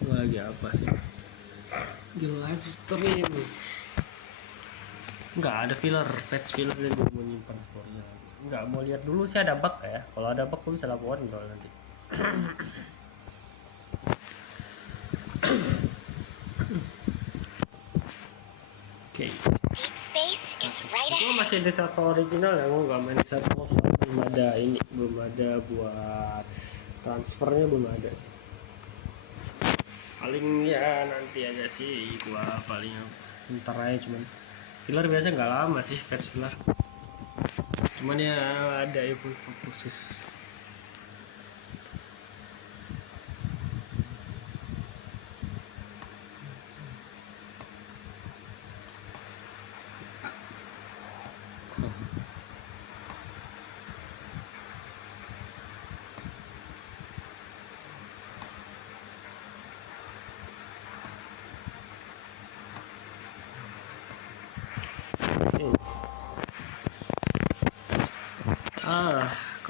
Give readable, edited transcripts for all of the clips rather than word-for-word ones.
Gue lagi apa sih di live stream? Nggak ada filler, patch filler, jadi gue mau nyimpan storynya. Nggak mau lihat dulu sih ada bug ya. Kalau ada bug gue bisa laporin soalnya nanti. Oke. Gue masih di satu original ya, gue nggak main di satu. Belum ada ini, belum ada buat transfernya, belum ada sih. Paling ya nanti aja sih, gua paling ntar aja. Cuman filler biasanya nggak lama sih, patch filler. Cuman ya ada info khusus.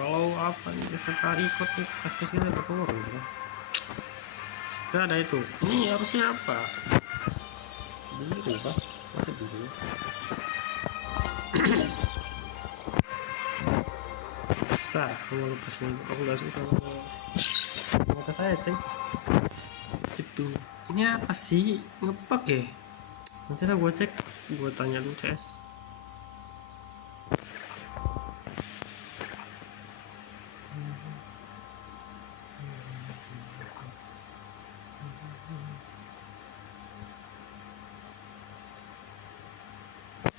Kalau apa nih sekali ikut aktifnya keturun ya. Gak ada itu. Ini harusnya apa? Biru kah? Masa biru sih? Nah, kalau lepas ini aku nggak suka kata saya ceng. Itu ini apa sih? Ngepak ya? Nanti lah gue cek, gue tanya dulu CS.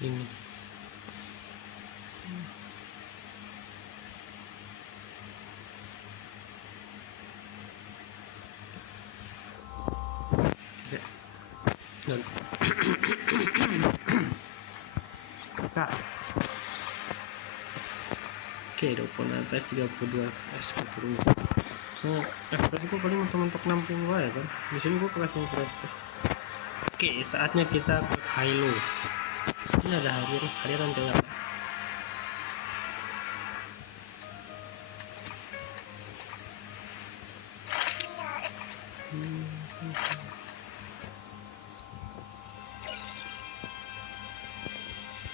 Ini dan nah. Oke, dokumen atas 32 fps turun. So, fps gue paling mentok 60 ya kan. Di sini gue kelas 50 fps. Oke, saatnya kita ke Kylo. Ini ada hadiran telat.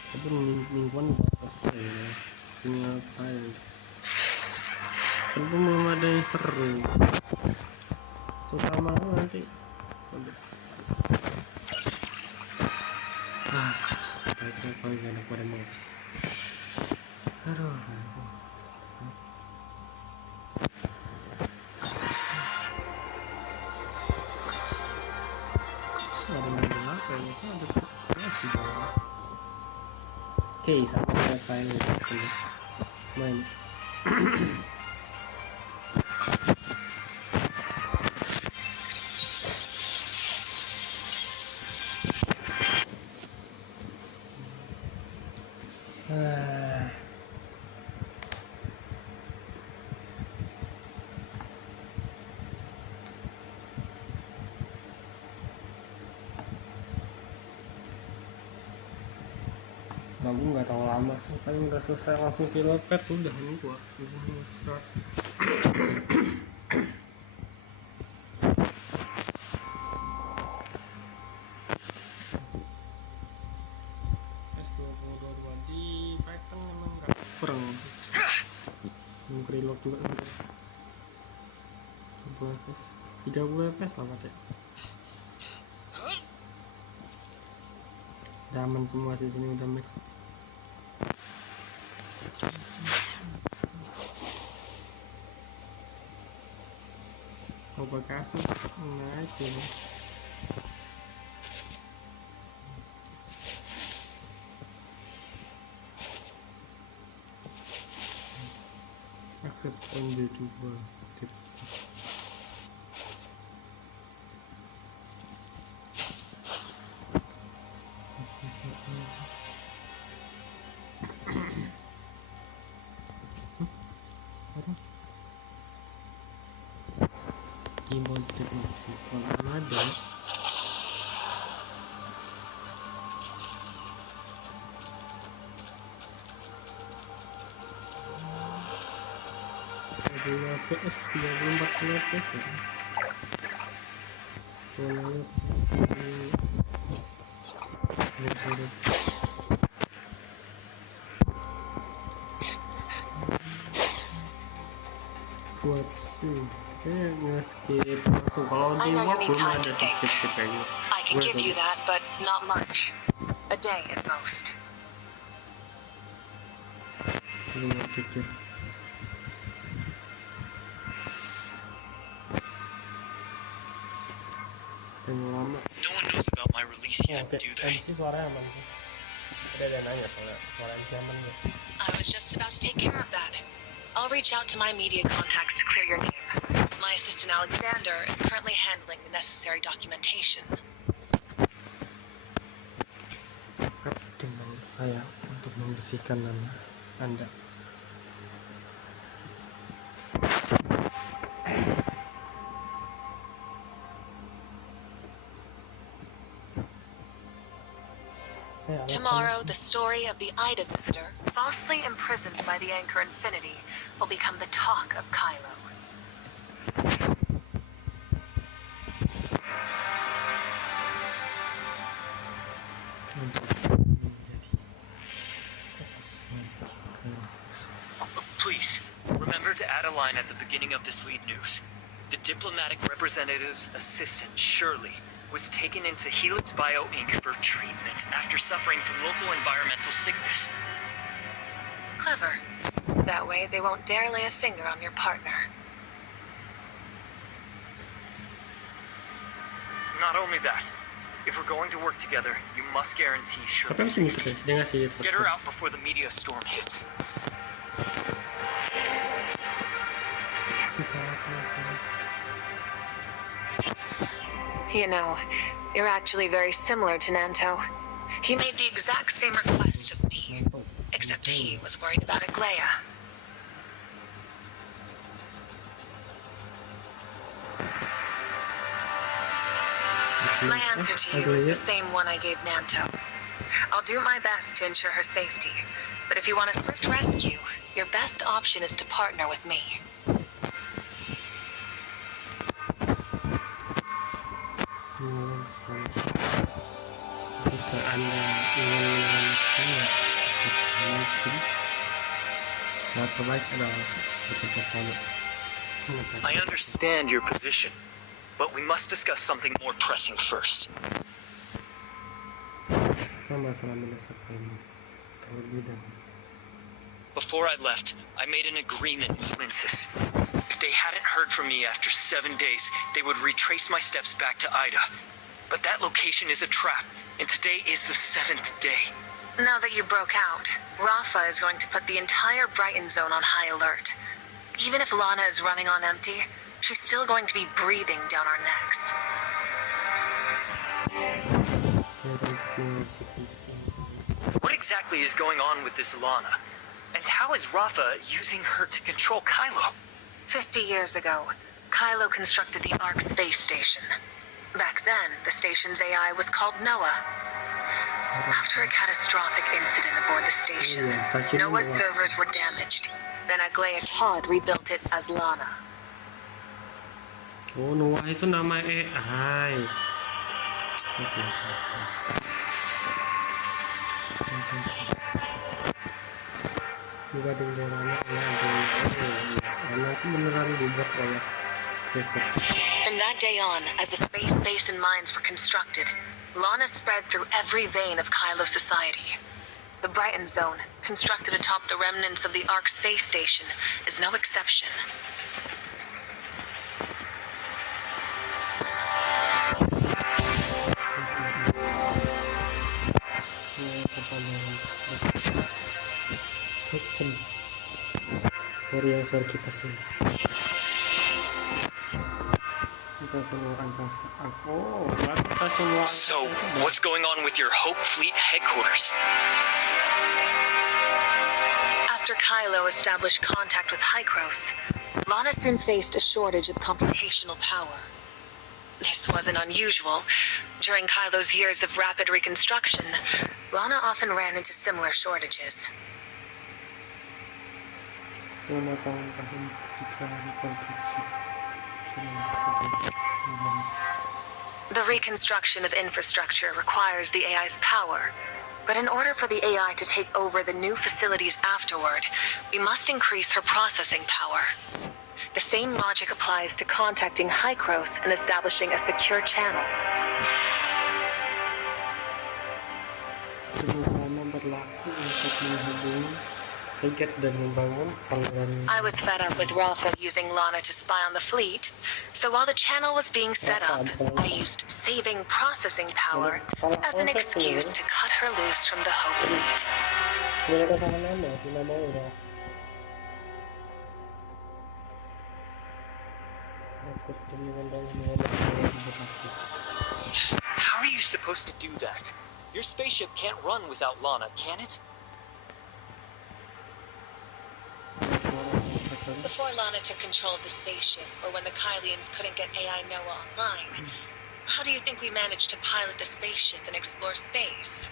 Tapi mingguan udah selesai ya. Ini apa ya? Kan belum ada yang seru. Suka malu nanti. Saya kalau enak pada mas. Aduh. Ada main apa ya? Ada kasih. Oke, sama kayak kalian main. Aku nggak tahu lama sih, paling udah selesai langsung kilopet sudah ini gua start. S2022 di Python memang nggak kurang reload juga 30 fps 30 fps lah ya. Daman semua sih sini udah max. Coba kasih naik ya. Akses point B2 keyboard masuk kalau ada fps 34 fps ya. buat sih nge-skip langsung. Kalau di Word belum ada skip kayaknya. I can give you that, but not much. A day at most. Pikir. Lama. No one knows about my release yet, do they? MC suara aman sih. Ada nanya soalnya suara MC aman gak? I was just about to take care of that. I'll reach out to my media contacts to clear your name. My assistant Alexander is currently handling the necessary documentation. Dengan saya untuk membersihkan nama Anda. Tomorrow, the story of the Ida visitor, falsely imprisoned by the anchor Infinity, will become the talk of Kylo. Please, remember to add a line at the beginning of this lead news. The diplomatic representative's assistant, Shirley, was taken into Helix Bio Inc. for treatment after suffering from local environmental sickness. Clever. That way, they won't dare lay a finger on your partner. Not only that, if we're going to work together, you must guarantee Shirley's safety. Get her out before the media storm hits. You know, you're actually very similar to Nanto. He made the exact same request of me, except he was worried about Aglaia. My answer to you is the same one I gave Nanto. I'll do my best to ensure her safety, but if you want a swift rescue, your best option is to partner with me. Jika Anda ingin menyelamatkannya, mungkin cara terbaik adalah bekerja sama. I understand your position, but we must discuss something more pressing first. Masalah mendasar ini terlebih dahulu. Before I left, I made an agreement with Linsis. If they hadn't heard from me after 7 days, they would retrace my steps back to Ida. But that location is a trap, and today is the 7th day. Now that you broke out, Rafa is going to put the entire Brighton zone on high alert. Even if Lana is running on empty, she's still going to be breathing down our necks. What exactly is going on with this Lana? And how is Rafa using her to control Kylo? 50 years ago, Kylo constructed the Ark space station. Back then, the station's AI was called Noah. After a catastrophic incident aboard the station, Noah's servers were damaged. Then Aglaia Todd rebuilt it as Lana. Oh, Noah itu nama AI. Juga dengan anak itu beneran dibuat oleh From that day on, as the space base and mines were constructed, Lana spread through every vein of Kylo society. The Brighton Zone, constructed atop the remnants of the Ark space station, is no exception. Sorry kipas ini. So, what's going on with your Hope Fleet headquarters? After Kylo established contact with Hykros, Lana soon faced a shortage of computational power. This wasn't unusual. During Kylo's years of rapid reconstruction, Lana often ran into similar shortages. The reconstruction of infrastructure requires the AI's power. But in order for the AI to take over the new facilities afterward, we must increase her processing power. The same logic applies to contacting Hykros and establishing a secure channel. Sama berlaku untuk menghubungi tiket dan membangun saluran. I was fed up with Rafa using Lana to spy on the fleet, so while the channel was being set up, I used saving processing power as an excuse to cut her loose from the Hope fleet. How are you supposed to do that? Your spaceship can't run without Lana, can it? Before Lana took control of the spaceship, or when the Kylians couldn't get AI Noah online, how do you think we managed to pilot the spaceship and explore space?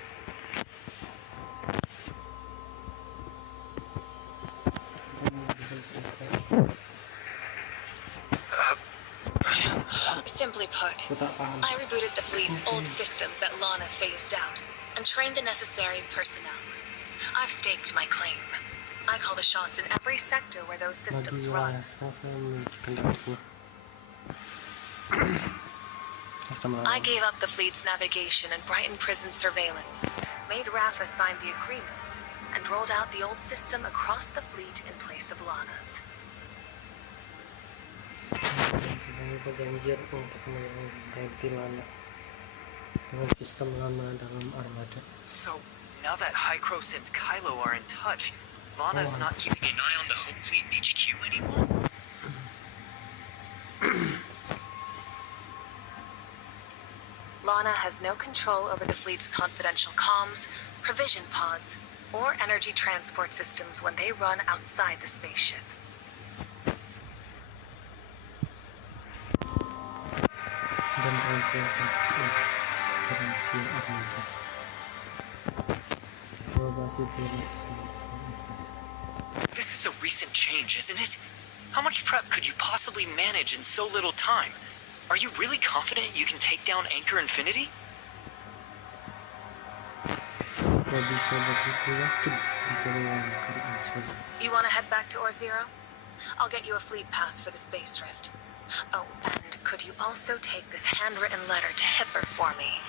Simply put, I rebooted the fleet's old systems that Lana phased out, and trained the necessary personnel. I've staked my claim. I call the shots in every sector where those systems run. I gave up the fleet's navigation and Brighton prison surveillance, made Rafa sign the agreements, and rolled out the old system across the fleet in place of Lana's. Perjanjian untuk mengganti Lana dengan sistem Lana dalam armada. So, now that Hykros and Kylo are in touch, Lana's not keeping an eye on the Hope Fleet HQ anymore? Lana has no control over the fleet's confidential comms, provision pods, or energy transport systems when they run outside the spaceship. Dan transferasi armada. This is a recent change, isn't it? How much prep could you possibly manage in so little time? Are you really confident you can take down Anchor Infinity? You want to head back to Or-Zero? I'll get you a fleet pass for the space rift. Oh, and could you also take this handwritten letter to Hipper for me?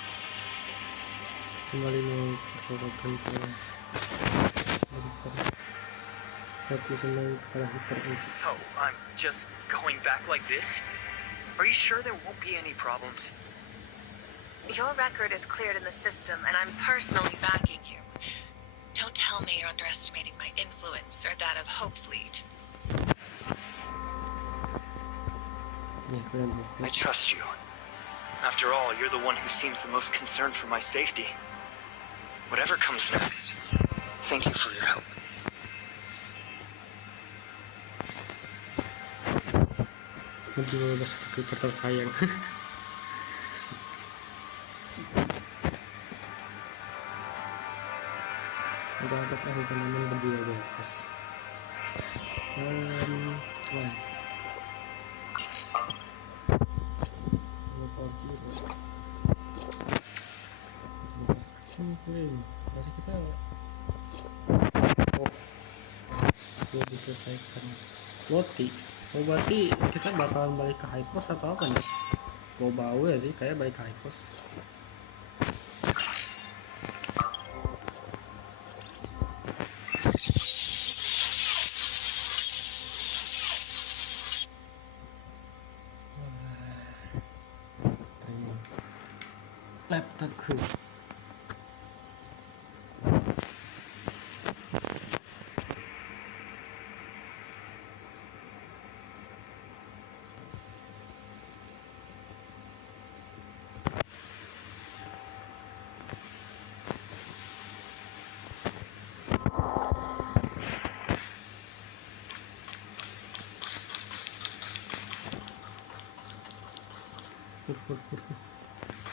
So, I'm just going back like this? Are you sure there won't be any problems? Your record is cleared in the system, and I'm personally backing you. Don't tell me you're underestimating my influence or that of Hope Fleet. I trust you. After all, you're the one who seems the most concerned for my safety. Whatever comes next, thank you for your help. Menjual satu kepercayaan. Udah ada teman-teman berdua guys. Wah. Dari kita sudah diselesaikan. Loti. Oh berarti kita bakalan balik ke high post atau apa nih? Bau ya sih kayak balik ke high post. Laptopku.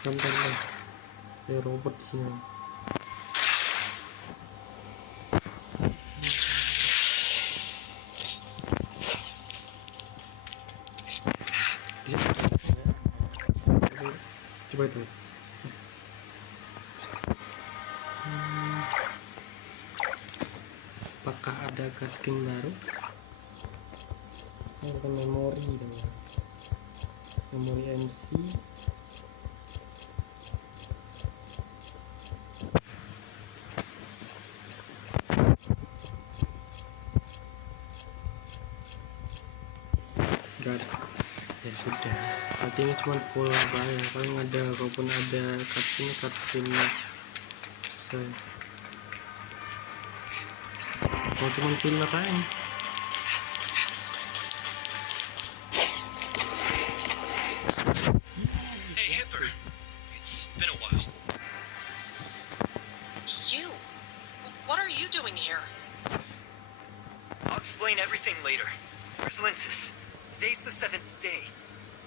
Nonton ya robot di sini. Coba itu. Apakah ada skin baru? Ini ada memori dong. Memori MC. Gak ada. Ya sudah. Berarti ini cuma full bayar. Paling ada, kalaupun ada cutscene selesai. Kalau cuma filler aja. Hey, Hitler. It's been a while. You? What are you doing here? I'll explain everything later. Where's Linsis? Today's the 7th day.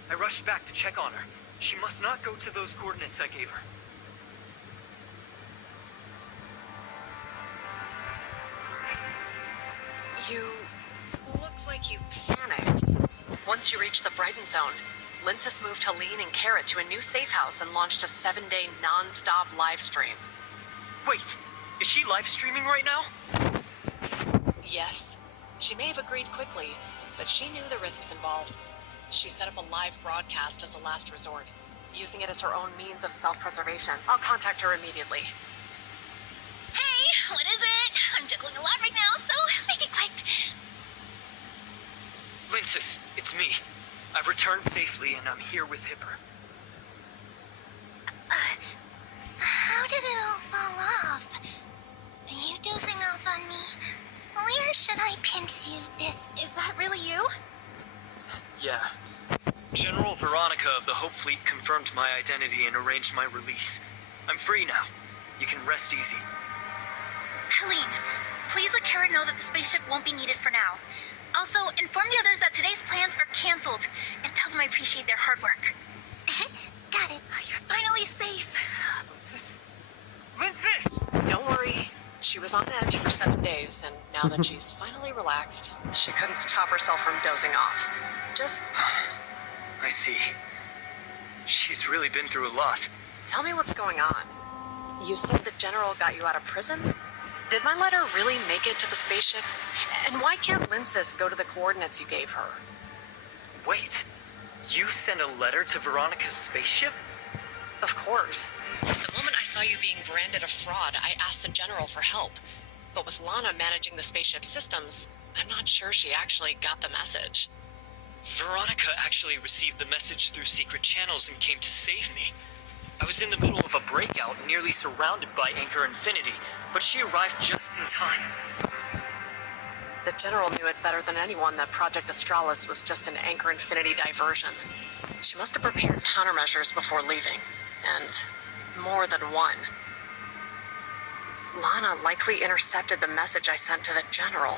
I rushed back to check on her. She must not go to those coordinates I gave her. You look like you panicked. Once you reached the Brighton zone, Linsis moved Helene and Carrot to a new safe house and launched a 7-day non-stop live stream. Wait, is she live streaming right now? Yes. She may have agreed quickly, but she knew the risks involved. She set up a live broadcast as a last resort, using it as her own means of self-preservation. I'll contact her immediately. Hey, what is it? I'm juggling a lot right now, so make it quick. Linsis, it's me. I've returned safely and I'm here with Hipper. How did it all fall off? Are you dozing off on me? Where should I pinch you? Is that really you? Yeah. General Veronica of the Hope Fleet confirmed my identity and arranged my release. I'm free now. You can rest easy. Helene, please let Carrot know that the spaceship won't be needed for now. Also, inform the others that today's plans are canceled, and tell them I appreciate their hard work. Got it. You're finally safe. Linsis! Don't worry. She was on edge for 7 days, and now that she's finally relaxed, she couldn't stop herself from dozing off. Just I see. She's really been through a lot. tell me what's going on. You said the General got you out of prison? Did my letter really make it to the spaceship? And why can't Linsis go to the coordinates you gave her? Wait, you sent a letter to Veronica's spaceship? Of course. The moment I saw you being branded a fraud, I asked the General for help. But with Lana managing the spaceship systems, I'm not sure she actually got the message. Veronica actually received the message through secret channels and came to save me. I was in the middle of a breakout, nearly surrounded by Anchor Infinity, but she arrived just in time. The General knew it better than anyone that Project Astralis was just an Anchor Infinity diversion. She must have prepared countermeasures before leaving, and more than one. Lana likely intercepted the message I sent to the General.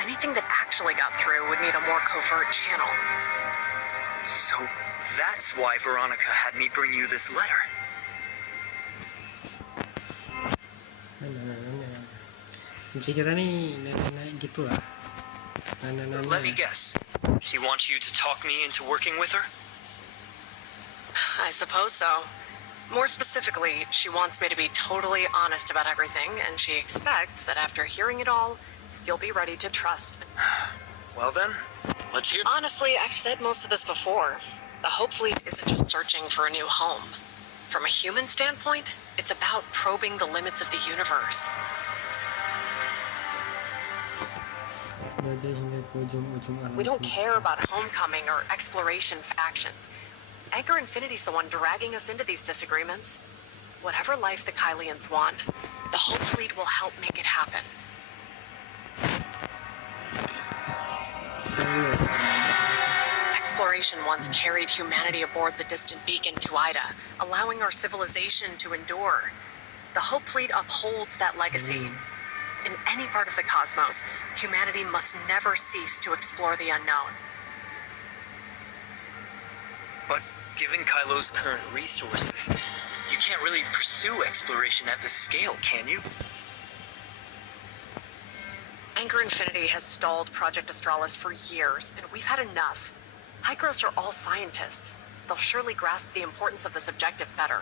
Anything that actually got through would need a more covert channel. So that's why Veronica had me bring you this letter. Mesti kita nih naik gitu lah. Let me guess. She wants you to talk me into working with her? I suppose so. More specifically, she wants me to be totally honest about everything, and she expects that after hearing it all, you'll be ready to trust. Well then, let's hear. Honestly, I've said most of this before. The Hope Fleet isn't just searching for a new home. From a human standpoint, it's about probing the limits of the universe. We don't care about homecoming or exploration faction. Anchor Infinity's the one dragging us into these disagreements. Whatever life the Kylians want, the Hope Fleet will help make it happen. Exploration once carried humanity aboard the distant beacon to Ida, allowing our civilization to endure. The Hope Fleet upholds that legacy. In any part of the cosmos, humanity must never cease to explore the unknown. But given Kylo's current resources, you can't really pursue exploration at this scale, can you? Anchor Infinity has stalled Project Astralis for years, and we've had enough. Hykros are all scientists. they'll surely grasp the importance of this objective better.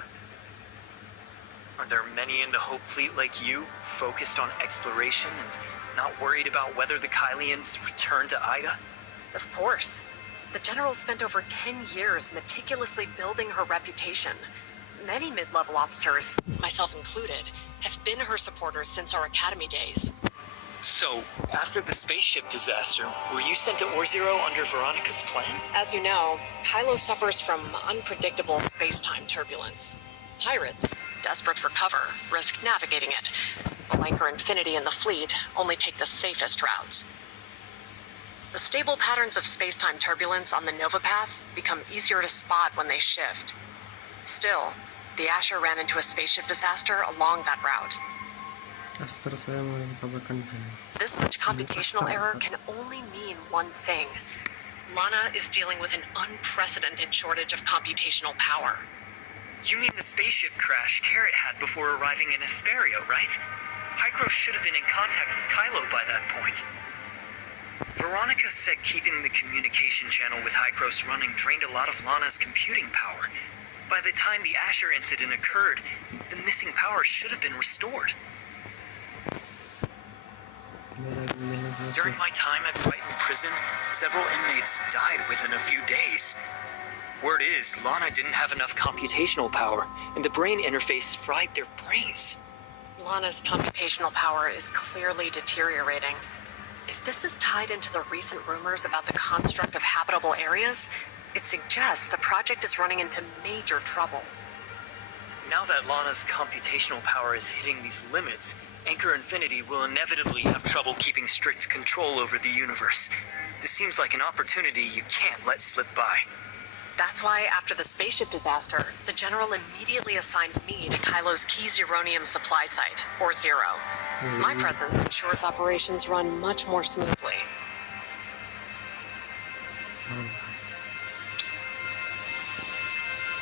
Are there many in the Hope Fleet like you, focused on exploration and not worried about whether the Kylians return to Ida? Of course. The General spent over 10 years meticulously building her reputation. Many mid-level officers, myself included, have been her supporters since our academy days. So, after the spaceship disaster, were you sent to Orzero under Veronica's plan? As you know, Kylo suffers from unpredictable space-time turbulence. Pirates, desperate for cover, risk navigating it, while Anchor Infinity and the fleet only take the safest routes. The stable patterns of space-time turbulence on the Nova path become easier to spot when they shift. Still, the Asher ran into a spaceship disaster along that route. This much computational error can only mean one thing. Lana is dealing with an unprecedented shortage of computational power. You mean the spaceship crash Carrot had before arriving in Hesperia, right? Hykros should have been in contact with Kylo by that point. Veronica said keeping the communication channel with Hykros running drained a lot of Lana's computing power. By the time the Asher incident occurred, the missing power should have been restored. During my time at Brighton Prison, several inmates died within a few days. Word is, Lana didn't have enough computational power, and the brain interface fried their brains. Lana's computational power is clearly deteriorating. If this is tied into the recent rumors about the construct of habitable areas, it suggests the project is running into major trouble. Now that Lana's computational power is hitting these limits, Anchor Infinity will inevitably have trouble keeping strict control over the universe. This seems like an opportunity you can't let slip by. That's why, after the spaceship disaster, the General immediately assigned me to Kylo's key Zeronium supply site, or Zero. My presence ensures operations run much more smoothly.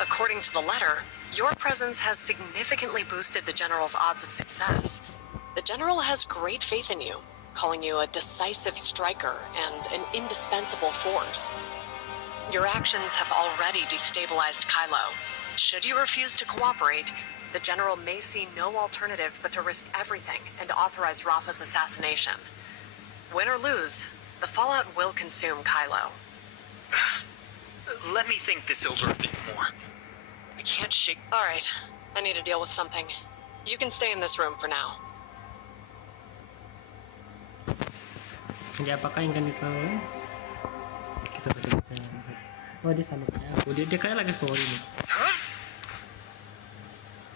According to the letter, your presence has significantly boosted the General's odds of success. The General has great faith in you, calling you a decisive striker and an indispensable force. Your actions have already destabilized Kylo. Should you refuse to cooperate, the General may see no alternative but to risk everything and authorize Rafa's assassination. Win or lose, the fallout will consume Kylo. Let me think this over a bit more. I can't shake... Alright, I need to deal with something. You can stay in this room for now. Jadi apakah yang kan kita baca-baca. Oh, dia sama kayak aku. Dia kayak lagi story nih.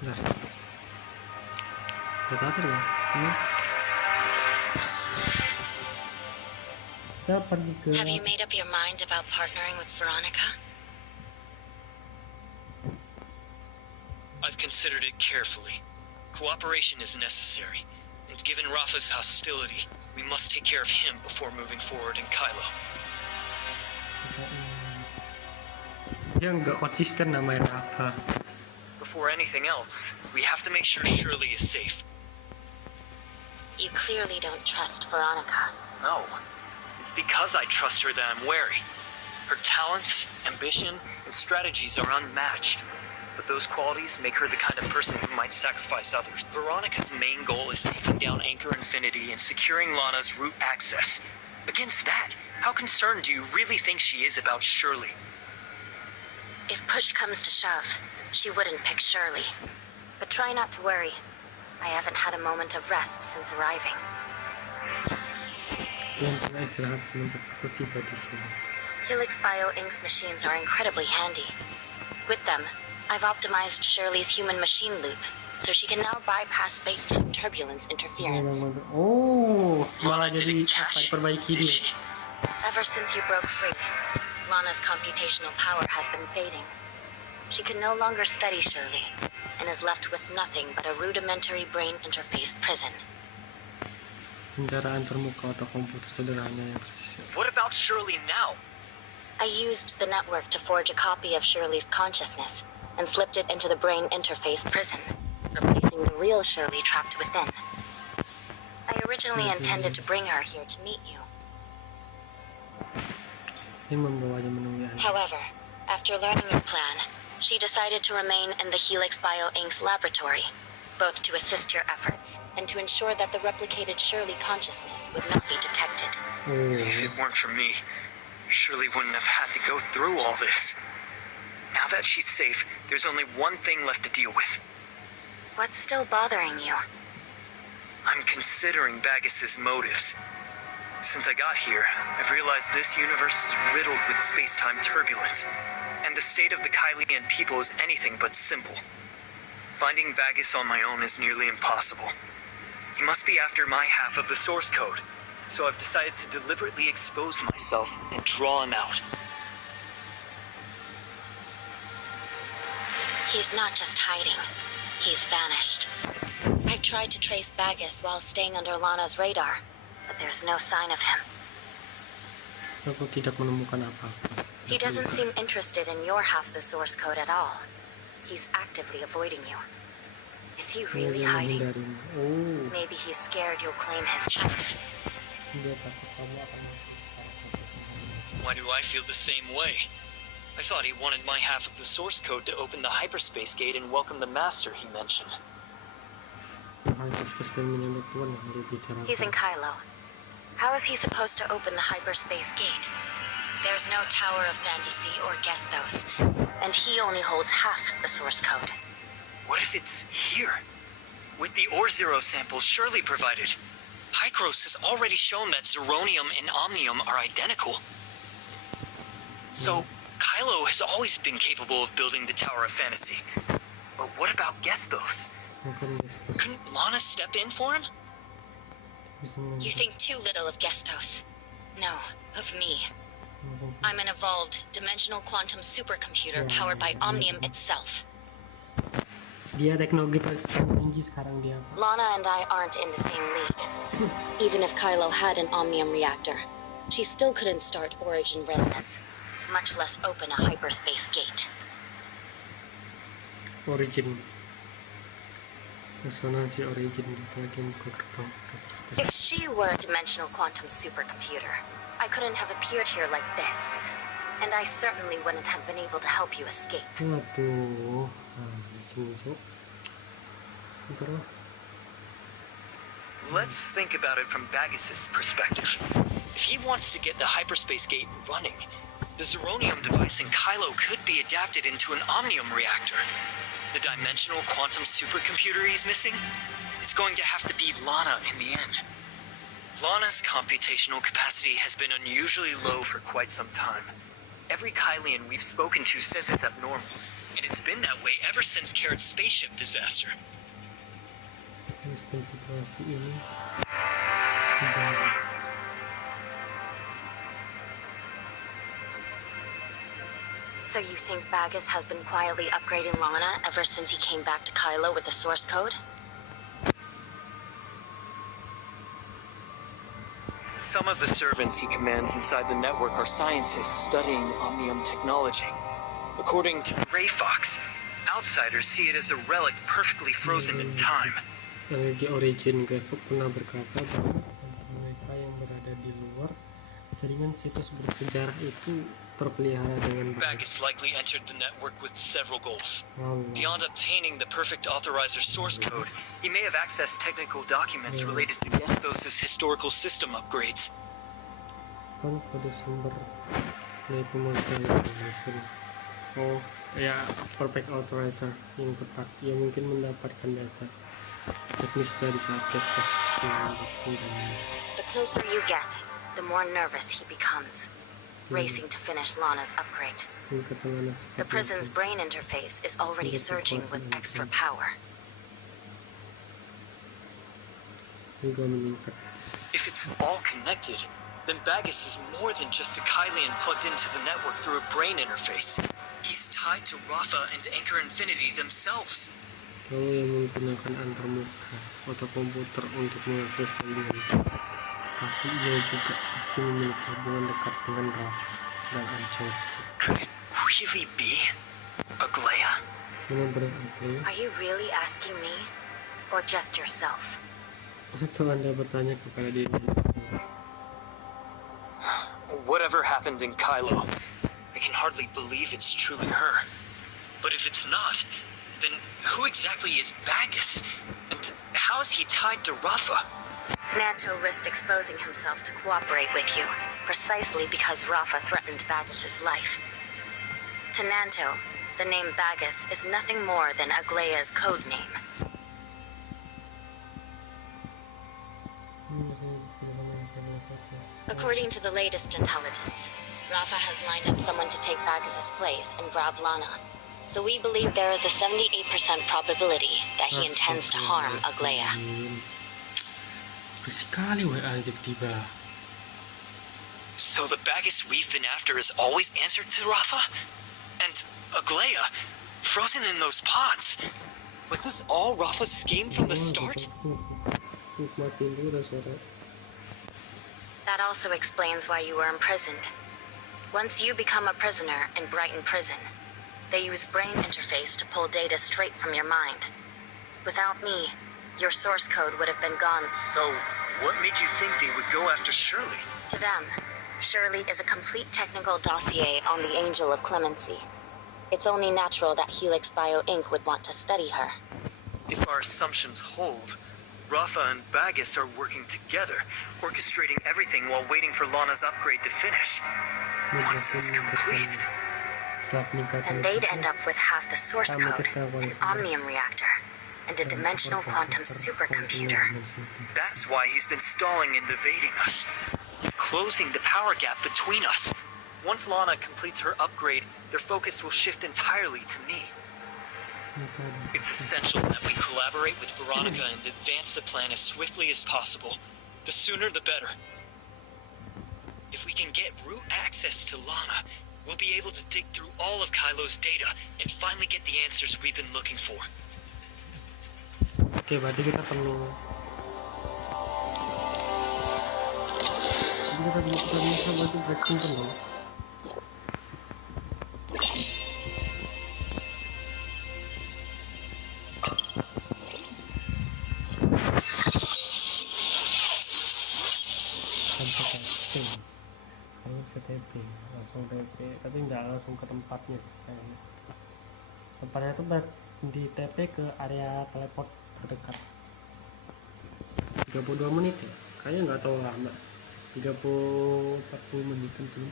Nah. Buat apa dia? Ini. Kita pergi ke... Have you made up your mind about partnering with Veronica? I've considered it carefully. Cooperation is necessary, and given Rafa's hostility, we must take care of him before moving forward in Kylo. Dia nggak konsisten namanya Rafa. Before anything else, we have to make sure Shirley is safe. You clearly don't trust Veronica. No, it's because I trust her that I'm wary. Her talents, ambition, and strategies are unmatched. But those qualities make her the kind of person who might sacrifice others. Veronica's main goal is taking down Anchor Infinity and securing Lana's route access. Against that, how concerned do you really think she is about Shirley? If push comes to shove, she wouldn't pick Shirley. But try not to worry. I haven't had a moment of rest since arriving. Yang pernah istirahat semenjak aku tiba di sini. Helix Bio Inc.'s machines are incredibly handy. With them, I've optimized Shirley's human-machine loop, so she can now bypass space-time turbulence interference. Oh, malah jadi apa diperbaiki dia. Ever since you broke free, Lana's computational power has been fading. She can no longer study Shirley, and is left with nothing but a rudimentary brain interface prison. Kendaraan termuka atau komputer sederhana yang persis. What about Shirley now? I used the network to forge a copy of Shirley's consciousness, and slipped it into the brain interface prison, replacing the real Shirley trapped within. I originally intended to bring her here to meet you. Yang membawanya menemui Anda. However, After learning your plan, she decided to remain in the Helix Bio Inc.'s laboratory, both to assist your efforts and to ensure that the replicated Shirley consciousness would not be detected. If it weren't for me, Shirley wouldn't have had to go through all this. Now that she's safe, there's only one thing left to deal with. What's still bothering you? I'm considering Baggis's motives. Since I got here, I've realized this universe is riddled with space-time turbulence, and the state of the Kalian people is anything but simple. Finding Baggis on my own is nearly impossible. He must be after my half of the source code, so I've decided to deliberately expose myself and draw him out. He's not just hiding. He's vanished. I've tried to trace Baggis while staying under Lana's radar, but there's no sign of him. Aku tidak menemukan apa-apa. He doesn't seem interested in your half of the source code at all. He's actively avoiding you. Is he really hiding? Oh, Maybe he's scared you'll claim his half. dia takut kamu akan masuk sekarang. Why do I feel the same way? I thought he wanted my half of the source code to open the hyperspace gate and welcome the master he mentioned. He's in Kylo. How is he supposed to open the hyperspace gate? There's no Tower of Fantasy or Gestos, and he only holds half the source code. What if it's here? With the Ore-Zero samples Shirley provided, Hykros has already shown that Zeronium and Omnium are identical. So, Kylo has always been capable of building the Tower of Fantasy. But what about Gestos? Couldn't Lana step in for him? You think too little of Gestos. No, of me. I'm an evolved, dimensional quantum supercomputer powered by Omnium itself. Dia teknologi paling tinggi sekarang dia. Lana and I aren't in the same league. Even if Kylo had an Omnium reactor, she still couldn't start origin resonance, much less open a hyperspace gate. Origin. Resonansi origin di bagian gerbang. If she were a dimensional quantum supercomputer, I couldn't have appeared here like this, and I certainly wouldn't have been able to help you escape. Waduh, masuk. Terus. Let's think about it from Baggis's perspective. If he wants to get the hyperspace gate running, the Zeronium device in Kylo could be adapted into an Omnium reactor. The dimensional quantum supercomputer he's missing? It's going to have to be Lana in the end. Lana's computational capacity has been unusually low for quite some time. Every Kylian we've spoken to says it's abnormal, and it's been that way ever since Carrot's spaceship disaster. Situasi ini. So you think Baggis has been quietly upgrading Lana ever since he came back to Kylo with the source code? Some of the servants he commands inside the network are scientists studying Omnium technology. According to Ray Fox, outsiders see it as a relic perfectly frozen in time. Energi origin Graphic pernah berkata bahwa mereka yang berada di luar jaringan situs bersejarah itu terpelihara dengan baik. Baggis likely entered the network with several goals. Beyond obtaining the perfect authorizer source code, he may have accessed technical documents related to Gestos' historical system upgrades. Kan pada sumber dari pemodal hasil. Oh ya, perfect authorizer yang tepat. Ia mungkin mendapatkan data teknis dari saat Gestos The closer you get, the more nervous he becomes, racing to finish Lana's upgrade. The prison's brain interface is already surging with extra power. If it's all connected, then Baggis is more than just a Kylian plugged into the network through a brain interface. He's tied to Rafa and Anchor Infinity themselves. Kalau yang menggunakan antarmuka atau komputer untuk mengakses jaringan, tapi ia juga pasti memiliki hubungan dekat dengan Rafa dan Anchor. Could it really be Aglaia? Benar-benar Aglaia? Are you really asking me, or just yourself? Atau Anda bertanya kepada diri? Whatever happened in Kylo, I can hardly believe it's truly her. But if it's not, then who exactly is Bagus? And how is he tied to Rafa? Nanto risked exposing himself to cooperate with you, precisely because Rafa threatened Bagus's life. To Nanto, the name Bagus is nothing more than Aglaya's code name. According to the latest intelligence, Rafa has lined up someone to take Bagus's place and grab Lana. So we believe there is a 78% probability that he intends to harm Aglaya. So the Bagus we've been after has always answered to Rafa? And Aglaya, frozen in those pots. Was this all Rafa's scheme from the start? That also explains why you were imprisoned. Once you become a prisoner in Brighton Prison, they use brain interface to pull data straight from your mind. Without me, your source code would have been gone. So, what made you think they would go after Shirley? To them, Shirley is a complete technical dossier on the Angel of Clemency. It's only natural that Helix Bio Inc. would want to study her. If our assumptions hold, Rafa and Bagus are working together, orchestrating everything while waiting for Lana's upgrade to finish. Once it's complete... And they'd end up with half the source code, an omnium reactor, and a dimensional quantum supercomputer. That's why he's been stalling and evading us. He's closing the power gap between us. Once Lana completes her upgrade, their focus will shift entirely to me. It's essential that we collaborate with Veronica and advance the plan as swiftly as possible. The sooner the better. If we can get root access to Lana, we'll be able to dig through all of Kylo's data and finally get the answers we've been looking for. Oke, berarti kita perlu berarti breaking dulu. Langsung TP, tapi nggak langsung ke tempatnya sih sayangnya. Tempatnya tuh di TP ke area teleport terdekat. 32 menit ya, kayaknya nggak tahu lama, 30-40 menit tentu.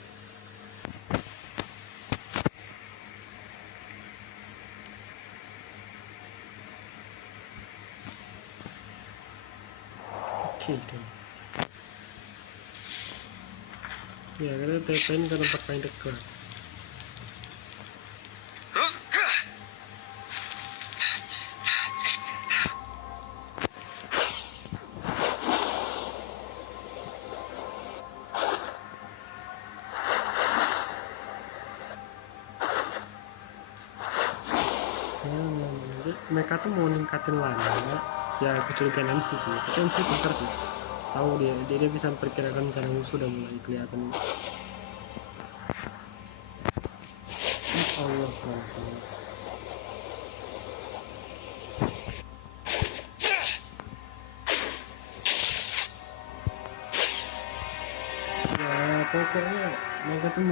Oke deh. Ya, kita TP-in ke tempat paling dekat. Mereka tuh mau ningkatin Lana, ya kecurigaan MC sih, tapi MC pintar sih. Tahu dia bisa memperkirakan cara musuh dan mulai kelihatan. Allah kuasa. Ya pokoknya mereka tuh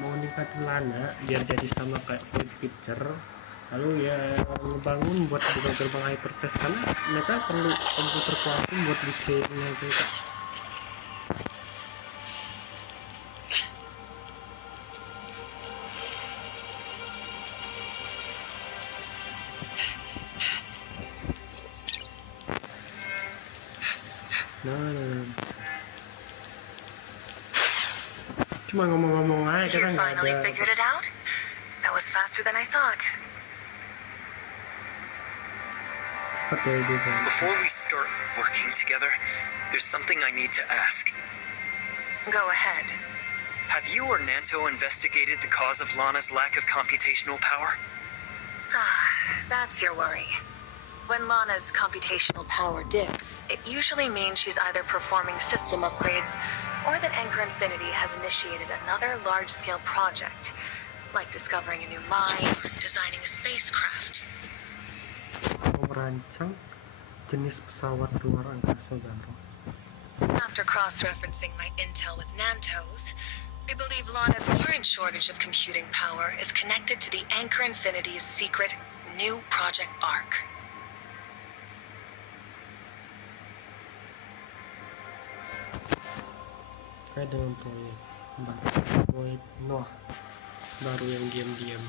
mau ningkatin Lana biar jadi sama kayak full picture. Lalu ya ngebangun buat buka gerbang hypertext karena mereka perlu komputer kuantum buat bikinnya itu. Nah. Cuma ngomong-ngomong aja You kan nggak finally ada. figured it out? That was faster than I thought. Before we start working together, there's something I need to ask. Go ahead. Have you or Nanto investigated the cause of Lana's lack of computational power? That's your worry. When Lana's computational power dips, it usually means she's either performing system upgrades or that Anchor Infinity has initiated another large-scale project, like discovering a new mine or designing a spacecraft. Merancang jenis pesawat luar angkasa baru. After cross-referencing my intel with Nanto's, I believe Lana's current shortage of computing power is connected to the Anchor Infinity's secret new Project Arc. Kayak dengan proyek Noah baru yang diam-diam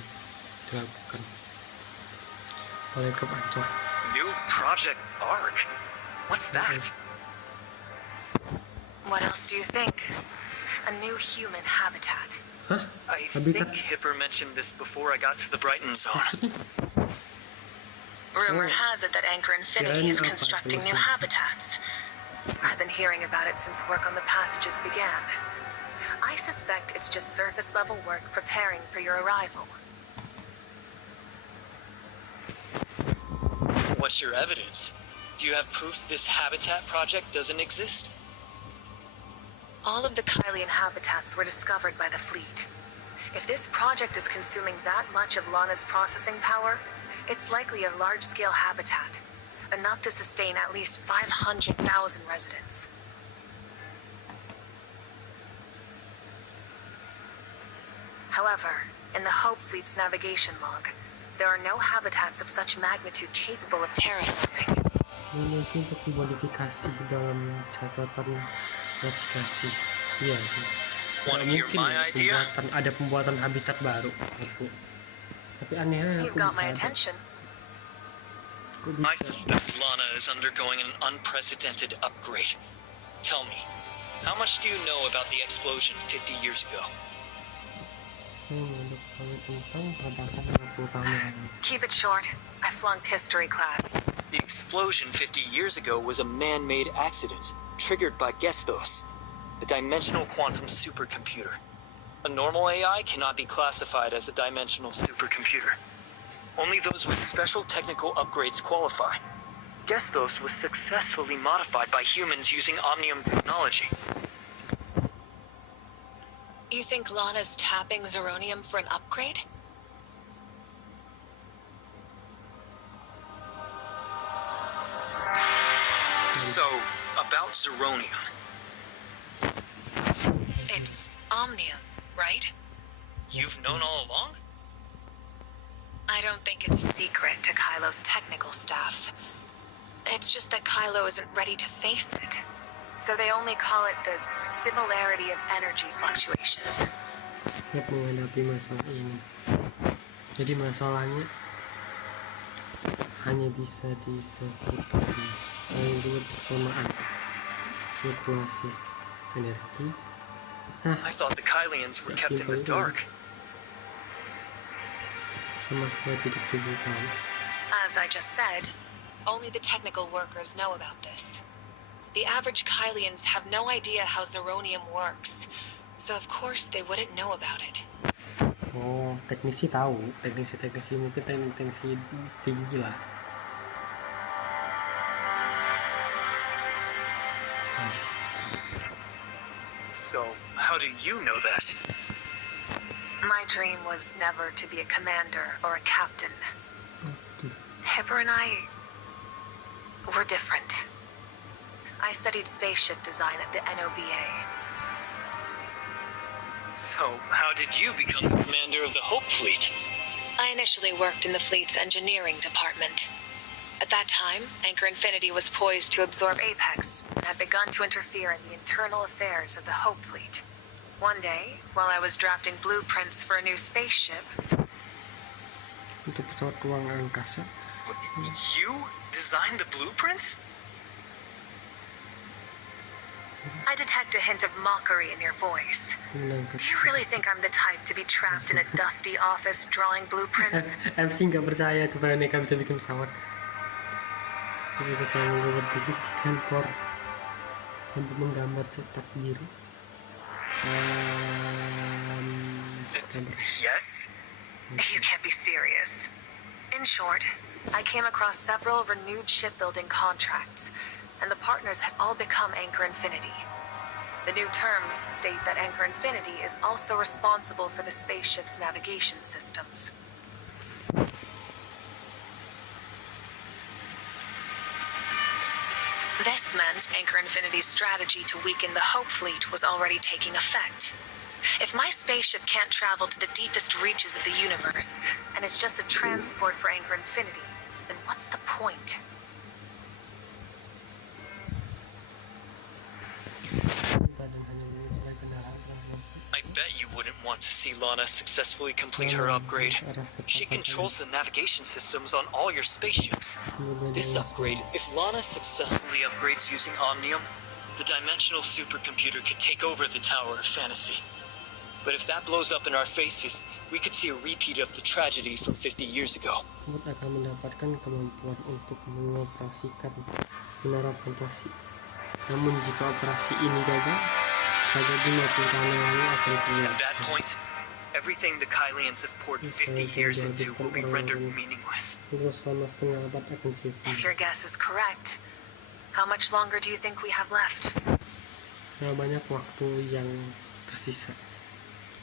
dilakukan oleh grup Ancor. New Project Arc? What's that? What else do you think? A new human habitat. Hah? I Habitat? think Hipper mentioned this before I got to the Brighton zone. Maksudnya? Rumor Oh. has it that Anchor Infinity is Kirain apa, constructing new tulisan. habitats. I've been hearing about it since work on the passages began. I suspect it's just surface-level work preparing for your arrival. What's your evidence? Do you have proof this habitat project doesn't exist? All of the Kalian habitats were discovered by the fleet. If this project is consuming that much of Lana's processing power, it's likely a large-scale habitat, enough to sustain at least 500,000 residents. However, in the Hope Fleet's navigation log, there are no habitats of such magnitude capable of terraforming. Mungkin untuk dimodifikasi dalam catatan navigasi. Iya sih. Wanna Nggak hear mungkin my ya, idea? ada pembuatan habitat baru. Tapi anehnya You've aku got bisa my ada. attention. Kok I bisa? suspect Lana is undergoing an unprecedented upgrade. Tell me, how much do you know about the explosion 50 years ago? Untuk tahu tentang ledakan 60 tahun yang lalu. Keep it short. I flunked history class. The explosion 50 years ago was a man-made accident triggered by Gestos, a dimensional quantum supercomputer. A normal AI cannot be classified as a dimensional supercomputer. Only those with special technical upgrades qualify. Gestos was successfully modified by humans using Omnium technology. You think Lana's tapping Zeronium for an upgrade? So, about Zeronium. It's Omnium, right? You've known all along? I don't think it's a secret to Kylo's technical staff. It's just that Kylo isn't ready to face it. So they only call it the similarity of energy fluctuations. Siap menghadapi masalah ini. Jadi masalahnya hanya bisa disebut yang disebut kesamaan fluktuasi energi. I thought the Kylians were kept in the dark. Sama sekali tidak diberitahu. As I just said, only the technical workers know about this. The average Kylians have no idea how Zeronium works, so of course they wouldn't know about it. Oh, teknisi tahu, teknisi mungkin teknisi tinggi lah. So, how do you know that? My dream was never to be a commander or a captain. Hipper and I were different. I studied spaceship design at the NOVA. So, how did you become the commander of the Hope Fleet? I initially worked in the fleet's engineering department. At that time, Anchor Infinity was poised to absorb Apex and had begun to interfere in the internal affairs of the Hope Fleet. One day, while I was drafting blueprints for a new spaceship, Untuk pesawat ruang angkasa. You designed the blueprints? I detect a hint of mockery in your voice. Do you really think I'm the type to be trapped in a dusty office drawing blueprints? MC nggak percaya supaya mereka bisa bikin pesawat. Tapi sekarang gue berdiri di kantor sambil menggambar cetak biru. September. Yes. You can't be serious. In short, I came across several renewed shipbuilding contracts, and the partners had all become Anchor Infinity. The new terms state that Anchor Infinity is also responsible for the spaceship's navigation systems. This meant Anchor Infinity's strategy to weaken the Hope Fleet was already taking effect. If my spaceship can't travel to the deepest reaches of the universe, and it's just a transport for Anchor Infinity, then what's the point? I bet you wouldn't want to see Lana successfully complete her upgrade. She controls the navigation systems on all your spaceships. This upgrade, if Lana successfully upgrades using Omnium, the dimensional supercomputer could take over the Tower of Fantasy. But if that blows up in our faces, we could see a repeat of the tragedy from 50 years ago. Robot akan mendapatkan kemampuan untuk mengoperasikan menara fantasi. Namun jika operasi ini gagal, tragedi maupun keanehan akan terlihat. At that point, everything the Kylians have poured 50 years into will be rendered meaningless. Terus selama setengah abad akan sia-sia. If your guess is correct, how much longer do you think we have left? Nah, banyak waktu yang tersisa.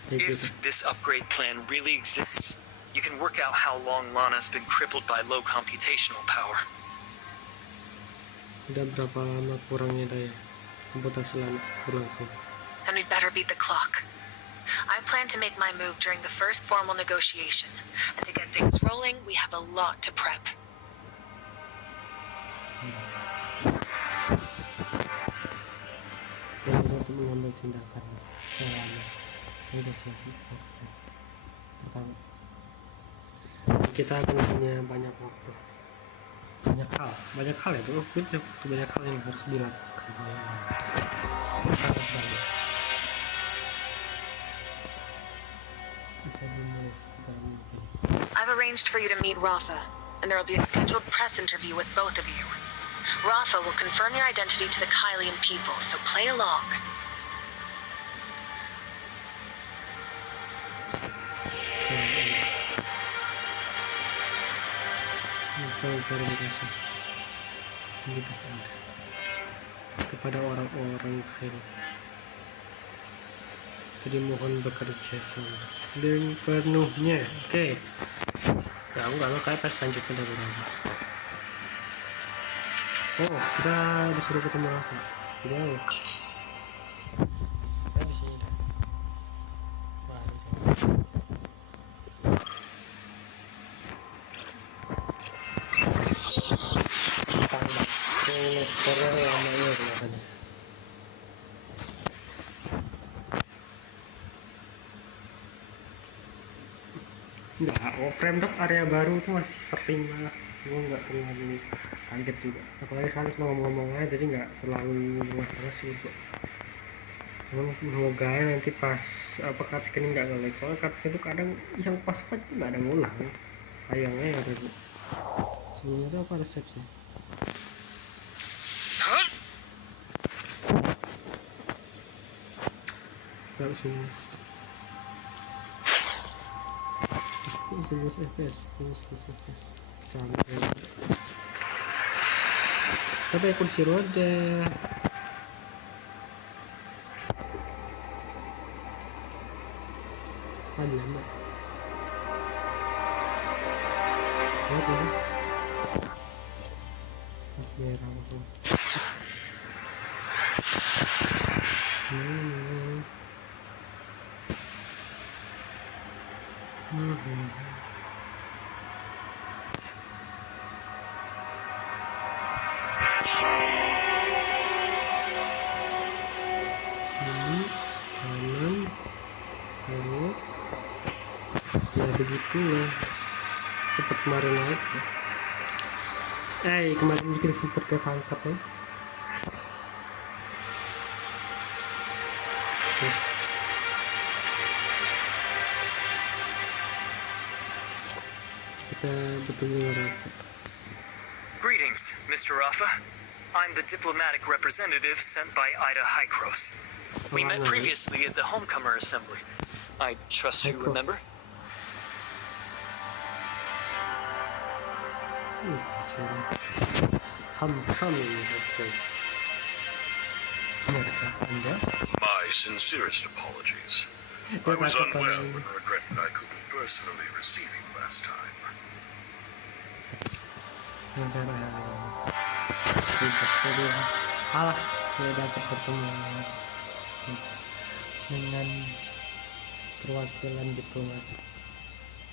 If this upgrade plan really exists, you can work out how long Lana's been crippled by low computational power. Udah berapa lama kurangnya daya komputasi lama berlangsung? Then we'd better beat the clock. I plan to make my move during the first formal negotiation, and to get things rolling, we have a lot to prep. Yang untuk mengambil tindakan selama negosiasi pertama. Kita akan punya banyak waktu, banyak hal itu banyak hal yang harus dilakukan. Sangat banyak. I've arranged for you to meet Rafa, and there will be a scheduled press interview with both of you. Rafa will confirm your identity to the Kylian people, so play along. Klarifikasi kepada orang-orang Kylian. Jadi mohon bekerja sama dengan penuhnya. Oke. Ya, aku nggak tahu kayak pas selanjutnya dari mana. Oh, kita disuruh ketemu apa? Tidak. Ya, di sini dah. Baru coba. Skornya lamanya kelihatannya. Enggak, frame drop area baru itu masih sering banget. Gue nggak terlalu kaget juga. Apalagi sekarang cuma ngomong-ngomong aja, jadi nggak terlalu bermasalah sih kok. Semoga nanti pas cutscene nggak nge-lag. Soalnya cutscene itu kadang yang pas nggak ada ngulang. Sayangnya ya itu. Sebenarnya apa resepnya? Nggak semua. 11 fps. Tapi kursi roda. Ada mbak. Siapa ya? Merah apa? Sini kanan belok ya begitulah. Cepet kemarin naik ya. Kemarin kita sempet ketangkap ya. Terus kita betul-betul rapat. Greetings, Mr. Rafa. I'm the diplomatic representative sent by Ida Hykros. We met previously at the Homecomer Assembly. I trust you remember? Homecoming, that's right. My sincerest apologies. I was unwell and regretted I couldn't personally receive you last time. Tidak dapat bertemu dengan perwakilan diplomatik.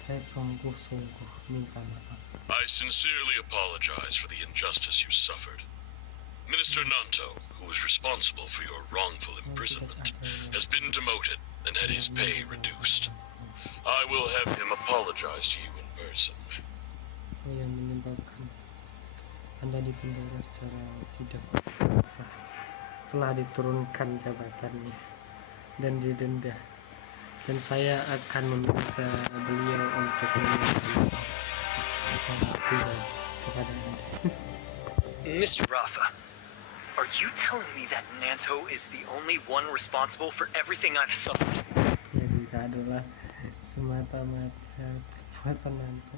Saya sungguh-sungguh minta maaf. I sincerely apologize for the injustice you suffered. Minister Nanto, who was responsible for your wrongful imprisonment, has been demoted and had his pay reduced. I will have him apologize to you in person. Yang menyebabkan Anda dipenjara secara tidak sah, telah diturunkan jabatannya dan didenda, dan saya akan meminta beliau untuk meminta secara pribadi kepada Anda. Mr. Rafa, are you telling me that Nanto is the only one responsible for everything I've suffered? Jadi adalah semata-mata perbuatan Nanto.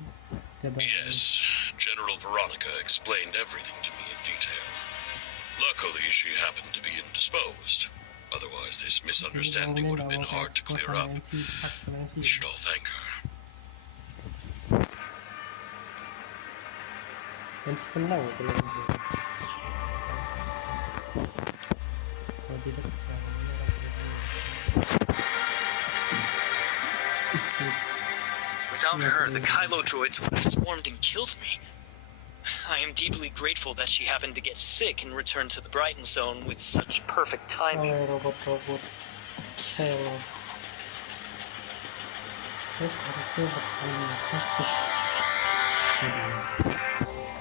Yes, General Veronica explained everything to me in detail. Luckily, she happened to be indisposed. Otherwise, this misunderstanding would have been hard to clear up. We should all thank her. Dan sebenarnya kalau tidak kesalahannya Without her, the Kylo droids would have swarmed and killed me. I am deeply grateful that she happened to get sick and returned to the Brighton Zone with such perfect timing. robot-robot Sosial. Saya seharusnya berterima kasih padanya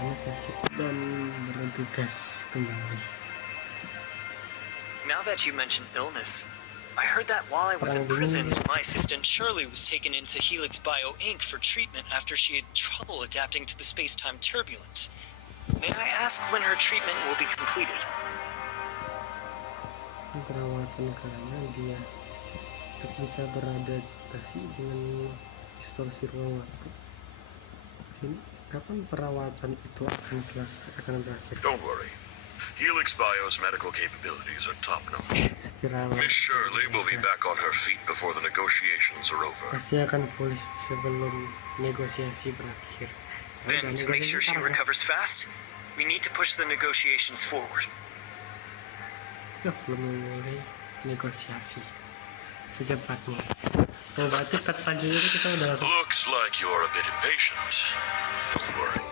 karena sakit dan bertugas kembali. Now that you mention illness, I heard that while I was imprisoned, my assistant Shirley was taken into Helix Bio Inc. for treatment after she had trouble adapting to the space-time turbulence. May I ask when her treatment will be completed? Perawatan karena dia tak bisa beradaptasi dengan distorsi ruang waktu. Sini, kapan perawatan itu akan berakhir? Don't worry. Helix Bio's medical capabilities are top-notch. Miss Shirley will be back on her feet before the negotiations are over. Pasti akan pulih sebelum negosiasi berakhir. Then, to make sure she recovers fast, we need to push the negotiations forward. Kita belum mulai negosiasi secepatnya. Nah, berarti cut selanjutnya kita udah langsung. Looks like you're a bit impatient. Don't worry.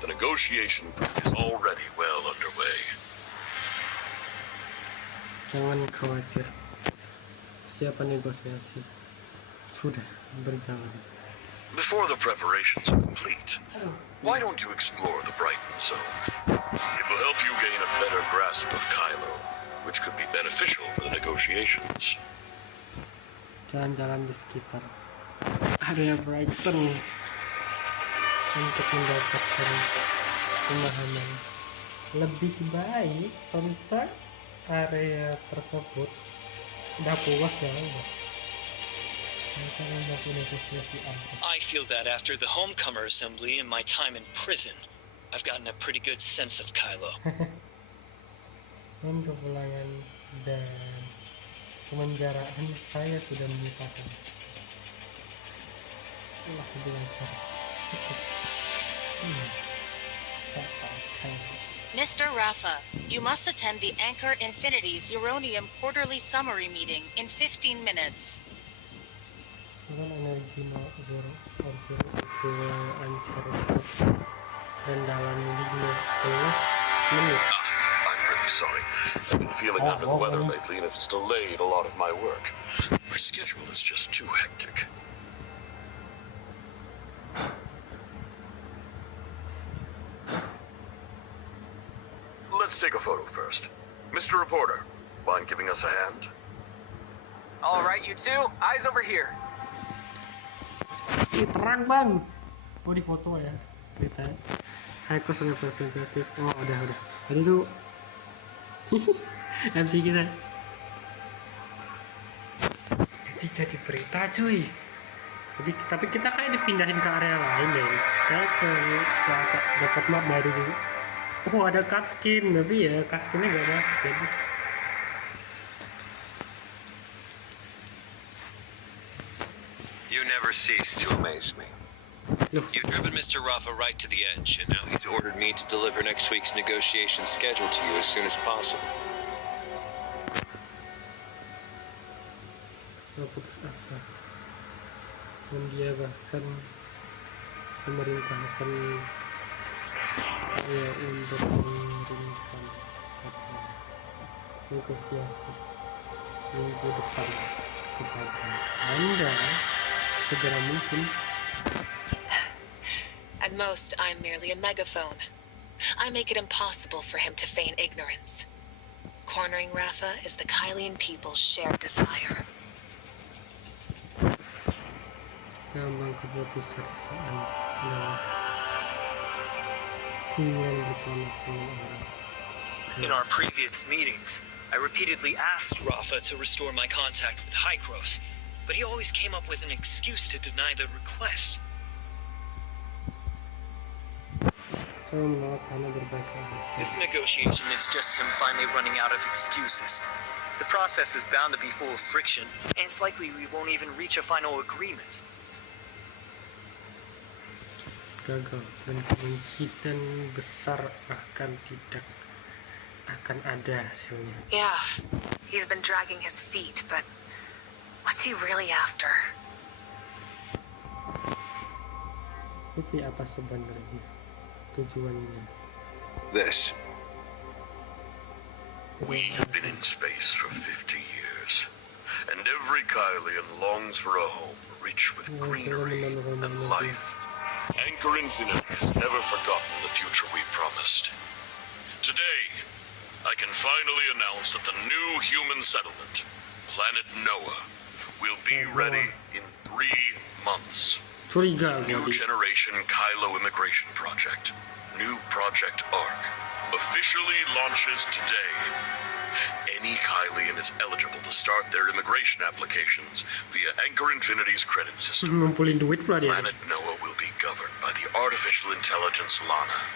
The negotiation is already well underway. Jangan khawatir. Siapa negosiasi sudah berjalan. Before the preparations are complete, why don't you explore the Brighton Zone? It will help you gain a better grasp of Kylo, which could be beneficial for the negotiations. Jalan-jalan di sekitar area Brighton untuk mendapatkan pemahaman lebih baik tentang area tersebut. Udah puas dah. I feel that after the Homecomer Assembly and my time in prison, I've gotten a pretty good sense of Kylo. Dan kepulangan dan kemenjaraan saya sudah menyatakan Allah bilang cukup. Mr. Rafa, you must attend the Anchor Infinity Zeronium quarterly summary meeting in 15 minutes. Dengan energi zero itu lancar dan dalam 15 menit. I'm really sorry. I've been feeling under the weather lately and it's delayed a lot of my work. My schedule is just too hectic. Let's take a photo first. Mr. Reporter, mind giving us a hand? All right, you two, eyes over here. Ih, terang bang. Oh, di foto ya cerita high cost representative. Oh, udah tadi tuh MC kita jadi berita cuy. Tapi kita kayak dipindahin ke area lain deh, kayak ke dapat map baru dulu. Oh, ada cutscene, tapi ya cutscene-nya gak masuk jadi. You never cease to amaze me. You've driven Mr. Rafa right to the edge, and now he's ordered me to deliver next week's negotiation schedule to you as soon as possible. Putus asa. dan dia bahkan memerintahkan saya untuk mengirimkan jadwal negosiasi minggu depan kepada Anda segera mungkin. At most, I'm merely a megaphone. I make it impossible for him to feign ignorance. Cornering Rafa is the Kalian people's shared desire. Mengambil keputusan adalah ingin bersama-sama orang. In our previous meetings, I repeatedly asked Rafa to restore my contact with Hykros, but he always came up with an excuse to deny the request. Saya menolak karena berbagai alasan. This negotiation is just him finally running out of excuses. The process is bound to be full of friction, and it's likely we won't even reach a final agreement. Gagal dan kemungkinan besar bahkan tidak akan ada hasilnya. Yeah, he's been dragging his feet, but what's he really after? Itu apa sebenarnya tujuannya? This. We have been in space for 50 years, and every Kylian longs for a home rich with greenery and life. Anchor Infinity has never forgotten the future we promised. Today, I can finally announce that the new human settlement, Planet Noah, will be ready in 3 months. Curiga New Generation Kylo Immigration Project, New Project ARC, officially launches today. Any Kylian is eligible to start their immigration applications via Anchor Infinity's credit system. ngumpulin duit pula dia. Planet Noah will be governed by the artificial intelligence Lana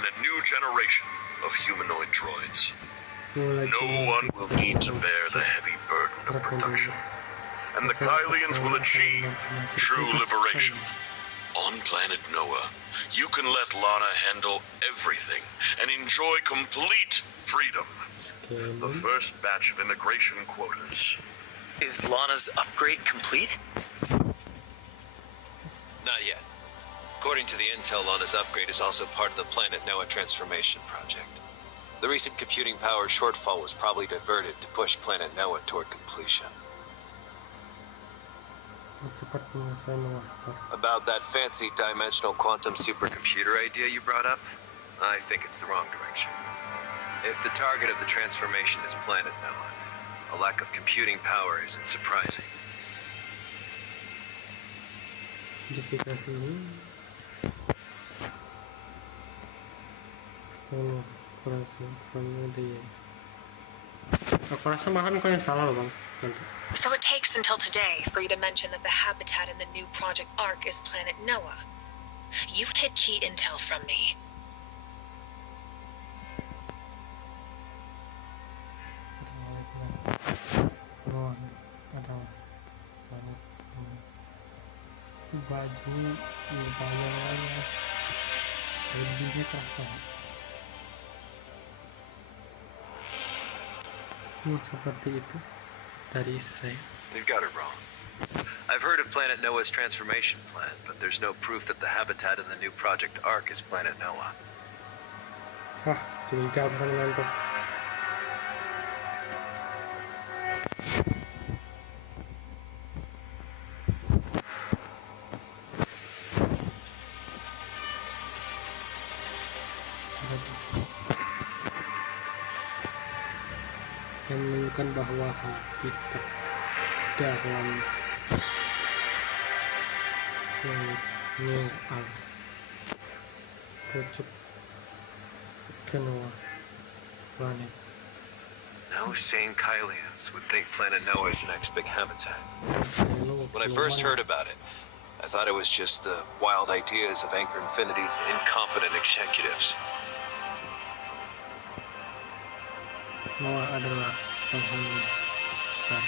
and a new generation of humanoid droids. No one will need to bear the heavy burden of production, and the Kylians will achieve true liberation. On Planet Noah, you can let Lana handle everything and enjoy complete freedom. The first batch of immigration quotas. Is Lana's upgrade complete? Not yet. According to the intel, Lana's upgrade is also part of the Planet Noah transformation project. The recent computing power shortfall was probably diverted to push Planet Noah toward completion. Cepat penyelesaian master. About that fancy dimensional quantum supercomputer idea you brought up, I think it's the wrong direction. If the target of the transformation is Planet Noah, a lack of computing power isn't surprising. Modifikasi ini. Oh, aku rasa bahkan kau yang salah loh bang. Nanti. So it takes until today for you to mention that the habitat in the new Project ARC is Planet Noah. You hid key intel from me. Oh, ada baju banyak lebihnya terasa. Seperti itu dari saya. You got it wrong. I've heard of Planet Noah's transformation plan, but there's no proof that the habitat in the new Project ARC is Planet Noah. Wah, curiga bisa mengantuk. Yang menunjukkan bahwa habitat dalam Noah rujuk ke Noah planet. No sane Kylians would think Planet Noah is the next big habitat. When I first heard about it, I thought it was just the wild ideas of Anchor Infinity's incompetent executives. Noah adalah penghuni besar.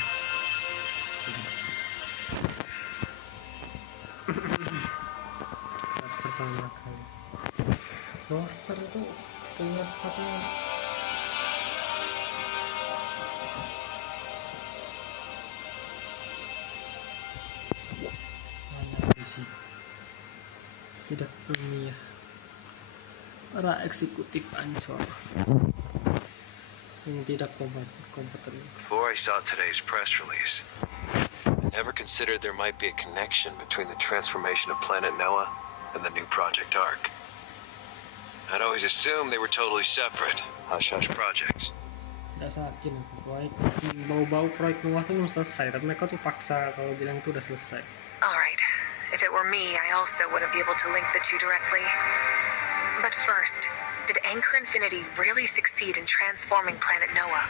Saat pertama kali roster itu seingat katanya para eksekutif Ancol yang tidak kompeten. Before I saw today's press release, I never considered there might be a connection between the transformation of Planet Noah and the new Project Ark. I'd always assumed they were totally separate, hush-hush projects. Tidak yakin aku, proyek bau-bau proyek Noah tuh belum selesai, tapi mereka tuh paksa kalau bilang itu udah selesai. Alright, if it were me, I also wouldn't be able to link the two directly. But first, did Anchor Infinity really succeed in transforming Planet Noah?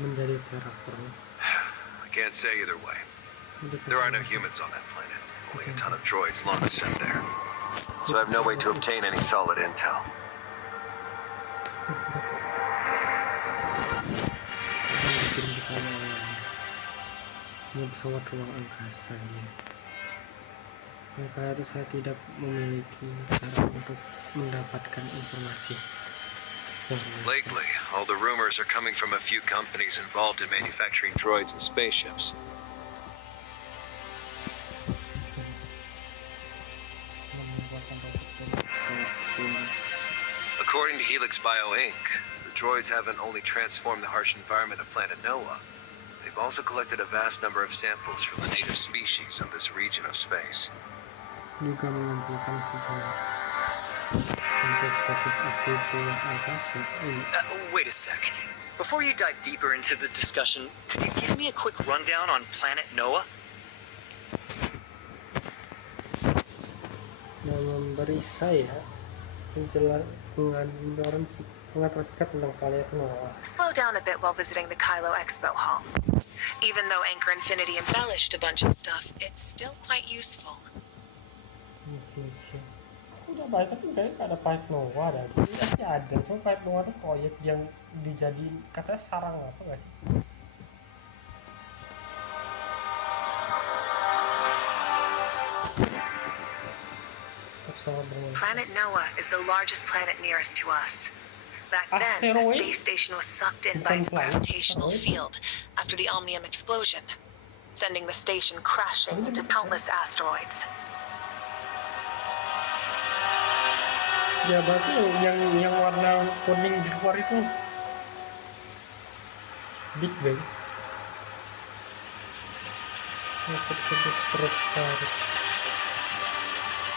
Menjadi karakternya. I can't say either way. There are no humans on that planet. Only a ton of droids long sent there. So I have no way to obtain any solid intel. Dikirim ke sana ini pesawat ruang angkasa ya. Maka itu saya tidak memiliki cara untuk mendapatkan informasi. Lately, all the rumors are coming from a few companies involved in manufacturing droids and spaceships. According to Helix Bio Inc., the droids haven't only transformed the harsh environment of planet Noah, they've also collected a vast number of samples from the native species of this region of space. Juga mengumpulkan sejumlah sampel spesies asli ruang angkasa. Wait a sec. Before you dive deeper into the discussion, could you give me a quick rundown on Planet Noah? Dan memberi saya pengetahuan singkat tentang Planet Noah. Slow down a bit while visiting the Kylo Expo Hall. Even though Anchor Infinity embellished a bunch of stuff, it's still quite useful. Udah baik, tapi kayaknya gak ada Planet Noah dah. Jadi pasti ada, cuma Planet Noah itu proyek yang dijadiin katanya sarang apa gak sih? Planet Noah is the largest planet nearest to us. Back then, the space station was sucked in by its gravitational field after the Omnium explosion, sending the station crashing into countless asteroids. Ya berarti yang warna kuning di luar itu Big Bang. Yang tersebut tertarik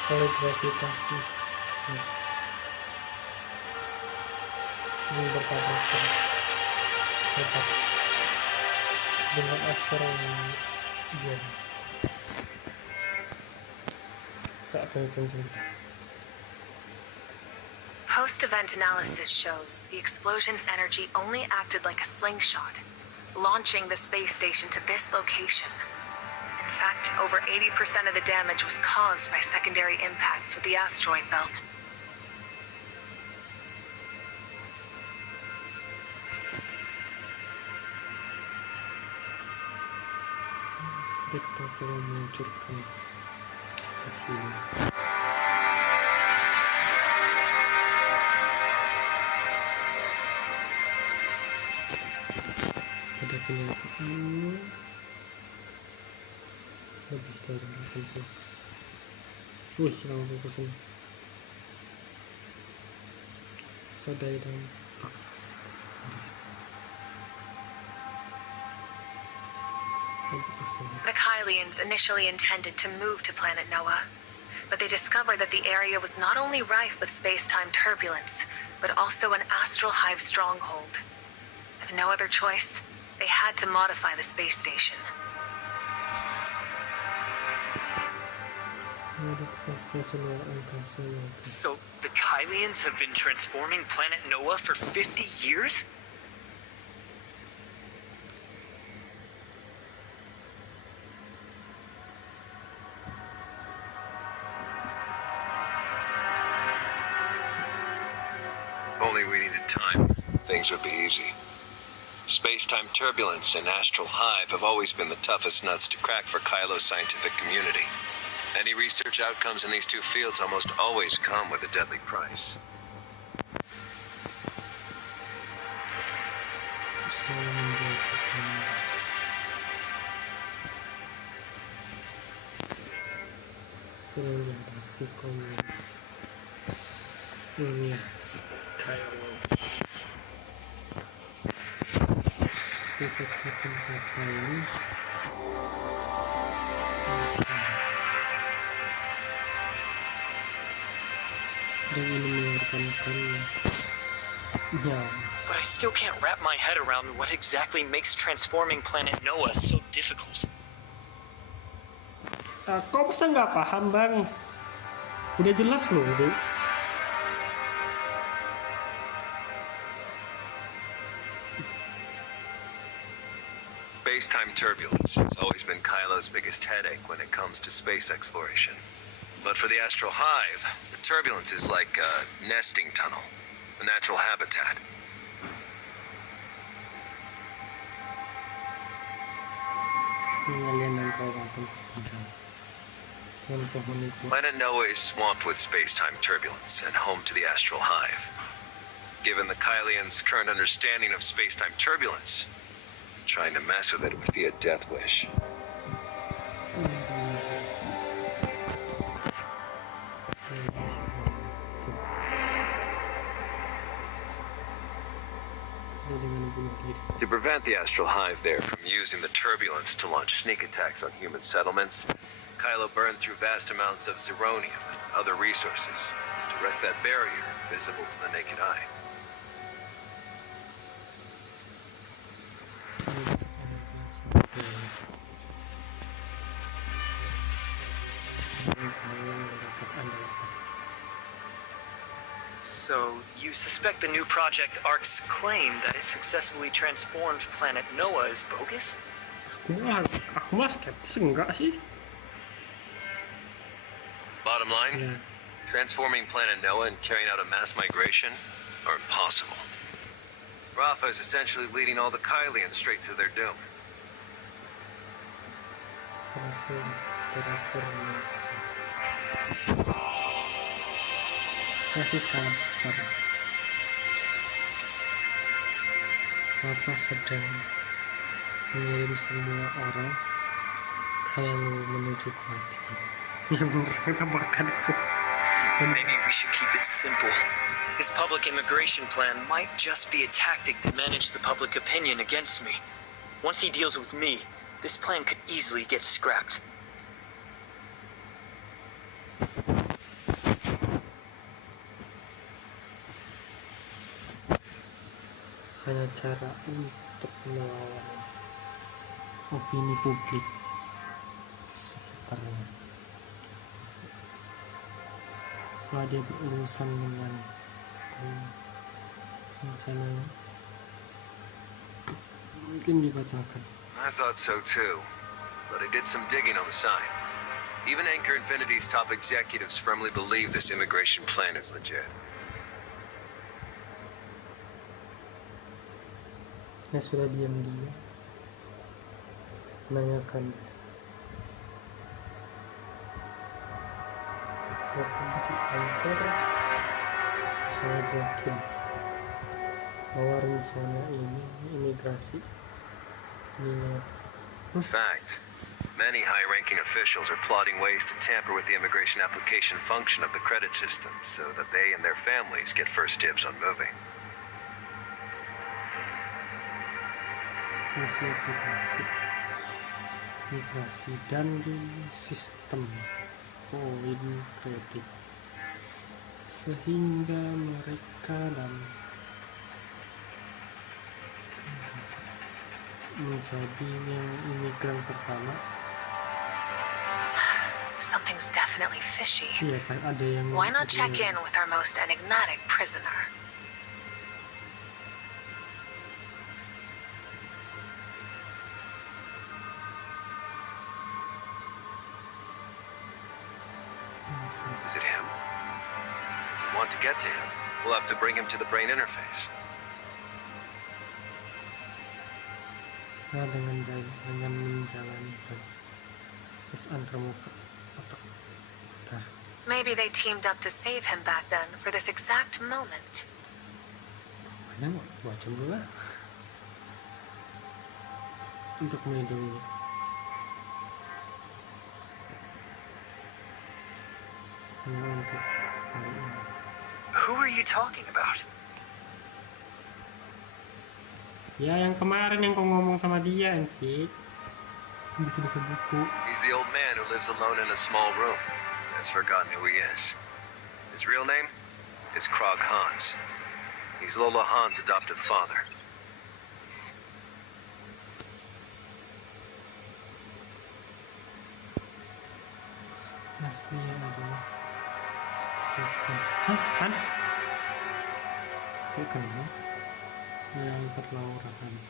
oleh gravitasi. Ini bertabrakan hebat dengan asteroid. Iya. Tak tahu. Post-event analysis shows the explosion's energy only acted like a slingshot, launching the space station to this location. In fact, over 80% of the damage was caused by secondary impacts with the asteroid belt. Spektakuler meluncurkan stasiun. Pada kenyataannya lebih dari 80%. Wih, 80%. Sadai dan pakas. The Kylians initially intended to move to Planet Noah, but they discovered that the area was not only rife with space-time turbulence, but also an astral hive stronghold. With no other choice, they had to modify the space station. So, the Kylians have been transforming Planet Noah for 50 years? Only we needed time, things would be easy. Space-time turbulence and astral hive have always been the toughest nuts to crack for Kylo's scientific community. Any research outcomes in these two fields almost always come with a deadly price. But I still can't wrap my head around what exactly makes transforming planet Noah so difficult. Kok masa nggak paham, Bang? Udah jelas loh itu. Space-time turbulence has always been Kylo's biggest headache when it comes to space exploration. But for the Astral Hive, the turbulence is like a nesting tunnel, a natural habitat. Planet Noah is swamped with space-time turbulence and home to the Astral Hive. Given the Kylians' current understanding of space-time turbulence, trying to mess with it would be a death wish. To prevent the Astral Hive there from using the turbulence to launch sneak attacks on human settlements, Kylo burned through vast amounts of zirconium and other resources to wreck that barrier visible to the naked eye. So, you suspect the new Project Ark's claim that it successfully transformed planet Noah is bogus? Aku mah skeptis enggak sih? Bottom line, transforming planet Noah and carrying out a mass migration are impossible. Rafa is essentially leading all the Kylians straight to their doom. Rasis skala besar. Rafa sedang mengirim semua orang kalau menuju kematian. Ya bener, ketembakanku. Maybe we should keep it simple. His public immigration plan might just be a tactic to manage the public opinion against me. Once he deals with me, this plan could easily get scrapped. Hanya cara untuk melawan opini publik sekitarnya. Setelah dia berurusan dengan rencananya, mungkin dibatalkan. I thought so too, but I did some digging on the side. Even Anchor Infinity's top executives firmly believe this immigration plan is legit. Ya sudah diam-diam menanyakan waktu Anchor sangat yakin bahwa rencana ini imigrasi In fact, many high-ranking officials are plotting ways to tamper with the immigration application function of the credit system so that they and their families get first dibs on moving. fungsi aplikasi migrasi dan di sistem poin kredit sehingga mereka menjadi yang imigran pertama. Something's definitely fishy. Iya kan, ada yang Why not check in with our most enigmatic prisoner? Is it him? If you want to get to him, we'll have to bring him to the brain interface. dengan menjalankan tes antarmuka otak. besar. Maybe they teamed up to save him back then for this exact moment. Mana macam dulu lah. Untuk melindungi. Untuk Who are you talking about? ya yang kemarin yang kau ngomong sama dia, Encik. Bisa buku. He's the old man who lives alone in a small room. Has forgotten who he is. His real name is Krog Hans. He's Lola Hans' adoptive father. Aslinya adalah Hans. Hah? Hans? Kayak kamu yang berlaura Hans.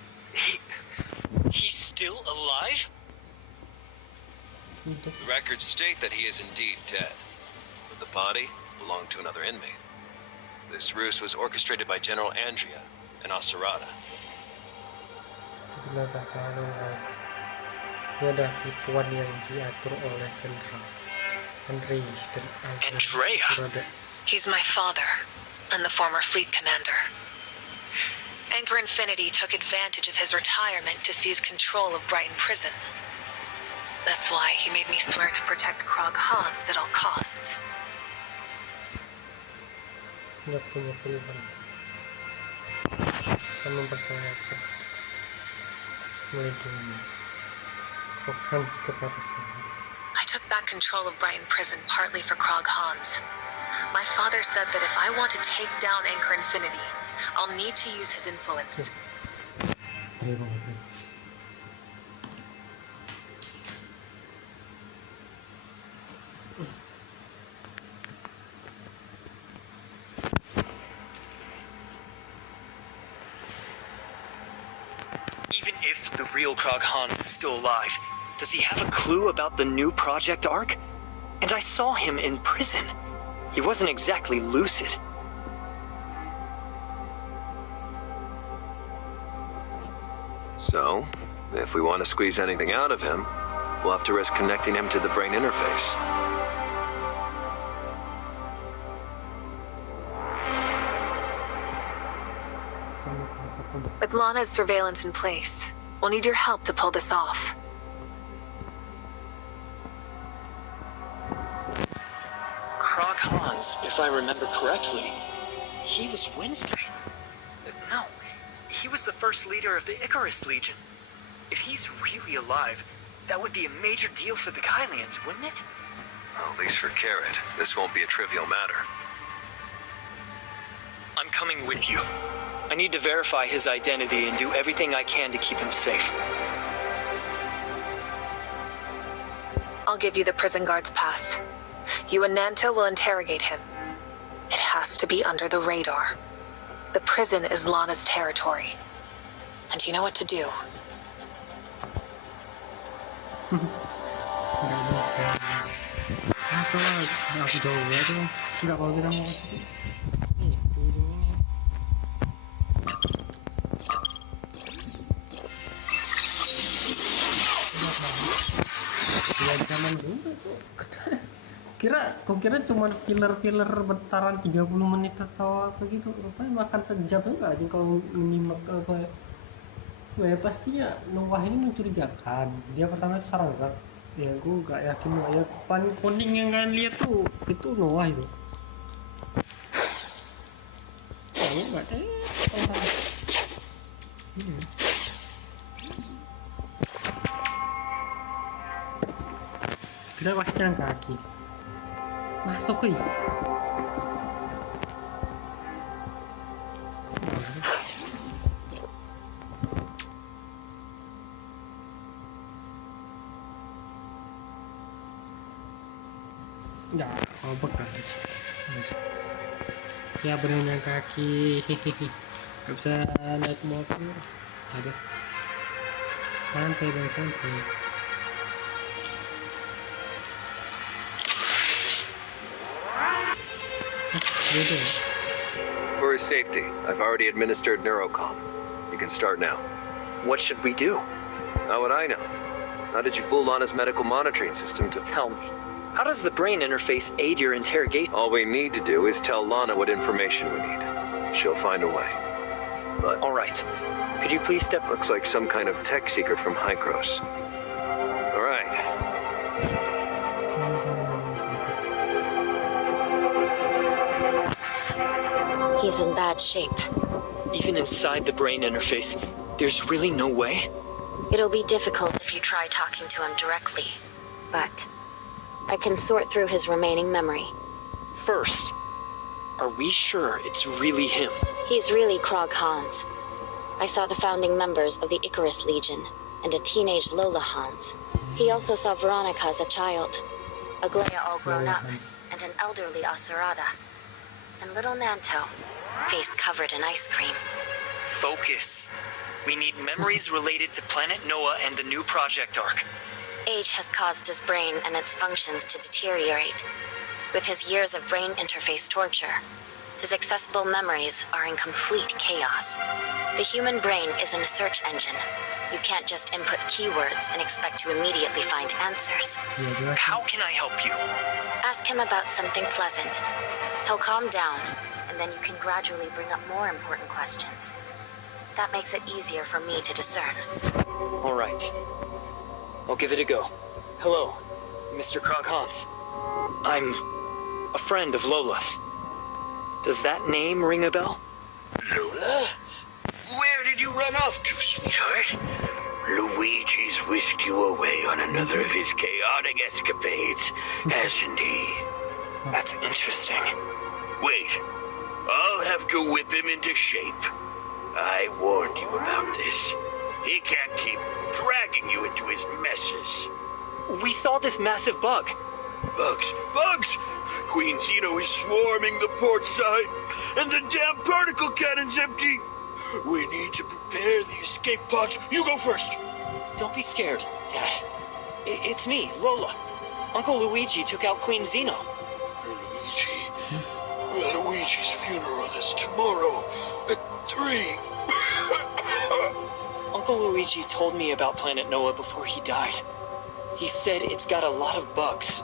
He's still alive? Untuk The records state that he is indeed dead, but the body belonged to another inmate. This ruse was orchestrated by General Andrea and SARA. jelas kalau ini adalah tipuan yang diatur oleh Jenderal Andrea dan Andrea? He's my father and the former fleet commander. Anchor Infinity took advantage of his retirement to seize control of Brighton Prison. That's why he made me swear to protect Krog Hans at all costs. nggak punya pilihan. Kamu mempercayakan melindungi Krog Hans kepada saya. I took back control of Brighton Prison partly for Krog Hans. My father said that if I want to take down Anchor Infinity, I'll need to use his influence. Terima kasih. Even if the real Krog Hans is still alive, does he have a clue about the new Project Arc? And I saw him in prison. He wasn't exactly lucid. So, if we want to squeeze anything out of him, we'll have to risk connecting him to the brain interface. With Lana's surveillance in place, we'll need your help to pull this off. Krog Hans, if I remember correctly, he was Wednesday. No, he was the first leader of the Icarus Legion. If he's really alive, that would be a major deal for the Kylians, wouldn't it? Well, at least for Carrot, this won't be a trivial matter. I'm coming with you. I need to verify his identity and do everything I can to keep him safe. I'll give you the prison guard's pass. You and Nanto will interrogate him. It has to be under the radar. The prison is Lana's territory. And you know what to do. Nggak bisa. Masalah aku jauh ya tuh. Enggak kalau kita mau ke situ. Nih, di ujung ini. Ya zaman dulu tuh. Kok kira cuma filler bentaran 30 menit atau apa gitu. Rupanya makan sejam enggak aja kalau menyimak apa. Ya pastinya Noah ini mencurigakan. Dia pertama sarang-sarang. Ya gue gak yakin lah ya, pan kuning yang kalian lihat tuh itu Noah itu. Oh enggak atau salah. Sini. Kita pasti jalan kaki. Masuk ke sini. Ya, kalau bekas ya berenang kaki. Gak bisa naik motor. Ada santai dan santai. For his safety, I've already administered Neurocom. You can start now. What should we do? How would I know? How did you fool Lana's medical monitoring system to... Tell me. How does the brain interface aid your interrogation? All we need to do is tell Lana what information we need. She'll find a way. But All right. Could you please step... looks like some kind of tech secret from Hykros. All right. He's in bad shape. Even inside the brain interface, there's really no way? It'll be difficult if you try talking to him directly, but I can sort through his remaining memory. First, are we sure it's really him? He's really Krog Hans. I saw the founding members of the Icarus Legion and a teenage Lola Hans. He also saw Veronica as a child, Aglaia all grown up, and an elderly Asarada. And little Nanto, face covered in ice cream. Focus. We need memories related to Planet Noah and the new Project Ark. Age has caused his brain and its functions to deteriorate. With his years of brain interface torture, his accessible memories are in complete chaos. The human brain isn't a search engine. You can't just input keywords and expect to immediately find answers. How can I help you? Ask him about something pleasant. He'll calm down, and then you can gradually bring up more important questions. That makes it easier for me to discern. All right. I'll give it a go. Hello, Mr. Krog Hans. I'm a friend of Lola's. Does that name ring a bell? Lola? Where did you run off to, sweetheart? Luigi's whisked you away on another of his chaotic escapades, hasn't he? That's interesting. Wait, I'll have to whip him into shape. I warned you about this. He can't keep dragging you into his messes. We saw this massive bug. Bugs! Bugs! Queen Zeno is swarming the port side, and the damn particle cannon's empty. We need to prepare the escape pods. You go first. Don't be scared, Dad. It's me, Lola. Uncle Luigi took out Queen Zeno. Luigi? Luigi's funeral is tomorrow at 3. Uncle Luigi told me about Planet Noah before he died. He said it's got a lot of bugs.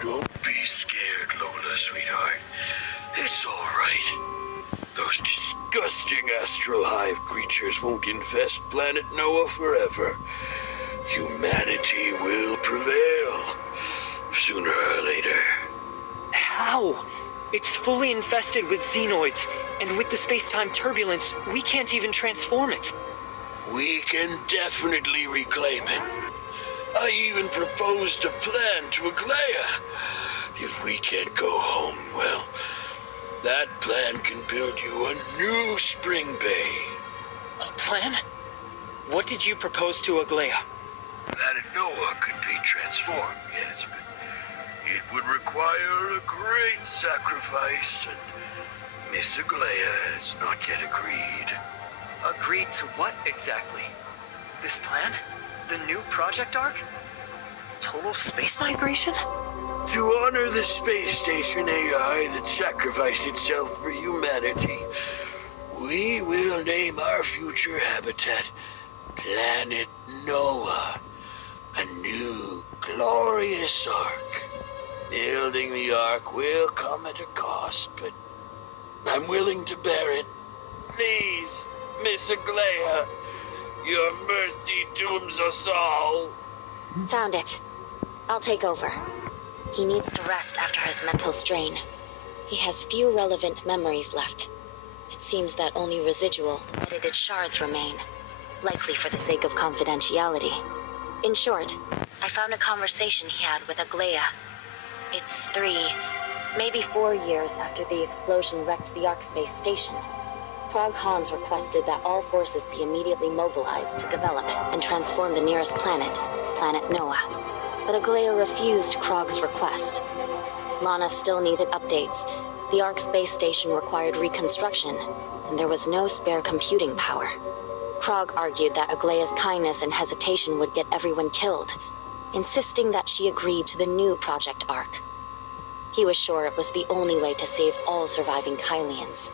Don't be scared, Lola, sweetheart. It's all right. Those disgusting astral hive creatures won't infest Planet Noah forever. Humanity will prevail, sooner or later. How? It's fully infested with xenoids, and with the space-time turbulence, we can't even transform it. We can definitely reclaim it. I even proposed a plan to Aglaia. If we can't go home, well, that plan can build you a new spring bay. A plan? What did you propose to Aglaia? Planet Noah could be transformed, yes, but it would require a great sacrifice, and Miss Aglaia has not yet agreed. Agreed to what exactly? This plan? The new Project Ark? Total space migration? To honor the space station AI that sacrificed itself for humanity, we will name our future habitat Planet Noah. A new, glorious ark. Building the ark will come at a cost, but I'm willing to bear it. Please, Miss Aglaia, your mercy dooms us all. Found it. I'll take over. He needs to rest after his mental strain. He has few relevant memories left. It seems that only residual, edited shards remain, likely for the sake of confidentiality. In short, I found a conversation he had with Aglaia. It's 3, maybe 4 years after the explosion wrecked the Ark space station. Krog Hans requested that all forces be immediately mobilized to develop and transform the nearest planet, Planet Noah. But Aglaia refused Krog's request. Lana still needed updates. The Ark space station required reconstruction, and there was no spare computing power. Krog argued that Aglaia's kindness and hesitation would get everyone killed, insisting that she agreed to the new Project Ark. He was sure it was the only way to save all surviving Kylians.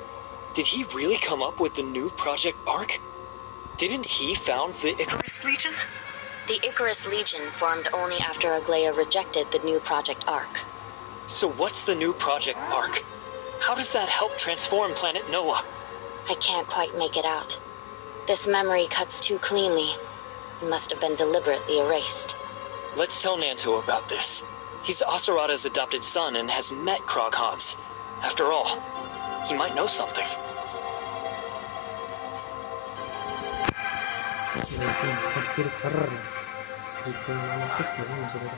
Did he really come up with the new Project Ark? Didn't he found the Icarus Legion? The Icarus Legion formed only after Aglaia rejected the new Project Ark. So what's the new Project Ark? How does that help transform planet Noah? I can't quite make it out. This memory cuts too cleanly. It must have been deliberately erased. Let's tell Nanto about this. He's Asarada's adopted son and has met Krog Hans. After all, he might know something.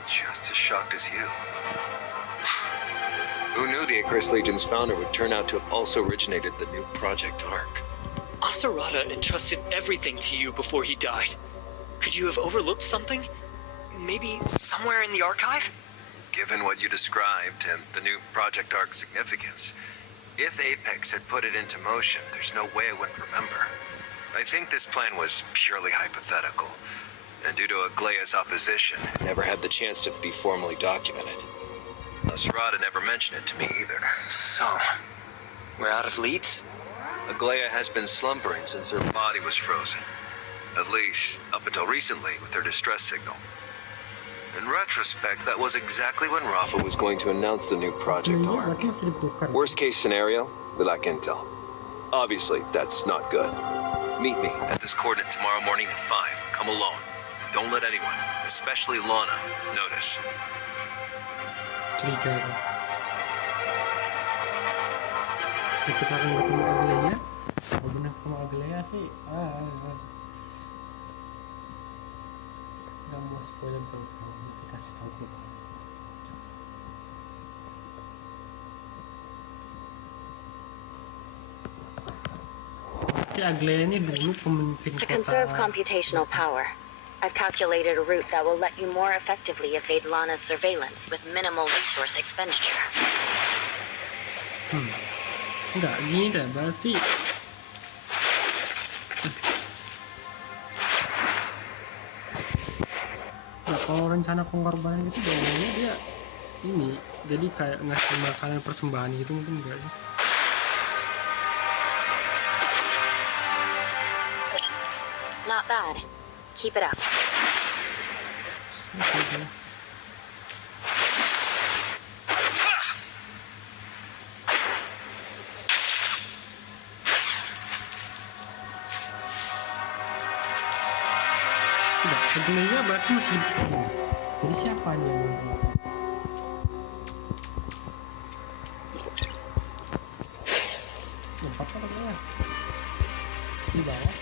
Just as shocked as you. Who knew the Icarus Legion's founder would turn out to have also originated the new Project Ark? Asarada entrusted everything to you before he died. Could you have overlooked something? Maybe somewhere in the archive? Given what you described and the new Project Ark's significance, if Apex had put it into motion, there's no way I wouldn't remember. I think this plan was purely hypothetical, and due to Aglaia's opposition, it never had the chance to be formally documented. Asarada never mentioned it to me either. So, we're out of leads? Aglaia has been slumbering since her body was frozen. At least, up until recently, with her distress signal. In retrospect, that was exactly when Rafa was going to announce the new Project Ark. Worst case scenario, we lack intel. Obviously, that's not good. Meet me at this coordinate tomorrow morning at 5. Come alone. Don't let anyone, especially Lana, notice. Kita akan ketemu Aglaia. Kalau benar ketemu Aglaia sih, nggak mau spoiler jauh-jauh, nanti kasih tahu gue. Aglaia ini dulu pemimpin To kota. conserve computational power, I've calculated a route that will let you more effectively evade Lana's surveillance with minimal resource expenditure. Enggak, gini dah, berarti nah, kalau rencana pengorbanan itu biasanya dia ini jadi kayak ngasih makanan persembahan gitu mungkin enggak sih? Not bad. Keep it up. Tidak, Aglaia berarti masih di sini. Jadi siapa nih yang mau? Empat atau berapa? Di bawah.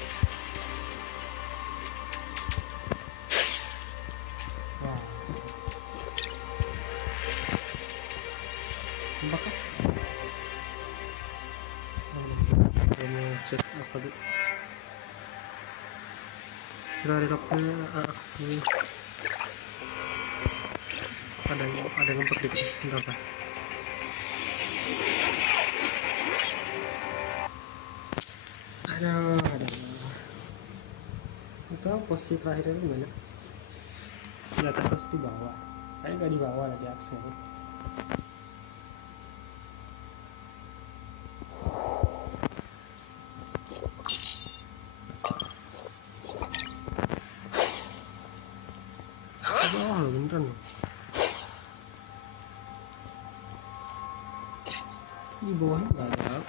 Cek apa dulu? Dari kapten ini ada yang ngepetik berapa? Ada. Itu posisi terakhir itu gimana? Di atas atau di bawah? Kayaknya nggak di bawah lah, di atas. Bentar loh. Di bawahnya nggak ada.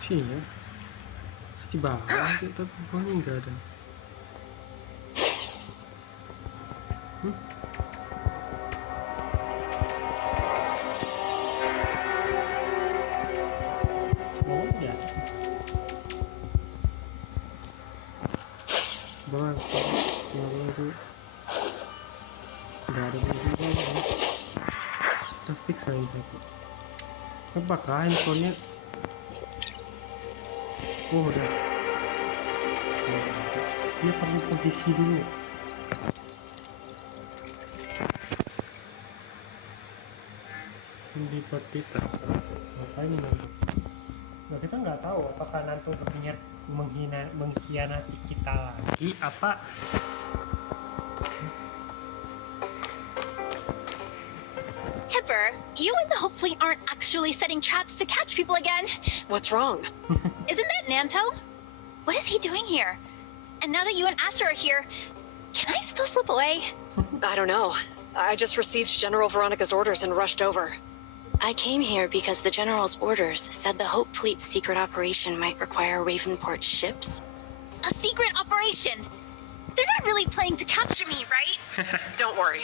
Sini ya. Di bawah tapi bawahnya enggak ada. Bawah di atas. Bawah itu enggak ada di sini kan. Kita fix aja saja. Apakah handphonenya? Oh udah. Dia perlu posisi dulu. Di peta. Ngapain nanti? Nah, kita nggak tahu apakah Nanto berniat mengkhianati kita lagi apa. Hipper, you and the Hope Fleet aren't actually setting traps to catch people again. What's wrong? Isn't that Nanto? What is he doing here? And now that you and Aster are here, can I still slip away? I don't know. I just received General Veronica's orders and rushed over. I came here because the General's orders said the Hope Fleet's secret operation might require Ravenport's ships. A secret operation? They're not really planning to capture me, right? Don't worry.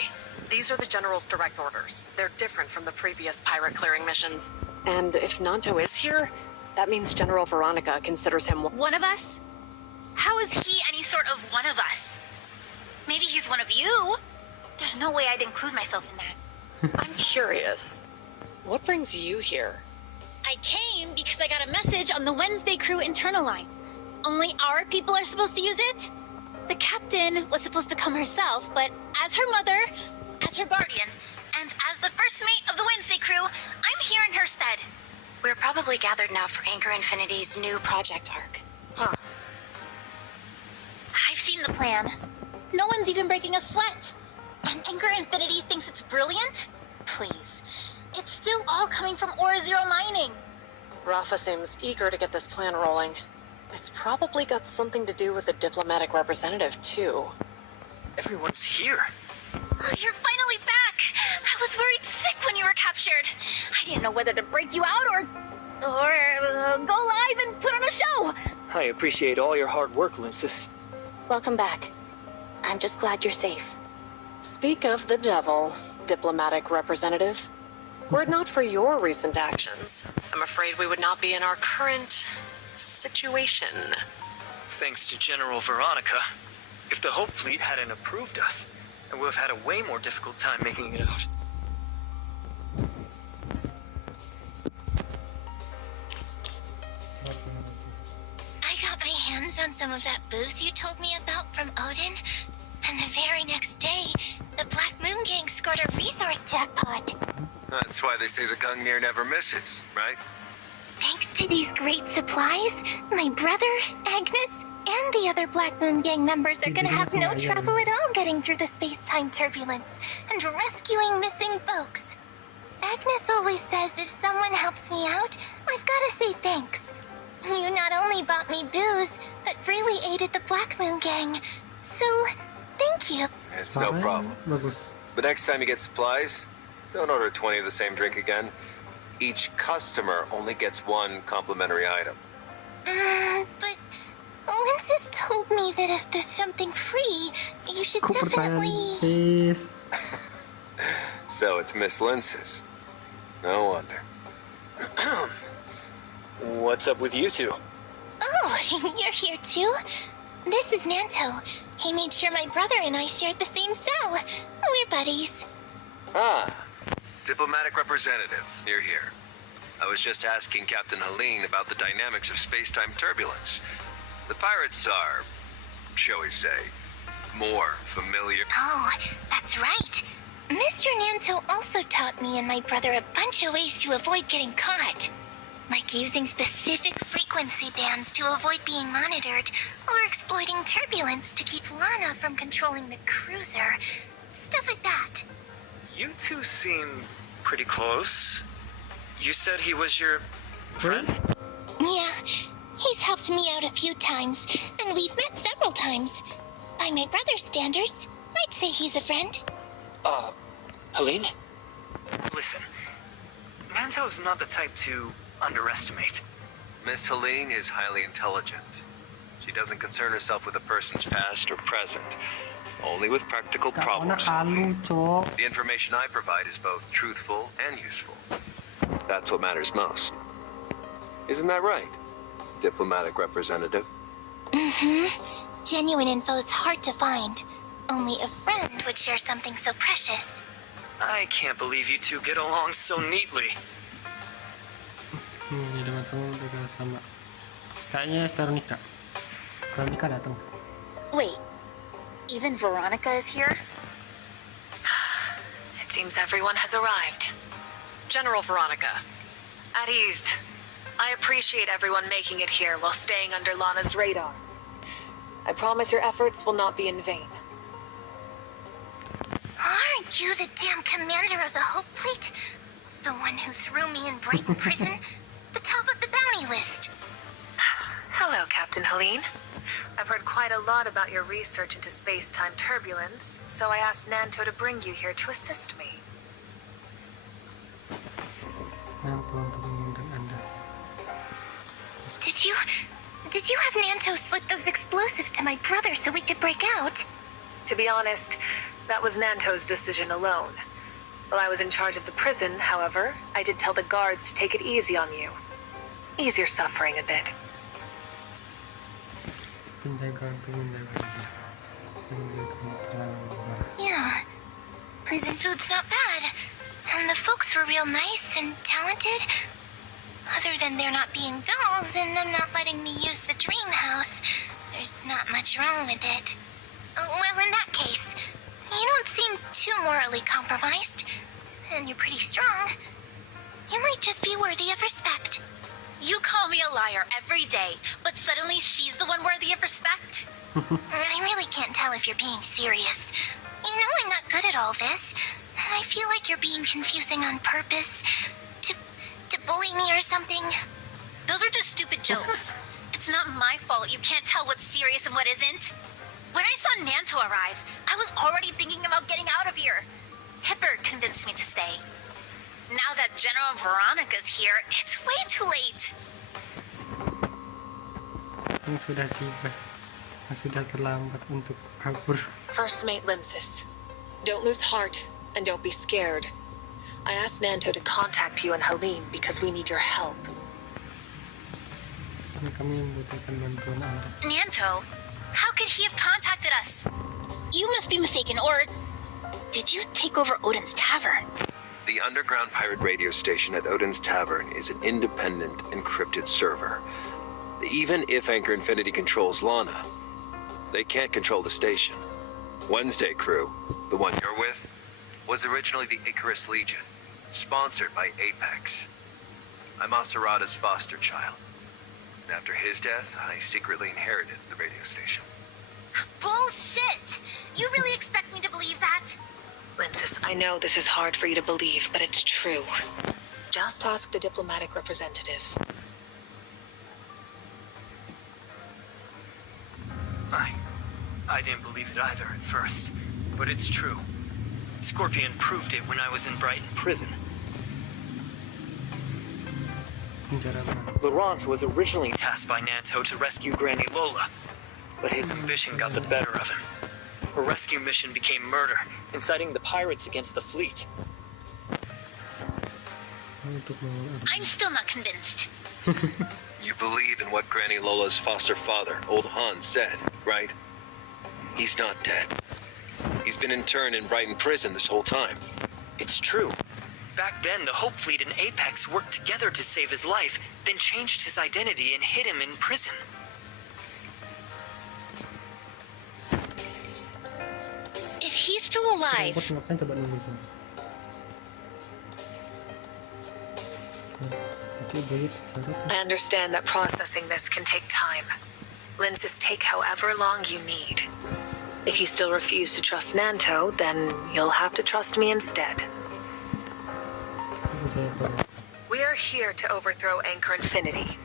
These are the General's direct orders. They're different from the previous pirate clearing missions. And if Nanto is here, that means General Veronica considers him one of us? How is he any sort of one of us? Maybe he's one of you? There's no way I'd include myself in that. I'm curious. What brings you here? I came because I got a message on the Wednesday crew internal line. Only our people are supposed to use it? The captain was supposed to come herself, but as her mother, as her guardian, and as the first mate of the Wednesday crew, I'm here in her stead. We're probably gathered now for Anchor Infinity's new project arc. Huh. I've seen the plan. No one's even breaking a sweat. And Anchor Infinity thinks it's brilliant? Please. It's still all coming from Aura Zero mining. Rafa seems eager to get this plan rolling. It's probably got something to do with the diplomatic representative, too. Everyone's here. Oh, you're finally back. I was worried sick when you were captured. I didn't know whether to break you out or go live and put on a show. I appreciate all your hard work, Linsis. Welcome back. I'm just glad you're safe. Speak of the devil, diplomatic representative. Were it not for your recent actions, I'm afraid we would not be in our current situation. Thanks to General Veronica. If the Hope Fleet hadn't approved us, I would have had a way more difficult time making it out. I got my hands on some of that booze you told me about from Odin, and the very next day, the Black Moon Gang scored a resource jackpot. That's why they say the Gungnir never misses, right? Thanks to these great supplies, my brother, Agnes, and the other Black Moon Gang members are gonna have no trouble at all getting through the space-time turbulence and rescuing missing folks. Agnes always says if someone helps me out, I've gotta say thanks. You not only bought me booze, but really aided the Black Moon Gang. So, thank you. It's no problem. But next time you get supplies, don't order 20 of the same drink again. Each customer only gets one complimentary item. But Linsis told me that if there's something free, you should definitely... So it's Miss Linsis. No wonder. What's up with you two? Oh, you're here too? This is Nanto. He made sure my brother and I shared the same cell. We're buddies. Ah, diplomatic representative, you're here. I was just asking Captain Helene about the dynamics of space-time turbulence. The pirates are, shall we say, more familiar. Oh, that's right. Mr. Nanto also taught me and my brother a bunch of ways to avoid getting caught. Like using specific frequency bands to avoid being monitored, or exploiting turbulence to keep Lana from controlling the cruiser. Stuff like that. You two seem pretty close. You said he was your friend? Yeah, he's helped me out a few times, and we've met several times. By my brother's standards, I'd say he's a friend. Helene? Listen, Nanto's not the type to underestimate. Miss Helene is highly intelligent. She doesn't concern herself with a person's past or present, only with practical problem solving. The information I provide is both truthful and useful. That's what matters most. Isn't that right, diplomatic representative? Mm-hmm. Genuine info's hard to find. Only a friend would share something so precious. I can't believe you two get along so neatly. Sama. Kayaknya Veronica datang. Wait, even Veronica is here? It seems everyone has arrived. General Veronica, at ease. I appreciate everyone making it here while staying under Lana's radar. I promise your efforts will not be in vain. Aren't you the damn commander of the Hope Fleet? The one who threw me in Brighton prison? The top of the bounty list. Hello, Captain Helene. I've heard quite a lot about your research into space-time turbulence, so I asked Nanto to bring you here to assist me. Did you have Nanto slip those explosives to my brother so we could break out? To be honest, that was Nanto's decision alone. While I was in charge of the prison, however, I did tell the guards to take it easy on you. Ease your suffering a bit. Yeah. Prison food's not bad. And the folks were real nice and talented. Other than there not being dolls and them not letting me use the dream house, there's not much wrong with it. Well, in that case, you don't seem too morally compromised. And you're pretty strong. You might just be worthy of respect. You call me a liar every day, but suddenly she's the one worthy of respect? I really can't tell if you're being serious. You know I'm not good at all this, and I feel like you're being confusing on purpose. To bully me or something. Those are just stupid jokes. It's not my fault you can't tell what's serious and what isn't. When I saw Nanto arrive, I was already thinking about getting out of here. Hipper convinced me to stay. Now that General Veronica's here, it's way too late. Sudah tiba. Sudah terlambat untuk kabur. First Mate Lensis, don't lose heart and don't be scared. I asked Nanto to contact you and Helene because we need your help. Kami membutuhkan bantuan Anda. Nanto? How could he have contacted us? You must be mistaken, or did you take over Odin's Tavern? The underground pirate radio station at Odin's Tavern is an independent, encrypted server. Even if Anchor Infinity controls Lana, they can't control the station. Wednesday crew, the one you're with, was originally the Icarus Legion, sponsored by Apex. I'm Aserada's foster child. And after his death, I secretly inherited the radio station. Bullshit! You really expect me to believe that? Lensis, I know this is hard for you to believe, but it's true. Just ask the diplomatic representative. I didn't believe it either at first, but it's true. Scorpion proved it when I was in Brighton prison. Laurence was originally tasked by Nanto to rescue Granny Lola, but his ambition got the better of him. Her rescue mission became murder, inciting the pirates against the fleet. I'm still not convinced. You believe in what Granny Lola's foster father, Old Hans, said, right? He's not dead. He's been interned in Brighton prison this whole time. It's true. Back then, the Hope Fleet and Apex worked together to save his life, then changed his identity and hid him in prison. If he's still alive, I understand that processing this can take time. Lenses take however long you need. If you still refuse to trust Nanto, then you'll have to trust me instead. We are here to overthrow Anchor Infinity.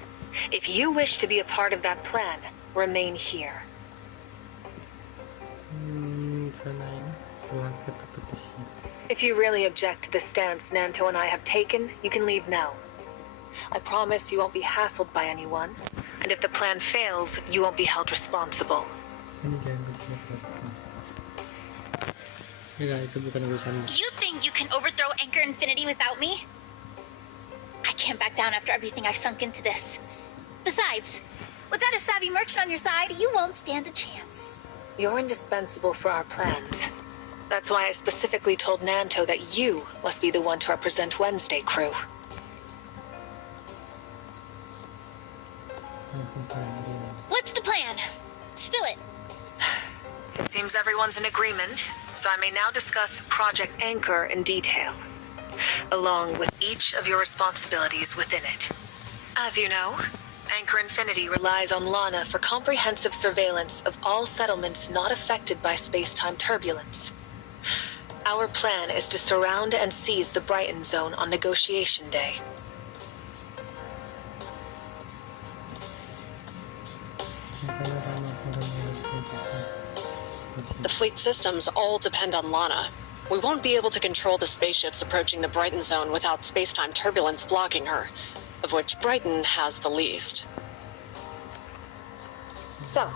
If you wish to be a part of that plan, remain here. If you really object to the stance Nanto and I have taken, you can leave now. I promise you won't be hassled by anyone, and if the plan fails, you won't be held responsible. You think you can overthrow Anchor Infinity without me? I can't back down after everything I sunk into this. Besides, without a savvy merchant on your side, you won't stand a chance. You're indispensable for our plans. That's why I specifically told Nanto that you must be the one to represent Wednesday crew. What's the plan? Spill it. It seems everyone's in agreement, so I may now discuss Project Anchor in detail, along with each of your responsibilities within it. As you know, Anchor Infinity relies on Lana for comprehensive surveillance of all settlements not affected by space-time turbulence. Our plan is to surround and seize the Brighton Zone on negotiation day. The fleet systems all depend on Lana. We won't be able to control the spaceships approaching the Brighton Zone without space-time turbulence blocking her, of which Brighton has the least. So,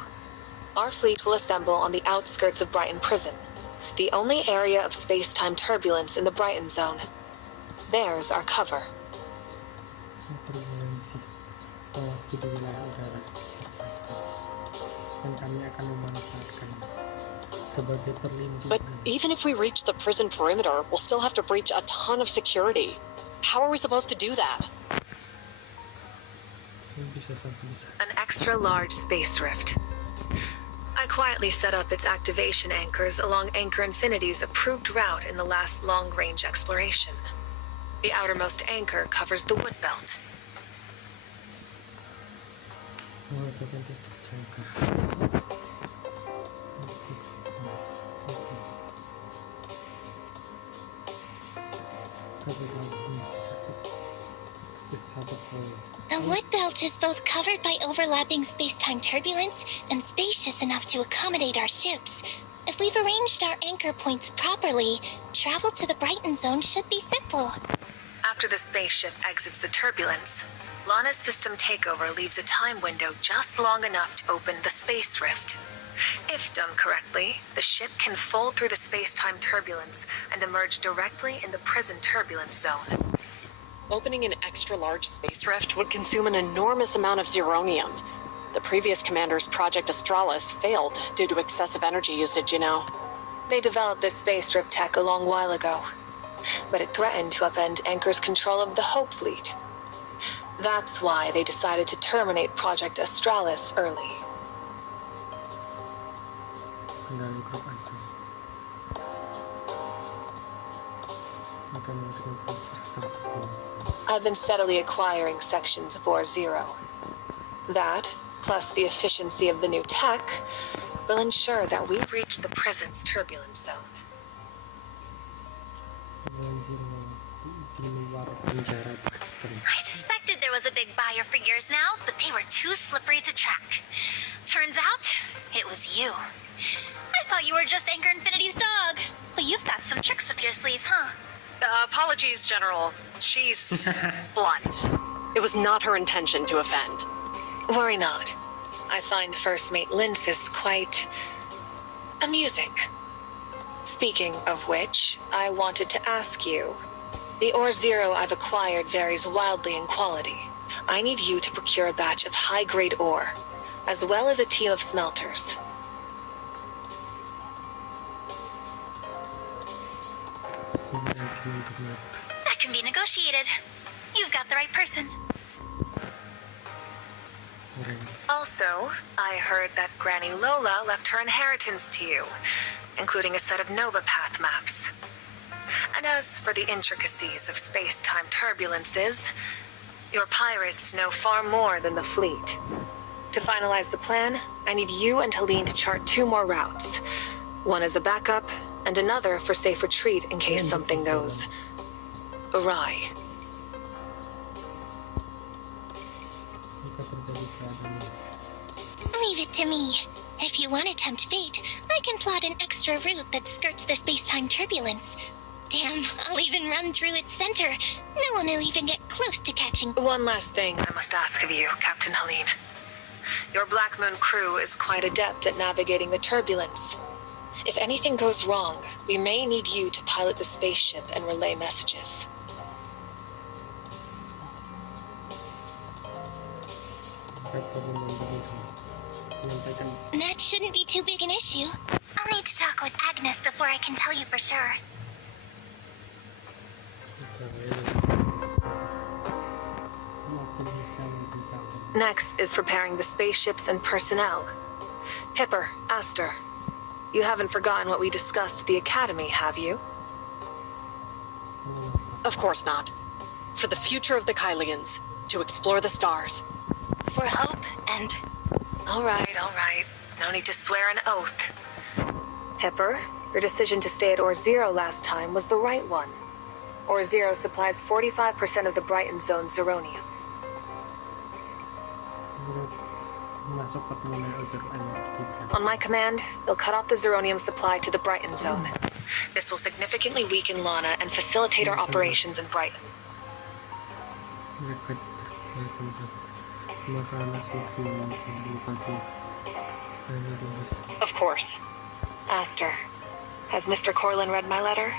our fleet will assemble on the outskirts of Brighton Prison, the only area of space-time turbulence in the Brighton Zone. There's our cover. But even if we reach the prison perimeter, we'll still have to breach a ton of security. How are we supposed to do that? An extra-large space rift. I quietly set up its activation anchors along Anchor Infinity's approved route in the last long-range exploration. The outermost anchor covers the wood belt. The wood belt is both covered by overlapping space-time turbulence and spacious enough to accommodate our ships. If we've arranged our anchor points properly, travel to the Brighton Zone should be simple. After the spaceship exits the turbulence, Lana's system takeover leaves a time window just long enough to open the space rift. If done correctly, the ship can fold through the space-time turbulence and emerge directly in the prison turbulence zone. Opening an extra-large space rift would consume an enormous amount of zeronium. The previous commander's Project Australis failed due to excessive energy usage, you know. They developed this space rift tech a long while ago, but it threatened to upend Anchor's control of the Hope Fleet. That's why they decided to terminate Project Australis early. I've been steadily acquiring sections of Zero. That, plus the efficiency of the new tech, will ensure that we reach the prison's turbulence zone. I suspected there was a big buyer for years now, but they were too slippery to track. Turns out, it was you. I thought you were just Anchor Infinity's dog, but you've got some tricks up your sleeve, huh? Apologies, General. She's blunt. It was not her intention to offend. Worry not. I find First Mate Linsis quite amusing. Speaking of which, I wanted to ask you. The Zero I've acquired varies wildly in quality. I need you to procure a batch of high-grade ore, as well as a team of smelters. That can be negotiated. You've got the right person. Also, I heard that Granny Lola left her inheritance to you, including a set of Nova Path maps. And as for the intricacies of space-time turbulences, your pirates know far more than the fleet. To finalize the plan, I need you and Helene to chart 2 more routes. One as a backup, and another for safe retreat in case something goes awry. Leave it to me. If you want to tempt fate, I can plot an extra route that skirts the space-time turbulence. Damn, I'll even run through its center. No one will even get close to catching. One last thing I must ask of you, Captain Helene. Your Black Moon crew is quite adept at navigating the turbulence. If anything goes wrong, we may need you to pilot the spaceship and relay messages. That shouldn't be too big an issue. I'll need to talk with Agnes before I can tell you for sure. Next is preparing the spaceships and personnel. Hipper, Aster, you haven't forgotten what we discussed at the Academy, have you? Of course not. For the future of the Kylians, to explore the stars. For hope and... All right. No need to swear an oath. Hipper, your decision to stay at Ore Zero last time was the right one. Ore Zero supplies 45% of the Brighton Zone's zeronium. On my command, they'll cut off the zeronium supply to the Brighton Zone. This will significantly weaken Lana and facilitate our operations in Brighton. Of course. Aster, has Mr. Corlin read my letter?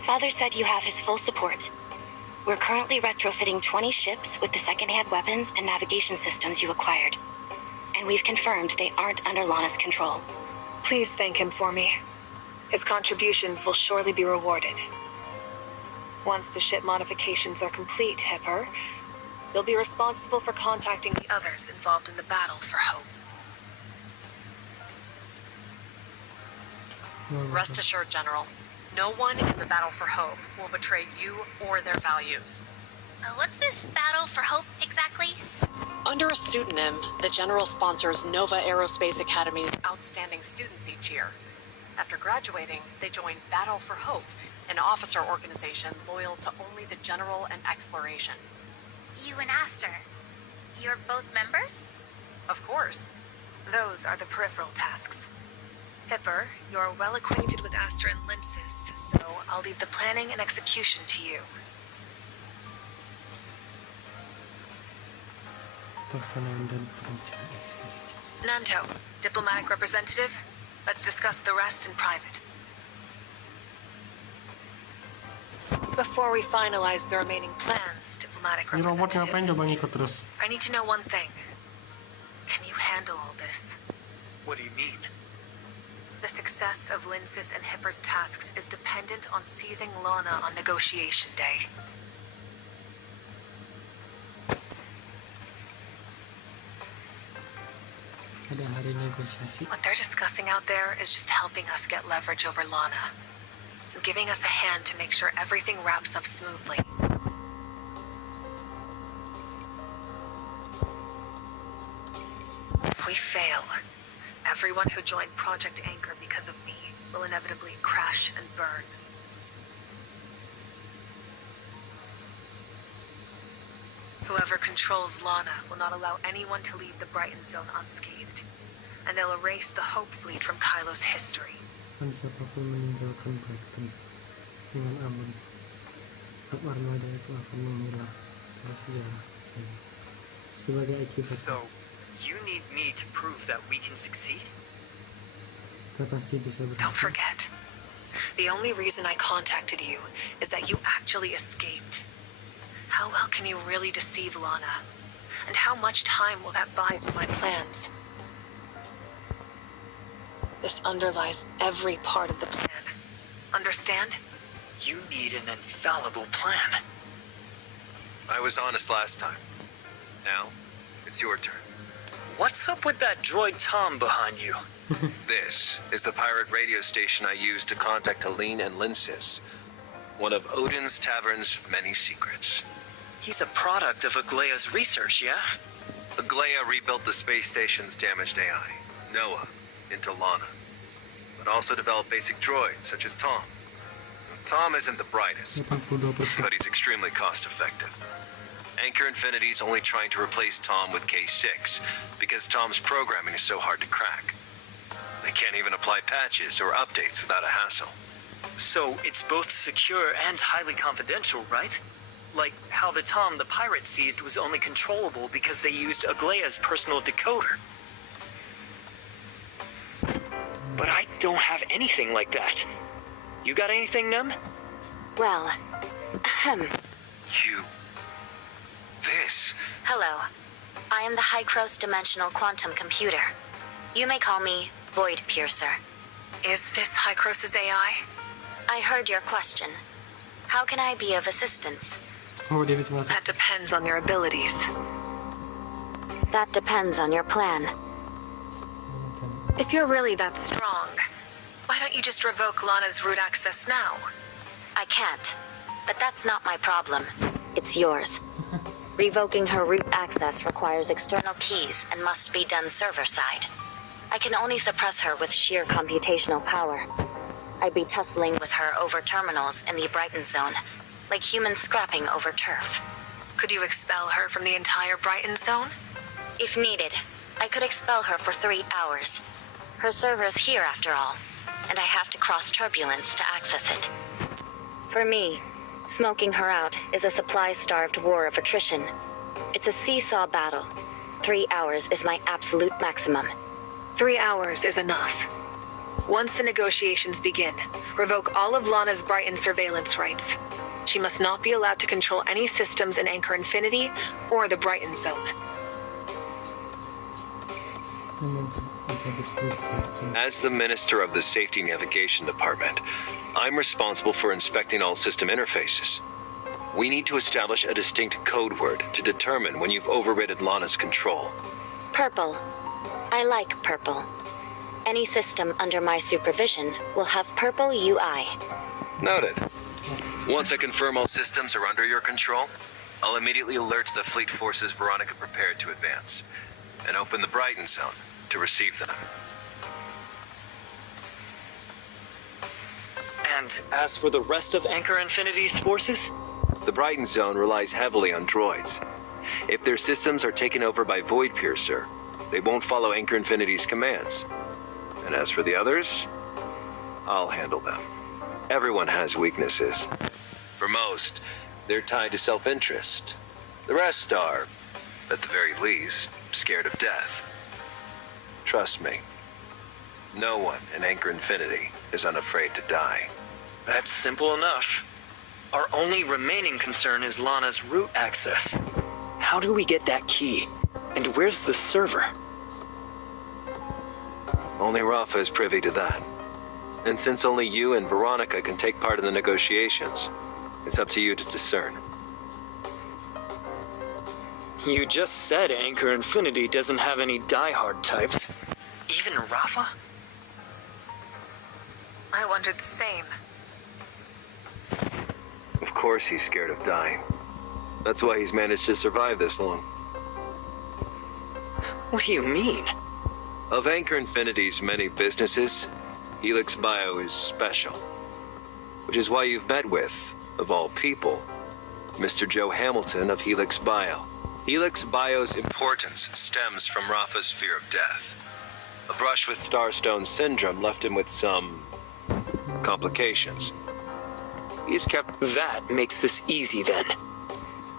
Father said you have his full support. We're currently retrofitting 20 ships with the second-hand weapons and navigation systems you acquired. And we've confirmed they aren't under Lana's control. Please thank him for me. His contributions will surely be rewarded. Once the ship modifications are complete, Hipper, you'll be responsible for contacting the others involved in the battle for hope. Rest assured, General, no one in the battle for hope will betray you or their values. What's this battle for hope exactly? Under a pseudonym, the General sponsors Nova Aerospace Academy's outstanding students each year. After graduating, they join Battle for Hope, an officer organization loyal to only the General and exploration. You and Aster, you're both members? Of course. Those are the peripheral tasks. Hipper, you're well acquainted with Aster and Linsis, so I'll leave the planning and execution to you. Nanto, diplomatic representative, let's discuss the rest in private. Before we finalize the remaining plans, diplomatic representative, I need to know one thing. Can you handle all this? What do you mean? The success of Linsis and Hipper's tasks is dependent on seizing Lana on negotiation day. What they're discussing out there is just helping us get leverage over Lana, and giving us a hand to make sure everything wraps up smoothly. If we fail, everyone who joined Project Anchor because of me will inevitably crash and burn. Whoever controls Lana will not allow anyone to leave the Brighton Zone unscathed, and they'll erase the Hope Fleet from Kylo's history. So, you need me to prove that we can succeed? Don't forget, the only reason I contacted you is that you actually escaped. How well can you really deceive Lana? And how much time will that buy for my plans? This underlies every part of the plan. Understand? You need an infallible plan. I was honest last time. Now, it's your turn. What's up with that droid Tom behind you? This is the pirate radio station I used to contact Helene and Linsis. One of Odin's Tavern's many secrets. He's a product of Aglaya's research, yeah? Aglaya rebuilt the space station's damaged AI, Noah, into Lana. But also developed basic droids, such as Tom. Tom isn't the brightest, but he's extremely cost-effective. Anchor Infinity's only trying to replace Tom with K6, because Tom's programming is so hard to crack. They can't even apply patches or updates without a hassle. So it's both secure and highly confidential, right? Like how the Tom the pirate seized was only controllable because they used Aglaya's personal decoder. But I don't have anything like that. You got anything, Nem? Well, This? Hello. I am the High-Cross Dimensional Quantum Computer. You may call me Void Piercer. Is this High-Cross's AI? I heard your question. How can I be of assistance? That depends on your abilities. That depends on your plan. If you're really that strong, why don't you just revoke Lana's root access now? I can't. But that's not my problem. It's yours. Revoking her root access requires external keys and must be done server-side. I can only suppress her with sheer computational power. I'd be tussling with her over terminals in the Brighton zone, like humans scrapping over turf. Could you expel her from the entire Brighton zone? If needed, I could expel her for 3 hours. Her server's here after all, and I have to cross turbulence to access it. For me, smoking her out is a supply-starved war of attrition. It's a seesaw battle. 3 hours is my absolute maximum. 3 hours is enough. Once the negotiations begin, revoke all of Lana's Brighton surveillance rights. She must not be allowed to control any systems in Anchor Infinity or the Brighton zone. As the Minister of the Safety Navigation Department, I'm responsible for inspecting all system interfaces. We need to establish a distinct code word to determine when you've overridden Lana's control. Purple. I like purple. Any system under my supervision will have purple UI. Noted. Once I confirm all systems are under your control, I'll immediately alert the fleet forces Veronica prepared to advance, and open the Brighton zone to receive them. And as for the rest of Anchor Infinity's forces? The Brighton zone relies heavily on droids. If their systems are taken over by Void Piercer, they won't follow Anchor Infinity's commands. And as for the others, I'll handle them. Everyone has weaknesses. For most, they're tied to self-interest. The rest are, at the very least, scared of death. Trust me, no one in Anchor Infinity is unafraid to die. That's simple enough. Our only remaining concern is Lana's root access. How do we get that key? And where's the server? Only Rafa is privy to that. And since only you and Veronica can take part in the negotiations, it's up to you to discern. You just said Anchor Infinity doesn't have any diehard types. Even Rafa? I wondered the same. Of course he's scared of dying. That's why he's managed to survive this long. What do you mean? Of Anchor Infinity's many businesses, Helix Bio is special. Which is why you've met with, of all people, Mr. Joe Hamilton of Helix Bio. Helix Bio's importance stems from Rafa's fear of death. A brush with Starstone Syndrome left him with some complications. He's kept... That makes this easy then.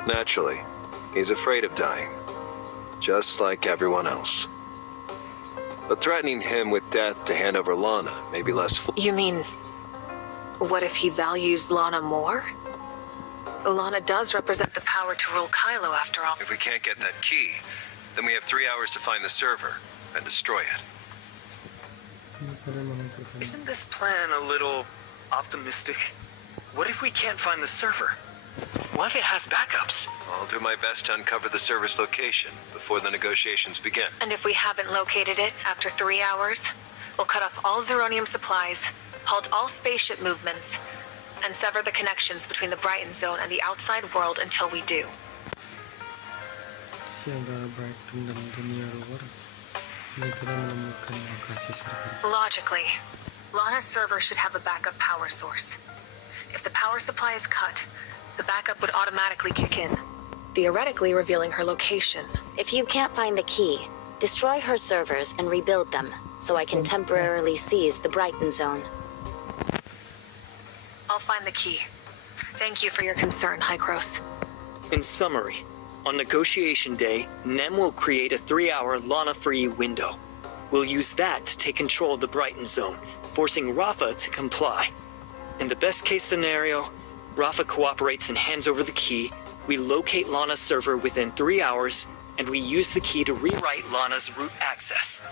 Naturally, he's afraid of dying, just like everyone else. But threatening him with death to hand over Lana may be less... You mean, what if he values Lana more? Lana does represent the power to rule Kylo after all. If we can't get that key, then we have 3 hours to find the server and destroy it. Isn't this plan a little optimistic? What if we can't find the server? What if it has backups? I'll do my best to uncover the server's location before the negotiations begin. And if we haven't located it after 3 hours, we'll cut off all Zeronium supplies, halt all spaceship movements, and sever the connections between the Brighton zone and the outside world until we do. Logically, Lana's server should have a backup power source. If the power supply is cut, the backup would automatically kick in, theoretically revealing her location. If you can't find the key, destroy her servers and rebuild them, so I can temporarily seize the Brighton zone. I'll find the key. Thank you for your concern, Hykros. In summary, on negotiation day, Nem will create a 3-hour Lana-free window. We'll use that to take control of the Brighton zone, forcing Rafa to comply. In the best-case scenario, Rafa cooperates and hands over the key, we locate Lana's server within 3 hours, and we use the key to rewrite Lana's root access.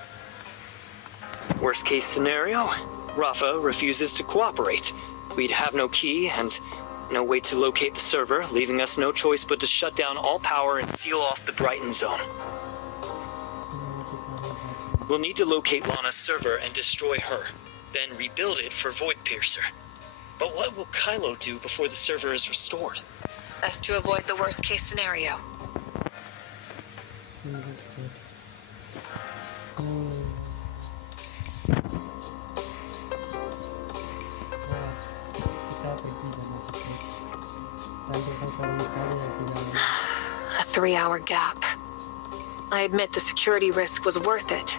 Worst-case scenario, Rafa refuses to cooperate. We'd have no key and no way to locate the server, leaving us no choice but to shut down all power and seal off the Brighton zone. We'll need to locate Lana's server and destroy her, then rebuild it for Void Piercer. But what will Kylo do before the server is restored? Best to avoid the worst-case scenario. A 3-hour gap. I admit the security risk was worth it.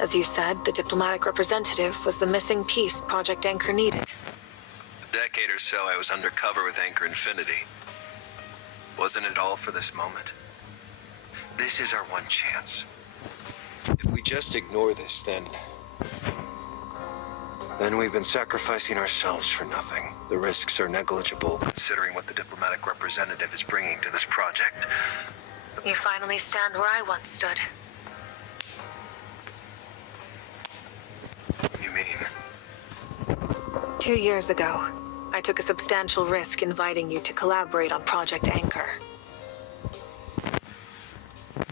As you said, the diplomatic representative was the missing piece Project Anchor needed. A decade or so I was undercover with Anchor Infinity. Wasn't it all for this moment? This is our one chance. If we just ignore this, then we've been sacrificing ourselves for nothing. The risks are negligible, considering what the diplomatic representative is bringing to this project. You finally stand where I once stood. You mean? 2 years ago, I took a substantial risk inviting you to collaborate on Project Anchor.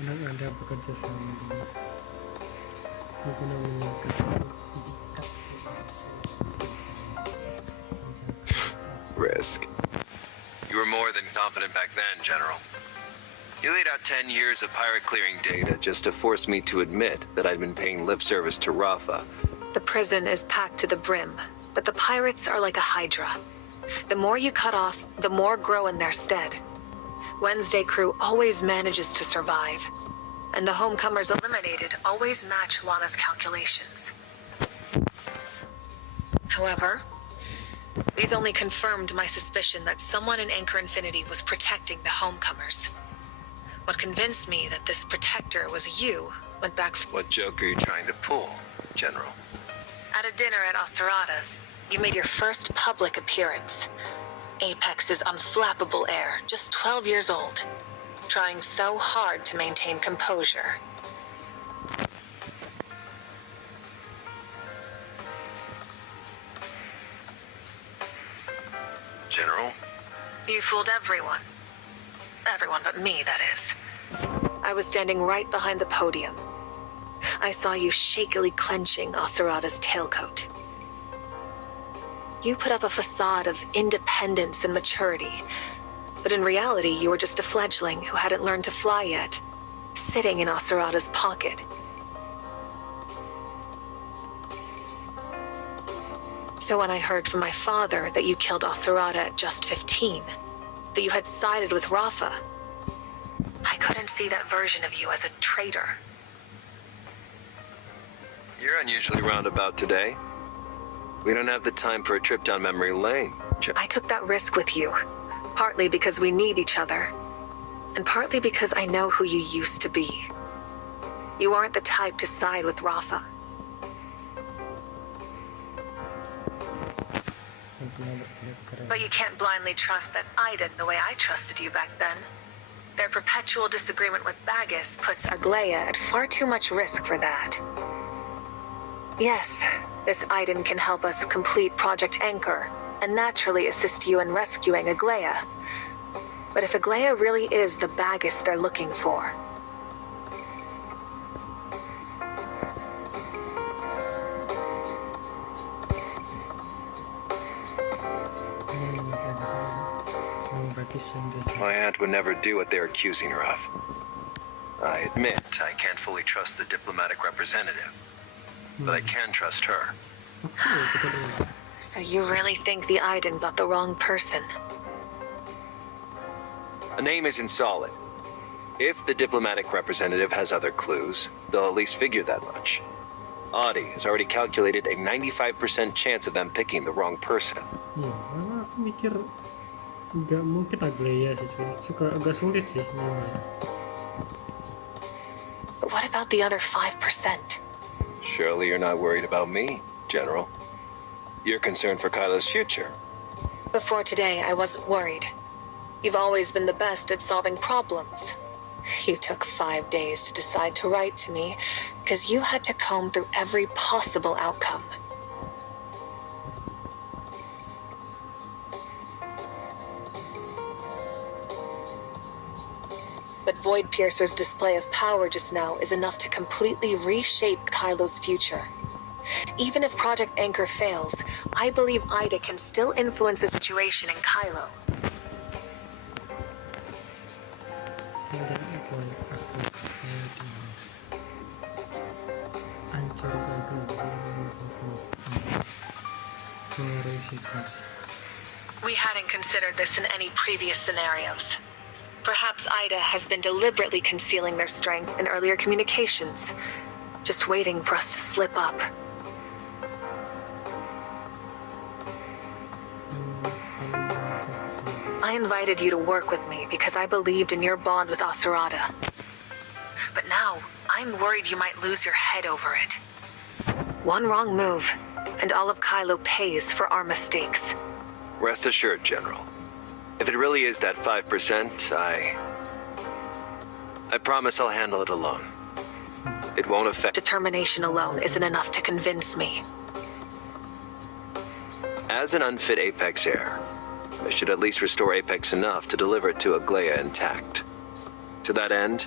Anda bekerja sama dengan guna meningkatkan tingkat Risk. You were more than confident back then, General. You laid out 10 years of pirate clearing data just to force me to admit that I'd been paying lip service to Rafa. The prison is packed to the brim, but the pirates are like a hydra. The more you cut off, the more grow in their stead. Wednesday crew always manages to survive, and the homecomers eliminated always match Lana's calculations. However, these only confirmed my suspicion that someone in Anchor Infinity was protecting the homecomers. What convinced me that this protector was you went back... What joke are you trying to pull, General? At a dinner at Osarada's, you made your first public appearance. Apex's unflappable heir, just 12 years old, trying so hard to maintain composure. General? You fooled everyone. Everyone but me, that is. I was standing right behind the podium. I saw you shakily clenching Osarada's tailcoat. You put up a facade of independence and maturity, but in reality, you were just a fledgling who hadn't learned to fly yet, sitting in Osarada's pocket. So when I heard from my father that you killed Osarada at just 15, that you had sided with Rafa, I couldn't see that version of you as a traitor. You're unusually roundabout today. We don't have the time for a trip down memory lane. I took that risk with you, partly because we need each other, and partly because I know who you used to be. You aren't the type to side with Rafa. But you can't blindly trust that Aiden the way I trusted you back then. Their perpetual disagreement with Bagus puts Aglaia at far too much risk for that. Yes, this Aiden can help us complete Project Anchor, and naturally assist you in rescuing Aglaia. But if Aglaia really is the Bagus they're looking for... My aunt would never do what they're accusing her of. I admit I can't fully trust the diplomatic representative, but I can trust her. So you really think the Aiden got the wrong person? A name isn't solid. If the diplomatic representative has other clues, they'll at least figure that much. Audi has already calculated a 95% chance of them picking the wrong person. Iya, soalnya aku mikir nggak mungkin Aglaia sih, suka agak sulit sih memang. But what about the other 5%? Surely you're not worried about me, General. You're concerned for Kylo's future. Before today, I wasn't worried. You've always been the best at solving problems. You took 5 days to decide to write to me because you had to comb through every possible outcome. But Void Piercer's display of power just now is enough to completely reshape Kylo's future. Even if Project Anchor fails, I believe Ida can still influence the situation in Kylo. We hadn't considered this in any previous scenarios. Perhaps Ida has been deliberately concealing their strength in earlier communications, just waiting for us to slip up. I invited you to work with me because I believed in your bond with Asarada. But now, I'm worried you might lose your head over it. One wrong move, and all of Kylo pays for our mistakes. Rest assured, General. If it really is that 5%, I promise I'll handle it alone. It won't affect... Determination alone isn't enough to convince me. As an unfit Apex heir, I should at least restore Apex enough to deliver it to Aglaia intact. To that end,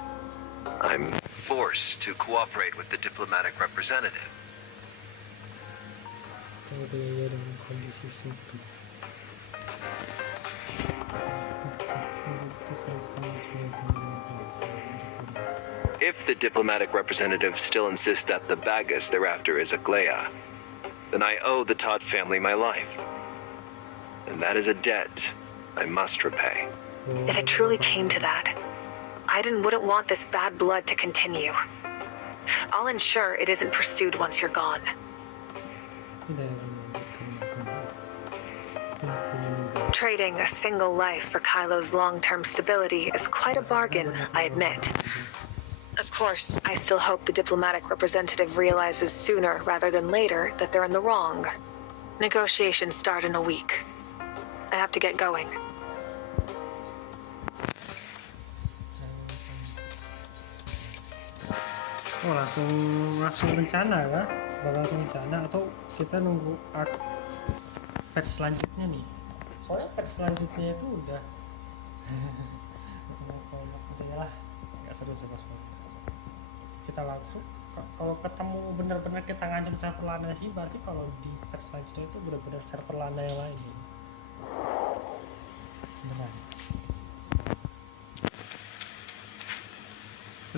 I'm forced to cooperate with the diplomatic representative. If the diplomatic representative still insists that the Bagus thereafter is Aglaia, then I owe the Todd family my life. And that is a debt I must repay. If it truly came to that, Aiden wouldn't want this bad blood to continue. I'll ensure it isn't pursued once you're gone. Trading a single life for Kylo's long-term stability is quite a bargain, I admit. Of course, I still hope the diplomatic representative realizes sooner rather than later that they're in the wrong. Negotiations start in a week. I have to get going. Oh, langsung rencana kan? Langsung rencana atau kita nunggu patch selanjutnya nih? Soalnya patch selanjutnya itu udah lah, nggak seru sih pas kita langsung kalau ketemu benar-benar kita ngancam server lana sih, berarti kalau di patch selanjutnya itu benar-benar server lana yang lain gitu. Benar.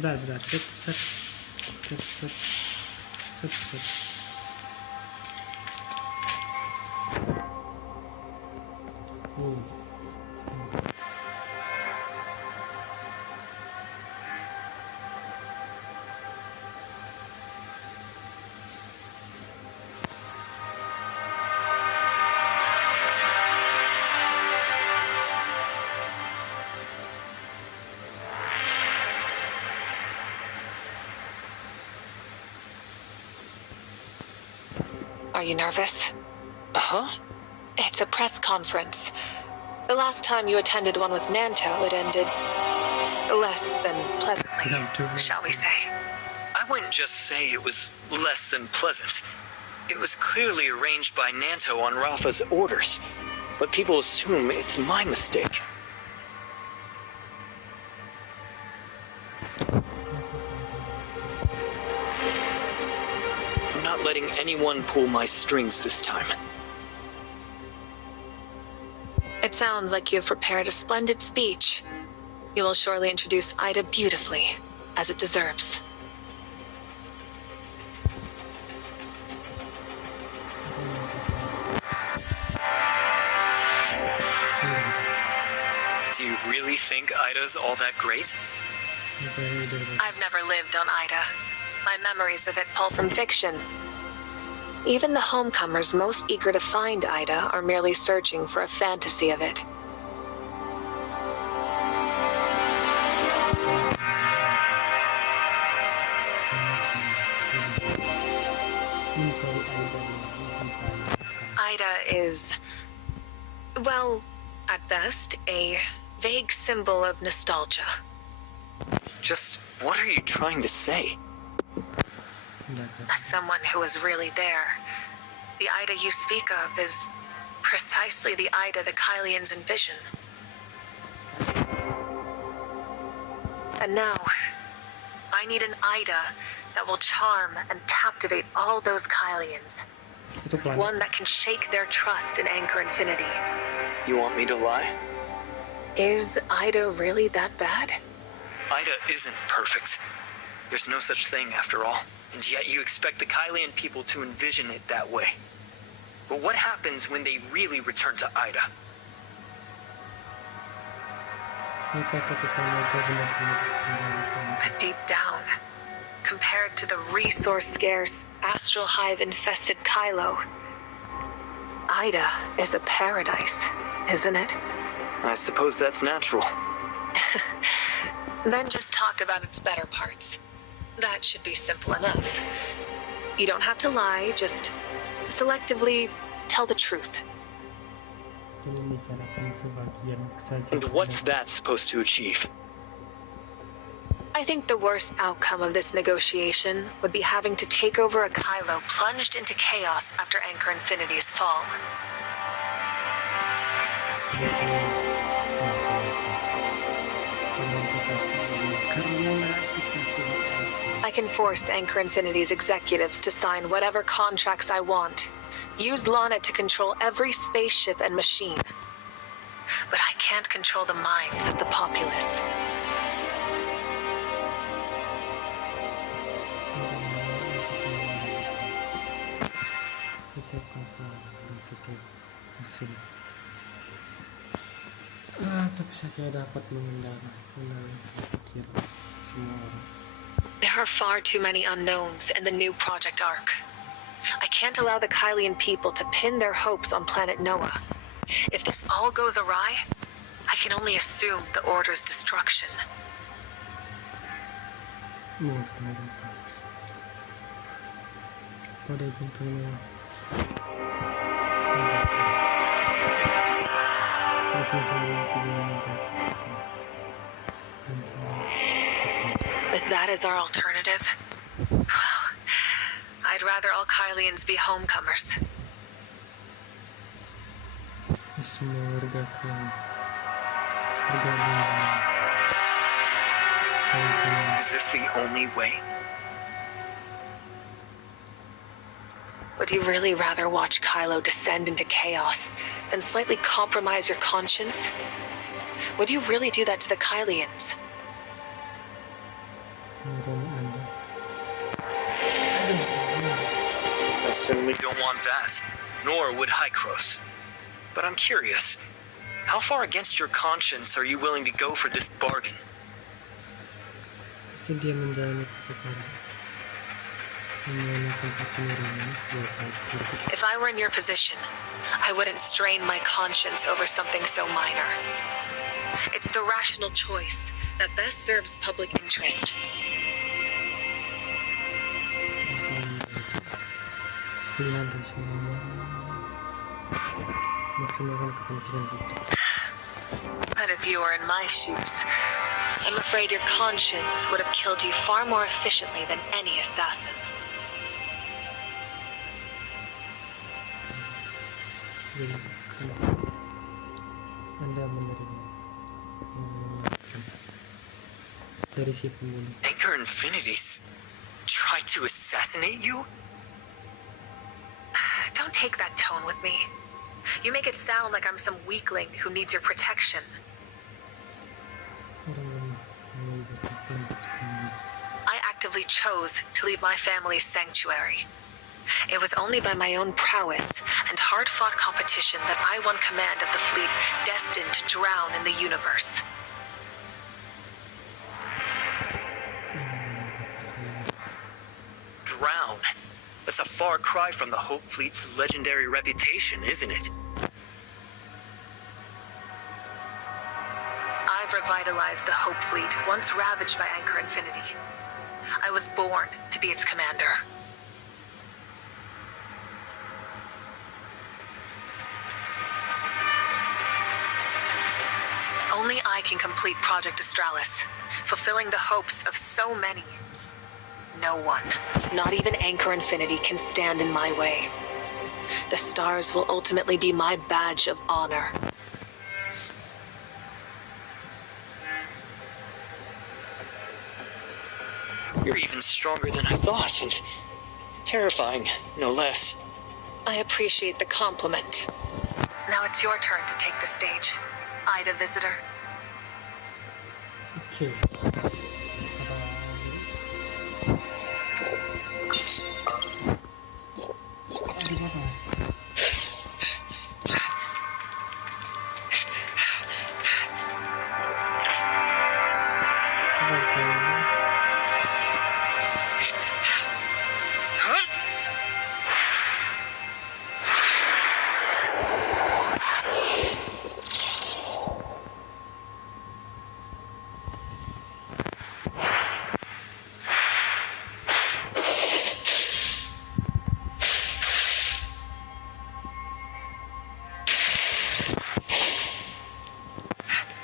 Udah set. Are you nervous? Huh? It's a press conference. The last time you attended one with Nanto, it ended less than pleasantly, shall we say. I wouldn't just say it was less than pleasant. It was clearly arranged by Nanto on Rafa's orders, but people assume it's my mistake. I'm not letting anyone pull my strings this time. It sounds like you've prepared a splendid speech. You will surely introduce Ida beautifully, as it deserves. Do you really think Ida's all that great? I've never lived on Ida. My memories of it pull from fiction. Even the homecomers most eager to find Ida are merely searching for a fantasy of it. Ida is, well, at best, a vague symbol of nostalgia. Just what are you trying to say? As someone who was really there, the Ida you speak of is precisely the Ida the Kylians envision. And now, I need an Ida that will charm and captivate all those Kylians. One that can shake their trust in Anchor Infinity. You want me to lie? Is Ida really that bad? Ida isn't perfect. There's no such thing after all. And yet you expect the Kylian people to envision it that way. But what happens when they really return to Ida? But deep down, compared to the resource-scarce, astral hive-infested Kylo, Ida is a paradise, isn't it? I suppose that's natural. Then just talk about its better parts. That should be simple enough. You don't have to lie, just selectively tell the truth. And what's that supposed to achieve? I think the worst outcome of this negotiation would be having to take over a Kylo plunged into chaos after Anchor Infinity's fall. I can force Anchor Infinity's executives to sign whatever contracts I want. Use Lana to control every spaceship and machine. But I can't control the minds of the populace. Tapi saya dapat pikir semua orang. There are far too many unknowns in the new Project Ark. I can't allow the Kylian people to pin their hopes on planet Noah. If this all goes awry, I can only assume the Order's destruction. If that is our alternative, I'd rather all Kylians be homecomers. Is this the only way? Would you really rather watch Kylo descend into chaos than slightly compromise your conscience? Would you really do that to the Kylians? I certainly don't want that, nor would Hykros. But I'm curious, how far against your conscience are you willing to go for this bargain? If I were in your position, I wouldn't strain my conscience over something so minor. It's the rational choice that best serves public interest. But if you were in my shoes, I'm afraid your conscience would have killed you far more efficiently than any assassin. Anchor Infinities tried to assassinate you? Don't take that tone with me. You make it sound like I'm some weakling who needs your protection. I actively chose to leave my family's sanctuary. It was only by my own prowess and hard-fought competition that I won command of the fleet destined to drown in the universe. Drown? That's a far cry from the Hope Fleet's legendary reputation, isn't it? I've revitalized the Hope Fleet, once ravaged by Anchor Infinity. I was born to be its commander. Only I can complete Project Astralis, fulfilling the hopes of so many. No one, not even Anchor Infinity, can stand in my way. The stars will ultimately be my badge of honor. You're even stronger than I thought, and terrifying, no less. I appreciate the compliment. Now it's your turn to take the stage, Ida Visitor. Okay.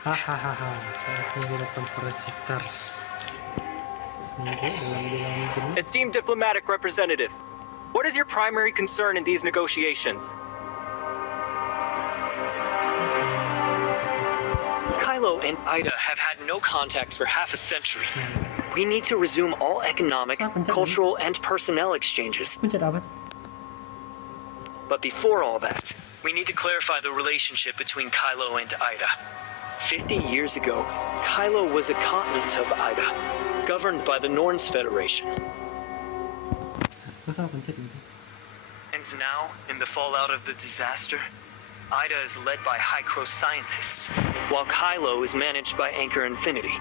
Hahaha, saatnya kita konferensi pers. Seminggu dalam jalan. Esteemed diplomatic representative, what is your primary concern in these negotiations? Kylo and Ida have had no contact for half a century. We need to resume all economic, cultural, and personnel exchanges. But before all that, we need to clarify the relationship between Kylo and Ida. 50 years ago, Kylo was a continent of Ida, governed by the Norns Federation. And now, in the fallout of the disaster, Ida is led by High-Cross scientists, while Kylo is managed by Anchor Infinity.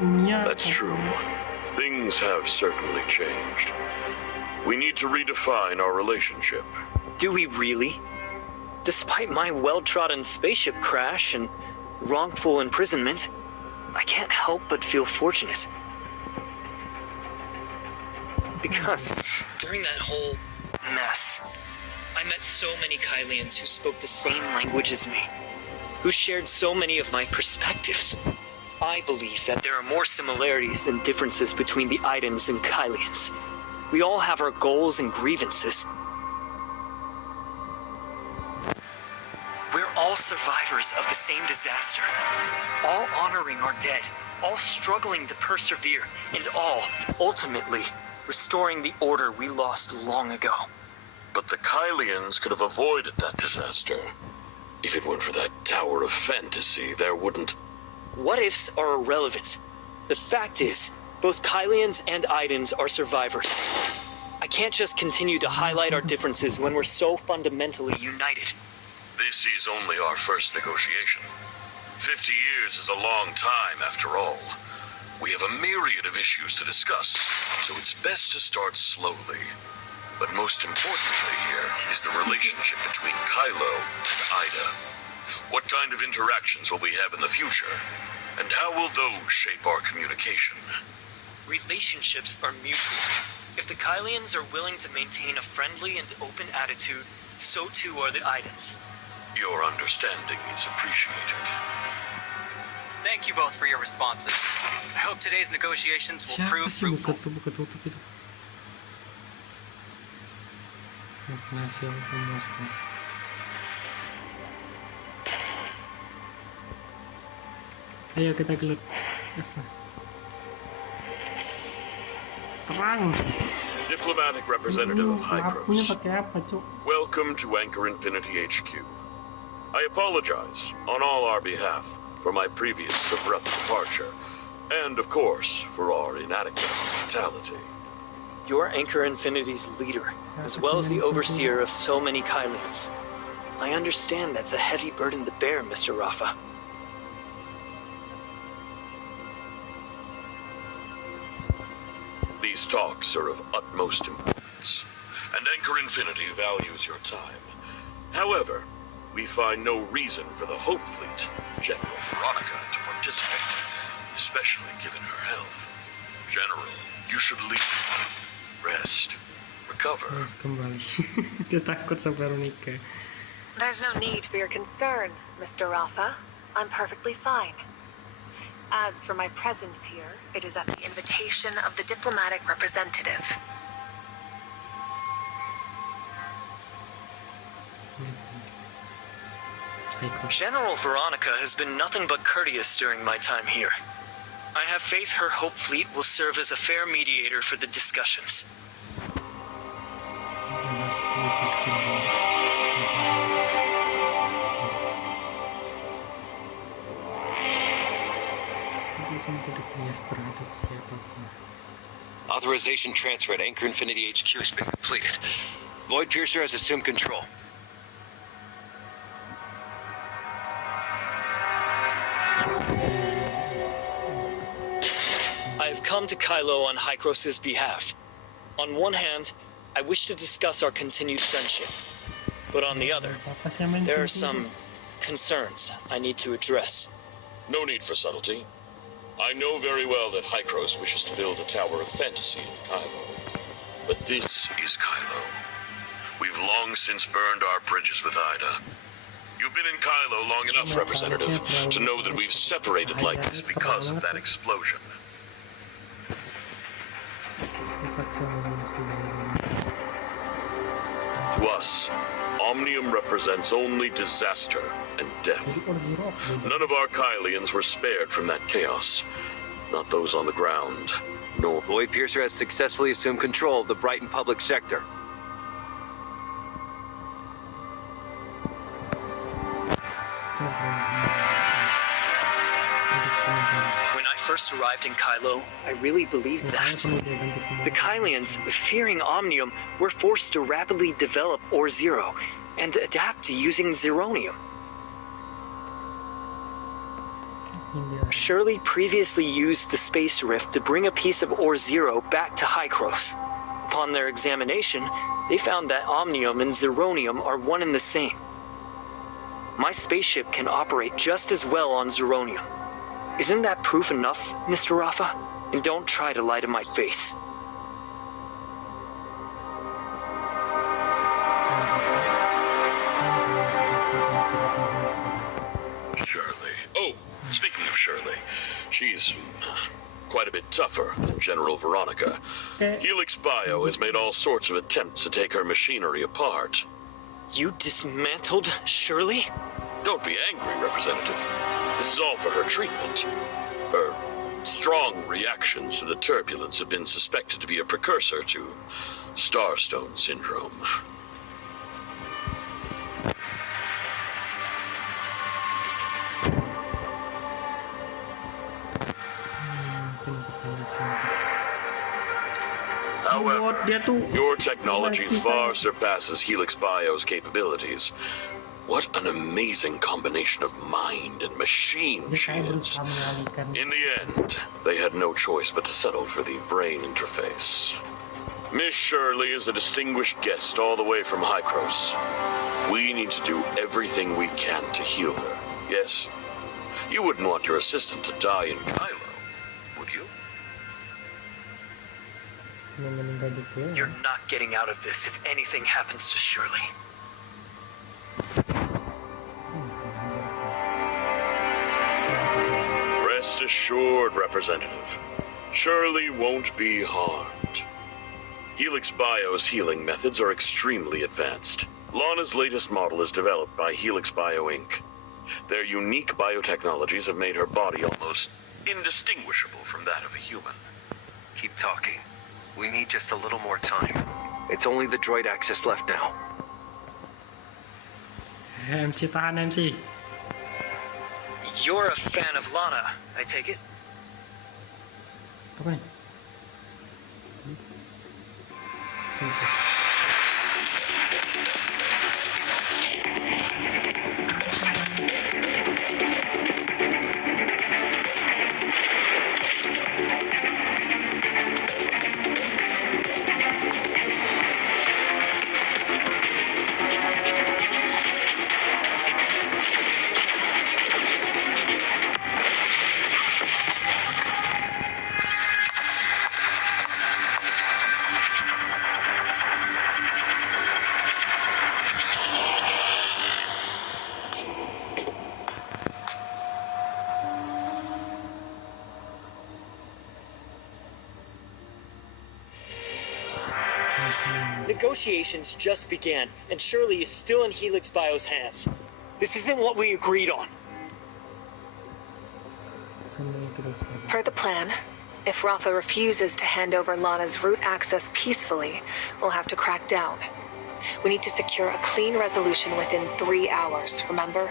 That's true. Things have certainly changed. We need to redefine our relationship. Do we really? Despite my well-trodden spaceship crash and wrongful imprisonment, I can't help but feel fortunate. Because during that whole mess, I met so many Kylians who spoke the same language as me, who shared so many of my perspectives. I believe that there are more similarities than differences between the Idans and Kylians. We all have our goals and grievances. We're all survivors of the same disaster, all honoring our dead, all struggling to persevere, and all, ultimately, restoring the order we lost long ago. But the Kylians could have avoided that disaster. If it weren't for that tower of fantasy, there wouldn't... What-ifs are irrelevant. The fact is, both Kylians and Idans are survivors. I can't just continue to highlight our differences when we're so fundamentally united. This is only our first negotiation. 50 years is a long time, after all. We have a myriad of issues to discuss, so it's best to start slowly. But most importantly here is the relationship between Kylo and Ida. What kind of interactions will we have in the future? And how will those shape our communication? Relationships are mutual. If the Kylians are willing to maintain a friendly and open attitude, so too are the Idans. Your understanding is appreciated. Thank you both for your responses. I hope today's negotiations will prove fruitful. Ayo kita gelut. Terang. Diplomatic representative of High-Cross. Welcome to Anchor Infinity HQ. I apologize on all our behalf for my previous abrupt departure, and of course for our inadequate hospitality. You're Anchor Infinity's leader, as well as the overseer of so many Kylians. I understand that's a heavy burden to bear, Mr. Rafa. These talks are of utmost importance, and Anchor Infinity values your time. However, we find no reason for the Hope Fleet, General Veronica, to participate, especially given her health. General, you should leave. Rest. Recover. Dia takut sama Veronica. There's no need for your concern, Mr. Rafa. I'm perfectly fine. As for my presence here, it is at the Invitation of the diplomatic representative. General Veronica has been nothing but courteous during my time here. I have faith her Hope Fleet will serve as a fair mediator for the discussions. Authorization transfer at Anchor Infinity HQ has been completed. Void Piercer has assumed control. I have come to Kylo on High-Cross's behalf. On one hand, I wish to discuss our continued friendship. But on the other, there are some concerns I need to address. No need for subtlety. I know very well that High-Cross wishes to build a tower of fantasy in Kylo. But this is Kylo. We've long since burned our bridges with Ida. You been in Kylo long enough, Representative, to know that we've separated like this because of that explosion. To us, Omnium represents only disaster and death. None of our Kylians were spared from that chaos. Not those on the ground, nor... Lloyd Piercer has successfully assumed control of the Brighton public sector. When I first arrived in Kylo, I really believed that. The Kylians, fearing Omnium, were forced to rapidly develop Or-Zero and adapt to using Zeronium. Shirley previously used the space rift to bring a piece of Or-Zero back to Hykros. Upon their examination, they found that Omnium and Zeronium are one and the same. My spaceship can operate just as well on Zeronium. Isn't that proof enough, Mr. Rafa? And don't try to lie to my face. Shirley. Oh, speaking of Shirley, she's quite a bit tougher than General Veronica. Helix Bio has made all sorts of attempts to take her machinery apart. You dismantled Shirley? Don't be angry, Representative. This is all for her treatment. Her strong reactions to the turbulence have been suspected to be a precursor to Starstone Syndrome. However, your technology far surpasses Helix Bio's capabilities. What an amazing combination of mind and machine she is. In the end, they had no choice but to settle for the brain interface. Miss Shirley is a distinguished guest all the way from Hykros. We need to do everything we can to heal her. Yes, you wouldn't want your assistant to die in Kylo, would you? You're not getting out of this if anything happens to Shirley. Rest assured, Representative. Shirley won't be harmed. Helix Bio's healing methods are extremely advanced. Lana's latest model is developed by Helix Bio Inc. Their unique biotechnologies have made her body almost indistinguishable from that of a human. Keep talking. We need just a little more time. It's only the droid access left now. MC tahan MC. You're a fan of Lana, I take it? Apa nih? Negotiations just began, and Shirley is still in Helix Bio's hands. This isn't what we agreed on. Per the plan, if Rafa refuses to hand over Lana's root access peacefully, we'll have to crack down. We need to secure a clean resolution within 3 hours, remember?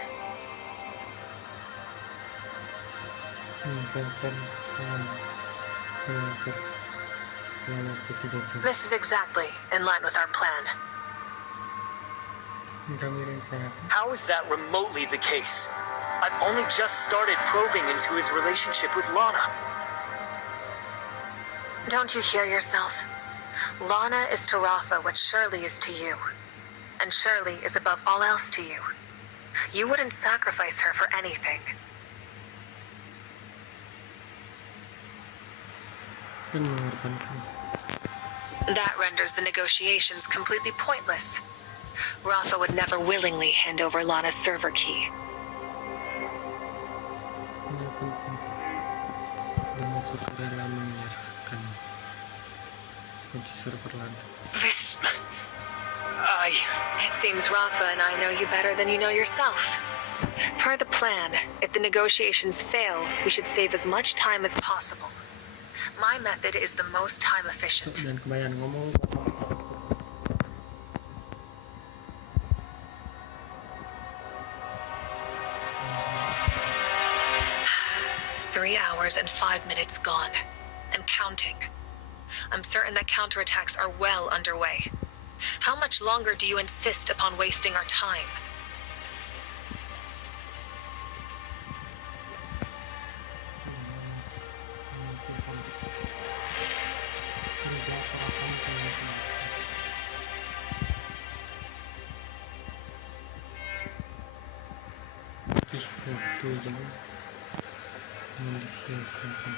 This is exactly in line with our plan. How is that remotely the case? I've only just started probing into his relationship with Lana. Don't you hear yourself? Lana is to Rafa what Shirley is to you. And Shirley is above all else to you. You wouldn't sacrifice her for anything. That renders the negotiations completely pointless. Rafa would never willingly hand over Lana's server key. This... It seems Rafa and I know you better than you know yourself. Per the plan, if the negotiations fail, we should save as much time as possible. My method is the most time efficient. Dan kebayang ngomong 3 hours and 5 minutes gone. And counting. I'm certain that counterattacks are well underway. How much longer do you insist upon wasting our time? Waktu jangan disia-siakan.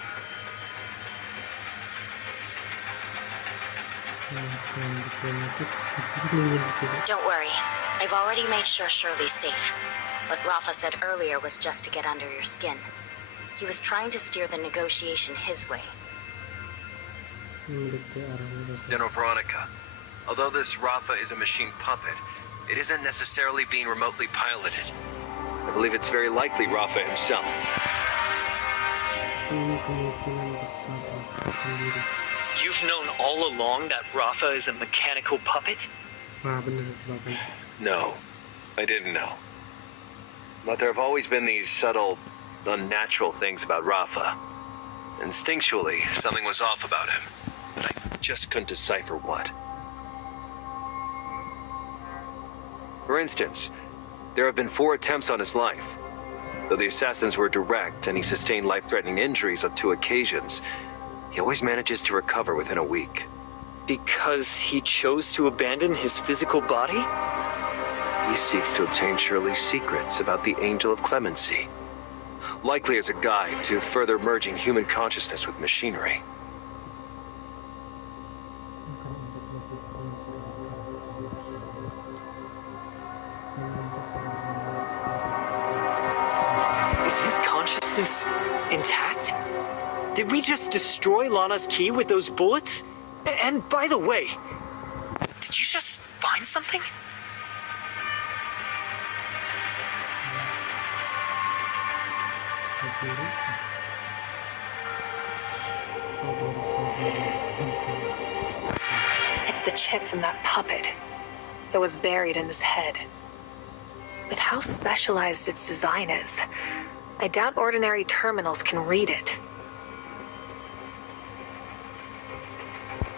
Don't worry. I've already made sure Shirley's safe. What Rafa said earlier was just to get under your skin. He was trying to steer the negotiation his way. General Veronica, although this Rafa is a machine puppet, it isn't necessarily being remotely piloted. I believe it's very likely Rafa himself. You've known all along that Rafa is a mechanical puppet? No, I didn't know. But there have always been these subtle, unnatural things about Rafa. Instinctually, something was off about him, but I just couldn't decipher what. For instance, there have been 4 attempts on his life. Though the assassins were direct and he sustained life-threatening injuries on 2 occasions, he always manages to recover within a week. Because he chose to abandon his physical body? He seeks to obtain Shirley's secrets about the Angel of Clemency. Likely as a guide to further merging human consciousness with machinery. Is his consciousness intact? Did we just destroy Lana's key with those bullets? And by the way, did you just find something? It's the chip from that puppet. It was buried in his head. With how specialized its design is, I doubt ordinary terminals can read it.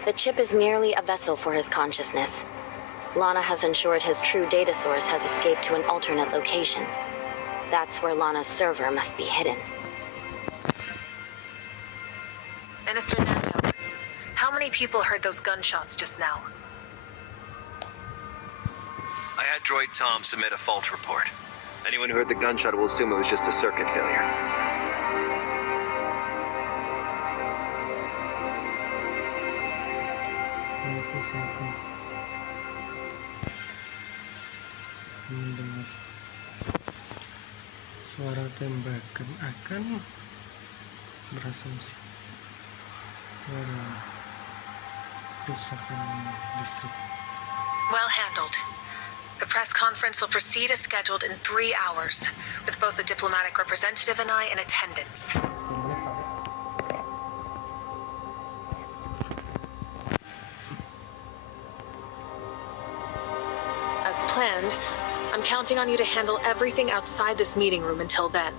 The chip is merely a vessel for his consciousness. Lana has ensured his true data source has escaped to an alternate location. That's where Lana's server must be hidden. Minister Nanto, how many people heard those gunshots just now? I had Droid Tom submit a fault report. Anyone who heard the gunshot will assume it was just a circuit failure. Mendengar suara tembakan akan berasumsi suara kerusakan listrik. Well handled. The press conference will proceed as scheduled in 3 hours, with both the diplomatic representative and I in attendance. As planned, I'm counting on you to handle everything outside this meeting room until then.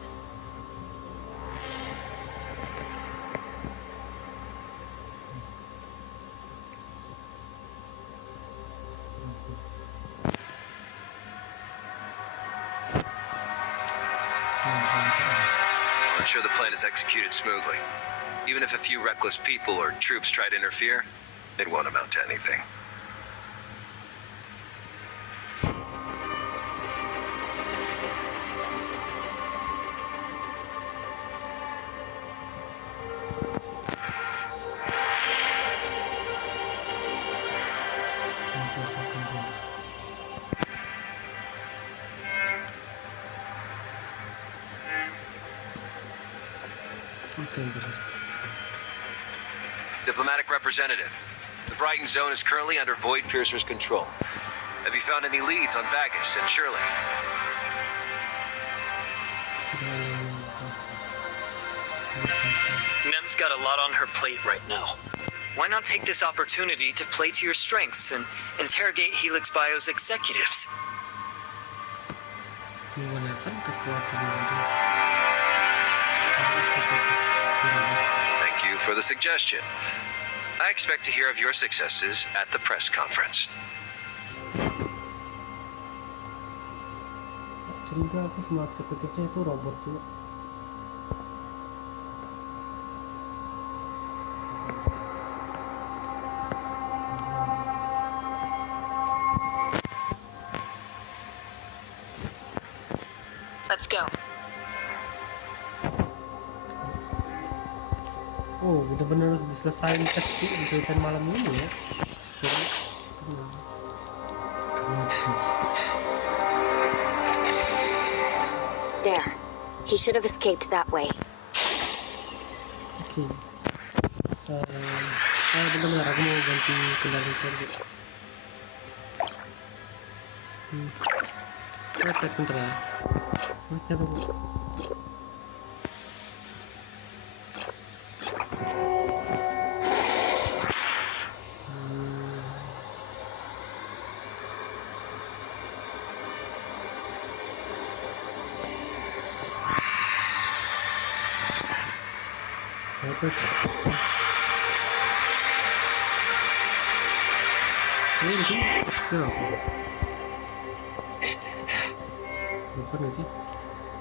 I'm sure the plan is executed smoothly. Even if a few reckless people or troops try to interfere, it won't amount to anything. Diplomatic representative. The Brighton zone is currently under Void Piercer's control. Have you found any leads on Baggis and Shirley? Nem's got a lot on her plate right now. Why not take this opportunity to play to your strengths and interrogate Helix Bio's executives? Thank you for the suggestion. I expect to hear of your successes at the press conference. Curiga aku semua eksekutifnya itu robot juga. Let's go. Oh, udah bener diselesain teks sih, diselesain malam ini ya. There. He should have escaped that way. Oke. Benar-benar aku mau ganti kendali kerja. Repet bentar ya. Mas jatuh. Ini di sini apa? Lupa nggak sih?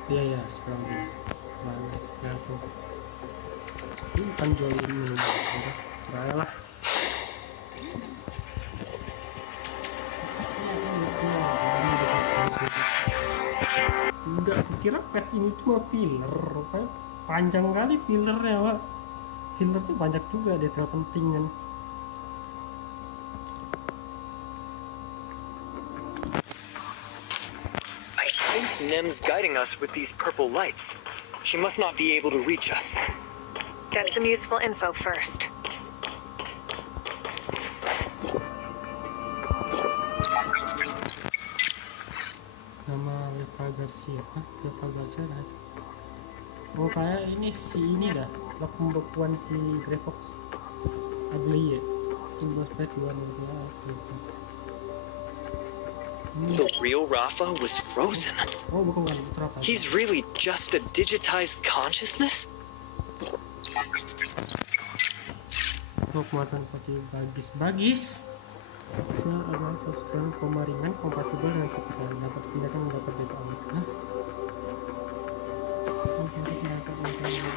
Iya ya, sekarang banget. Nyatu. Ini bukan jolin minum. Udah, seraya lah. Enggak, aku kira patch ini cuma filler. Rupanya panjang kali fillernya, Pak. Fillernya banyak juga, detail penting kan. I think Nem's guiding us with these purple lights. She must not be able to reach us. Get some useful info first. Nama Leva Garcia, Leva Garcia ada. Oh kayak ini dah, pembekuan si Grefox Agli ya. Inbospet 2012. The real Rafa was frozen. Oh bukan itu Rafa. He's really just a digitized consciousness? Oh kematan pasti bagis. Sosial adalah sosial koma ringan kompatibel dengan chip SARA, dapat dipindahkan mendapat data awet. Hah? Untuk membaca agraria.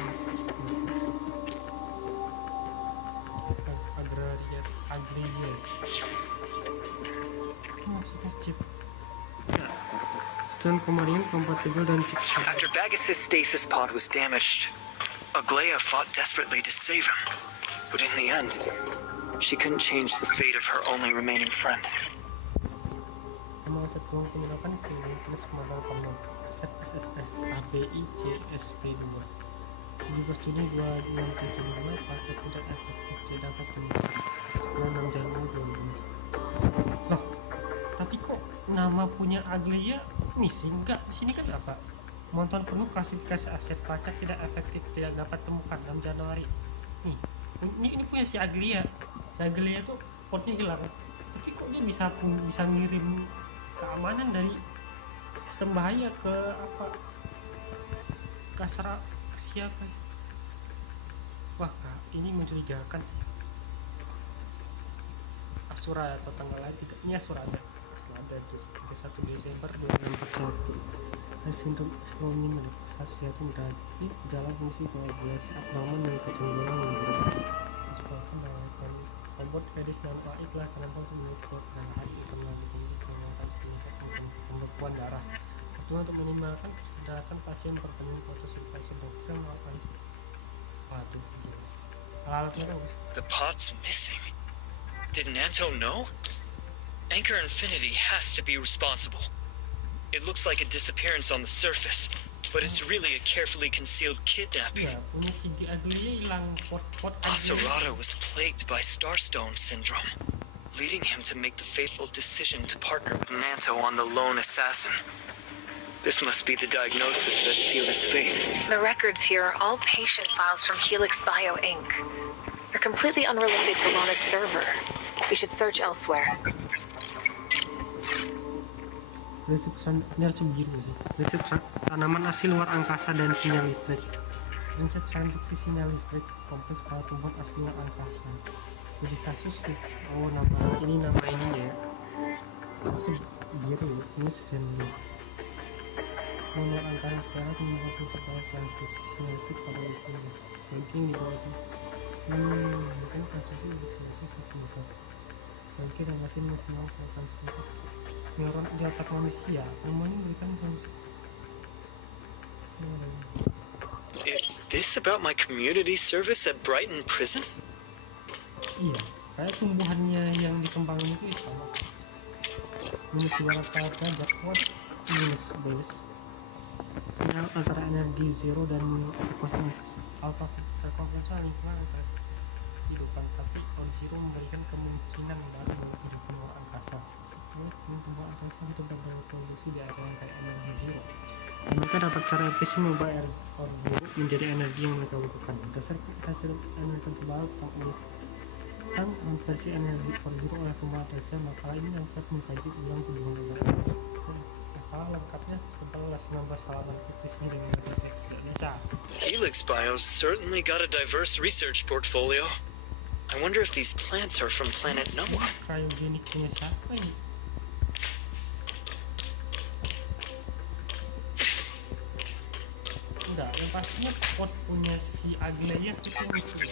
Maksudnya chip. Sosial koma ringan kompatibel dengan chip SARA. After Baggis' stasis pod was damaged, Aglaya fought desperately to save him. But in the end, she couldn't change the fate of her only remaining friend. Emang aset penuh penyerapan itu terus modal penuh aset SSS ABICSP2 17 Juni 2075 pajak tidak efektif tidak dapat temukan 6 Januari 2012. Loh, tapi kok nama punya Aglia kok missing? Enggak, di sini kan apa? Monton penuh klasifikasi aset pajak tidak efektif tidak dapat temukan 6 Januari. Nih, ini punya si Aglia. Si Aglia tuh portnya hilang. Tapi kok dia bisa ngirim keamanan dari sistem bahaya ke apa? Ke SARA, ke siapa? Wah, Kak, ini mencurigakan sih. Asura atau tanggal lain ini Asura ada. Ada itu 31 Desember 2041. Sindrom astronomi status itu berarti jalan fungsi koagulasi abnormal dari kecenderungan yang berubah. Sebabnya melakukan robot medis dan AI telah terlempar untuk menulis setiap hari internal pembekuan darah. Percuma untuk minimalkan kesedatan pasien berpenuh foto supaya dokter melakukan. Waduh, alatnya apa? The pod's missing. Did Nanto know? Anchor Infinity has to be responsible. It looks like a disappearance on the surface, but it's really a carefully concealed kidnapping. Ya, punya si Aglia hilang pot-pot SARA was plagued by Starstone syndrome, leading him to make the fateful decision to partner with Nanto on the lone assassin. This must be the diagnosis that sealed his fate. The records here are all patient files from Helix Bio Inc. They're completely unrelated to Lana's server. We should search elsewhere. Resep biru sih. Resep tanaman asli luar angkasa dan sinyal listrik. Resep transduksi sinyal listrik kompleks pada tumbuhan asli luar angkasa. Studi kasus nama ininya ya. Resep biru ini season luar angkasa sekarang menggunakan prinsip transduksi sinyal listrik pada listrik saking di bawah itu. Mungkin kasusnya sudah selesai semoga. Saking dan masih melakukan selesai. Neuron di otak manusia semuanya memberikan solusi. Is this about my community service at Brighton Prison? Iya, kayak tumbuhannya yang dikembangin itu sama sih. Minus 200 derajat kuat, minus base. Antara energi zero dan kosmis alpha frekuensi lingkungan antara kehidupan, tapi kalau zero memberikan kemungkinan baru bagi kehidupan luar angkasa. Setelah tumbuh angkasa itu dapat berproduksi di area yang kayak energi zero. Mereka dapat cara efisien mengubah or zero menjadi energi yang mereka butuhkan. Berdasarkan hasil energi terbaru tentang versi energi or zero oleh tumbuhan tersebut, makalah ini dapat mengkaji ulang tumbuhan energi. Makalah lengkapnya sebelah 19 halaman episnya dari Indonesia. Helix Bio's certainly got a diverse research portfolio. I wonder if these plants are from planet Noah. Cryogenik punya siapa ya? Enggak, yang pastinya pot punya si Aglia itu sih.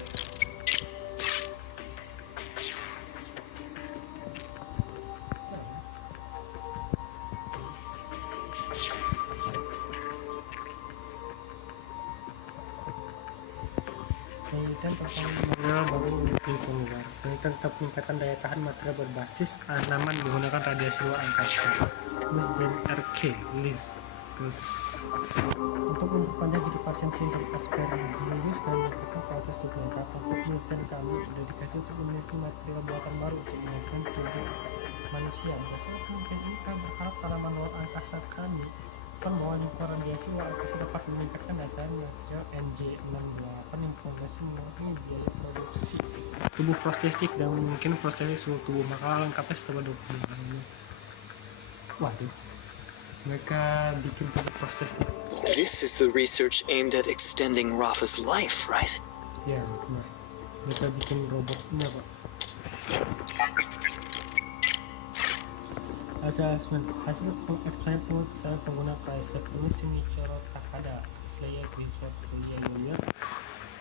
Penelitian tentang material baru di penggar. Penelitian tentang peningkatan daya tahan material berbasis tanaman menggunakan radiasi luar angkasa. Mesin RK Liz untuk memperpanjang kehidupan sindrom aspergillus dan melakukan proses lengkap. Untuk penelitian kami dedikasi untuk memiliki material buatan baru untuk meningkatkan tubuh manusia. Berdasarkan penelitian ini kami berharap tanaman luar angkasa kami bahwa lingkungan radiasi luar angkasa dapat meningkatkan daya material NJ628 yang progresif mengurangi biaya produksi tubuh prostetik dan mungkin prostetik seluruh tubuh. Makalah lengkapnya setelah 20 bulan. Waduh, mereka bikin tubuh prostetik. This is the research aimed at extending Rafa's life, right? Ya, benar. Mereka bikin robotnya, Pak. Hasil eksperimen pengukuran pengguna tricep ini Shinichiro Takada, Slayer di suatu kuliah New York.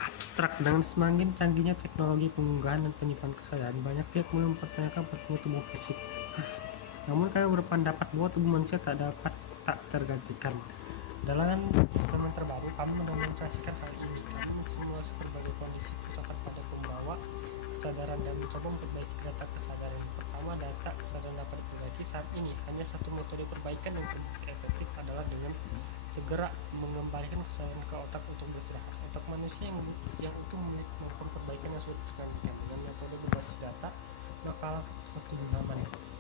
Abstrak dengan semakin canggihnya teknologi pengunggahan dan penyimpanan kesadaran, banyak pihak mulai mempertanyakan pentingnya tubuh fisik. Namun kami berpendapat bahwa tubuh manusia tak tergantikan. Dalam eksperimen terbaru, kami mendemonstrasikan hal ini. Kami mensimulasi berbagai kondisi kerusakan pada pembawa kesadaran dan mencoba memperbaiki data kesadaran. Pertama, data kesadaran dapat diperbaiki saat ini. Hanya satu metode perbaikan yang terbukti efektif adalah dengan segera mengembalikan kesadaran ke otak untuk beristirahat. Otak manusia yang utuh memiliki kemampuan perbaikan yang sulit tergantikan. Dengan metode berbasis data, makalah 178.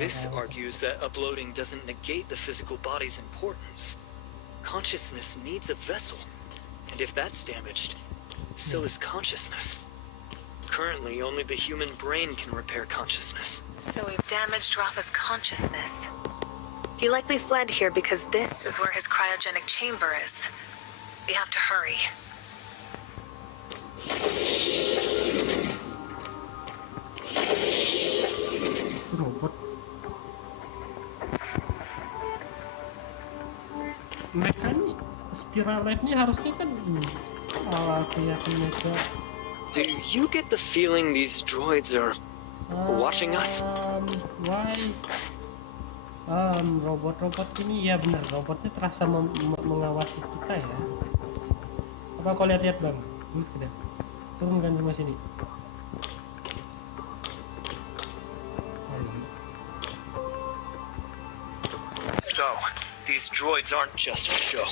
This argues that uploading doesn't negate the physical body's importance. Consciousness needs a vessel, and if that's damaged, so is consciousness. Currently, only the human brain can repair consciousness. So we've damaged Rafa's consciousness. He likely fled here because this is where his cryogenic chamber is. We have to hurry. Robot. Mereka ini spiral life-nya harusnya kan kelihatan mereka. Do you get the feeling these droids are watching us? Why? Robot-robot ini ya benar, robotnya terasa mengawasi kita ya. Apa kau lihat bang? Sudah turunkan semua sini. So, These droids aren't just for show.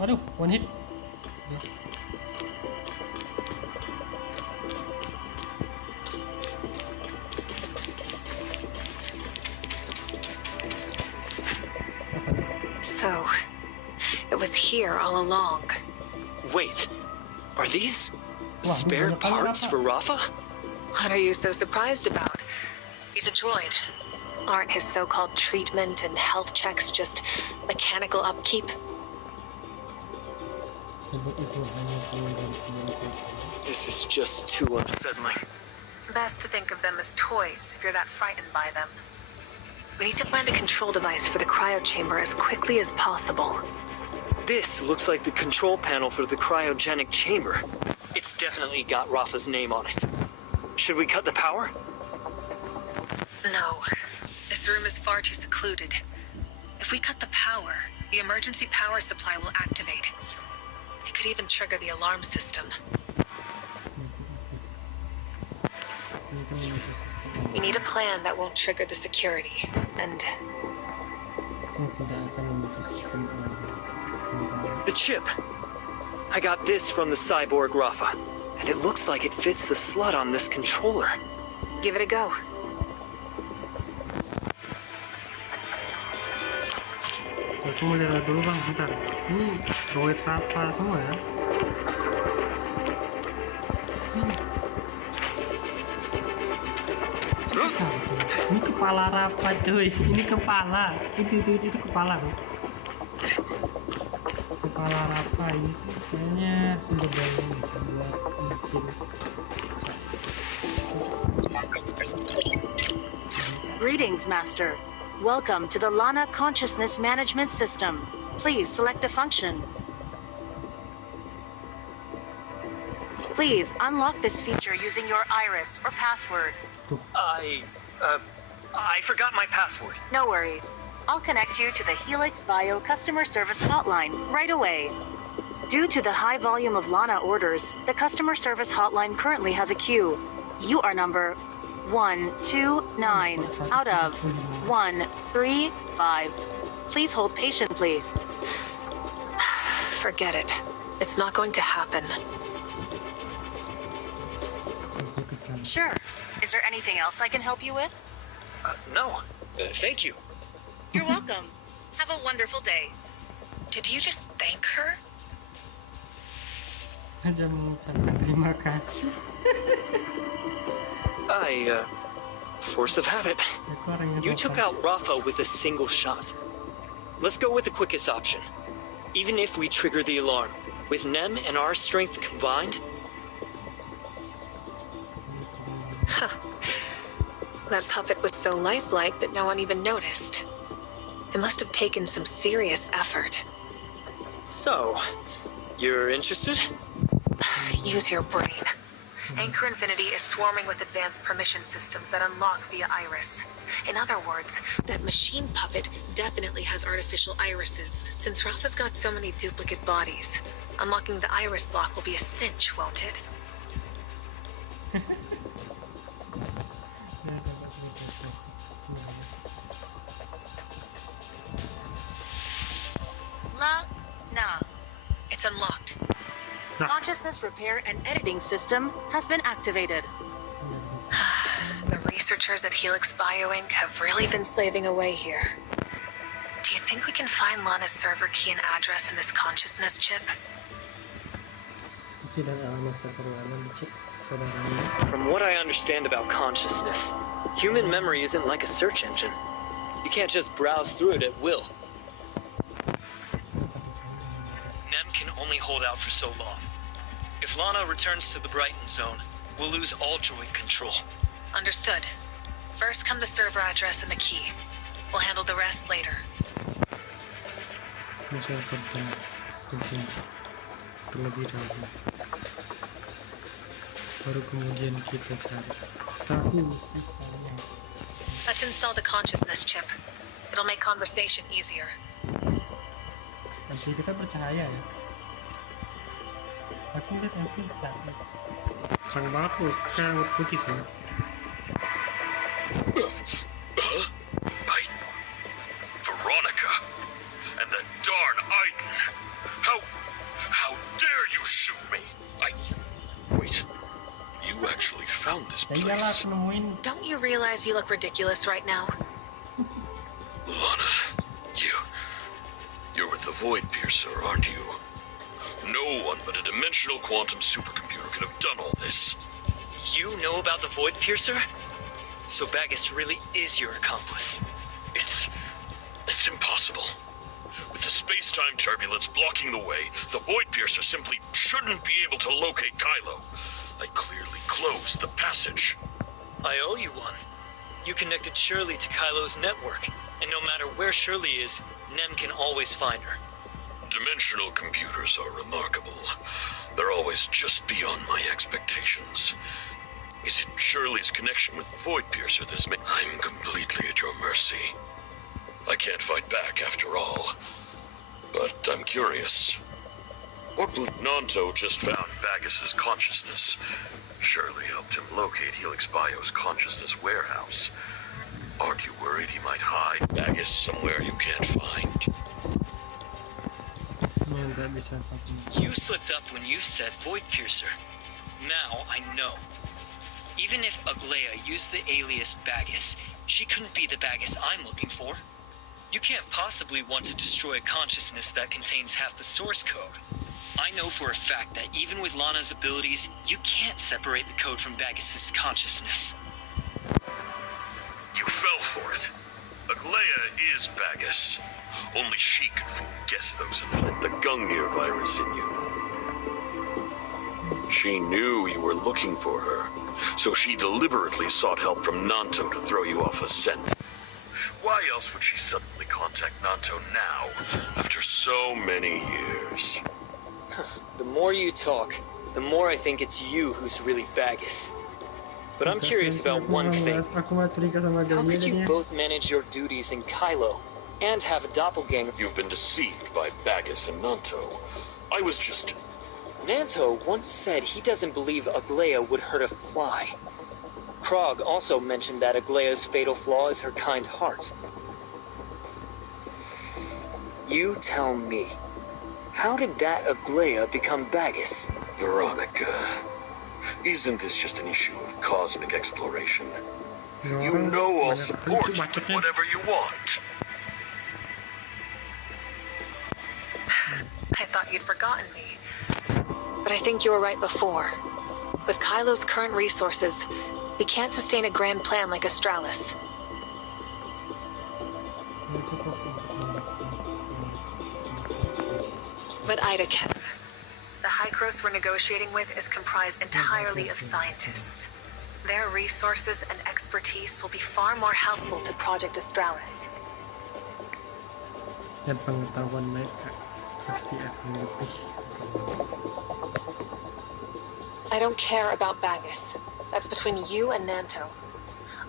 Aduh, one hit. So, it was here all along. Wait, are these spare parts for Rafa? What are you so surprised about? He's a droid. Aren't his so-called treatment and health checks just mechanical upkeep? This is just too unsettling. Best to think of them as toys if you're that frightened by them. We need to find the control device for the cryo chamber as quickly as possible. This looks like the control panel for the cryogenic chamber. It's definitely got Rafa's name on it. Should we cut the power? No. This room is far too secluded. If we cut the power, the emergency power supply will activate. It could even trigger the alarm system. We need a plan that won't trigger the security, and... The chip! I got this from the cyborg Rafa, and it looks like it fits the slot on this controller. Give it a go. Aku mau lihat dulu bang, bentar. Ini droid Rafa semua ya. Ini kepala Rafa cuy, ini kepala. Itu kepala. Kepala Rafa ini kayaknya sumber daya bisa buat mesin. Greetings, Master. Welcome to the Lana Consciousness Management System. Please select a function. Please unlock this feature using your iris or password. I forgot my password. No worries. I'll connect you to the Helix Bio customer service hotline right away. Due to the high volume of Lana orders, the customer service hotline currently has a queue. You are number 129 out of 135. Please hold patiently. Forget it. It's not going to happen. Sure. Is there anything else I can help you with? No. Thank you. You're welcome. Have a wonderful day. Did you just thank her? Aja mengucapkan terima kasih. Force of habit. You took out Rafa with a single shot. Let's go with the quickest option. Even if we trigger the alarm, with Nem and our strength combined... Huh. That puppet was so lifelike that no one even noticed. It must have taken some serious effort. So, you're interested? Use your brain. Anchor Infinity is swarming with advanced permission systems that unlock via iris. In other words, that machine puppet definitely has artificial irises, since Rafa's got so many duplicate bodies. Unlocking the iris lock will be a cinch, won't it? It's unlocked. Consciousness repair and editing system has been activated. The researchers at Helix Bio Inc. have really been slaving away here. Do you think we can find Lana's server key and address in this consciousness chip? From what I understand about consciousness, human memory isn't like a search engine. You can't just browse through it at will. Nem can only hold out for so long. If Lana returns to the Brighton zone, we'll lose all droid control. Understood. First come the server address and the key. We'll handle the rest later. Let's install the consciousness chip. It'll make conversation easier. MC kita percaya ya. Aku lihat MC percaya. Sang banget tuh, kayak putih sih. found this Ya iyalah place. aku nemuin. Don't you realize you look ridiculous right now? Lana, you're with the Void Piercer, aren't you? No one but a dimensional quantum supercomputer could have done all this. You know about the Void Piercer? So Bagus really is your accomplice. It's impossible. With the space-time turbulence blocking the way, the Void Piercer simply shouldn't be able to locate Kylo. I clearly closed the passage. I owe you one. You connected Shirley to Kylo's network, and no matter where Shirley is, Nem can always find her. Dimensional computers are remarkable. They're always just beyond my expectations. Is it Shirley's connection with the Void Piercer that's made? I'm completely at your mercy. I can't fight back after all. But I'm curious. What would Nanto just found Bagus's consciousness? Shirley helped him locate Helix Bio's consciousness warehouse. Aren't you worried he might hide Bagus somewhere you can't find? You slipped up when you said Void Piercer. Now I know. Even if Aglaya used the alias Bagus, she couldn't be the Bagus I'm looking for. You can't possibly want to destroy a consciousness that contains half the source code. I know for a fact that even with Lana's abilities, you can't separate the code from Bagus's consciousness. You fell for it. Aglaya is Bagus. Only she could guess those implant the Gungnir virus in you. She knew you were looking for her, so she deliberately sought help from Nanto to throw you off the scent. Why else would she suddenly contact Nanto now, after so many years? The more you talk, the more I think it's you who's really Bagus. But I'm curious about one thing. How could you both manage your duties in Kylo and have a doppelganger? You've been deceived by Bagus and Nanto. I was just... Nanto once said he doesn't believe Aglaya would hurt a fly. Krog also mentioned that Aglaya's fatal flaw is her kind heart. You tell me, how did that Aglaya become Bagus? Veronica, isn't this just an issue of cosmic exploration? You know I'll support you with whatever you want. I thought you'd forgotten me. But I think you were right before. With Kylo's current resources, we can't sustain a grand plan like Astralis. But Ida can. The Hykros we're negotiating with is comprised entirely of scientists. Their resources and expertise will be far more helpful to Project Astralis. Dan pengetahuan mereka pasti akan lebih. I don't care about Bagus. That's between you and Nanto.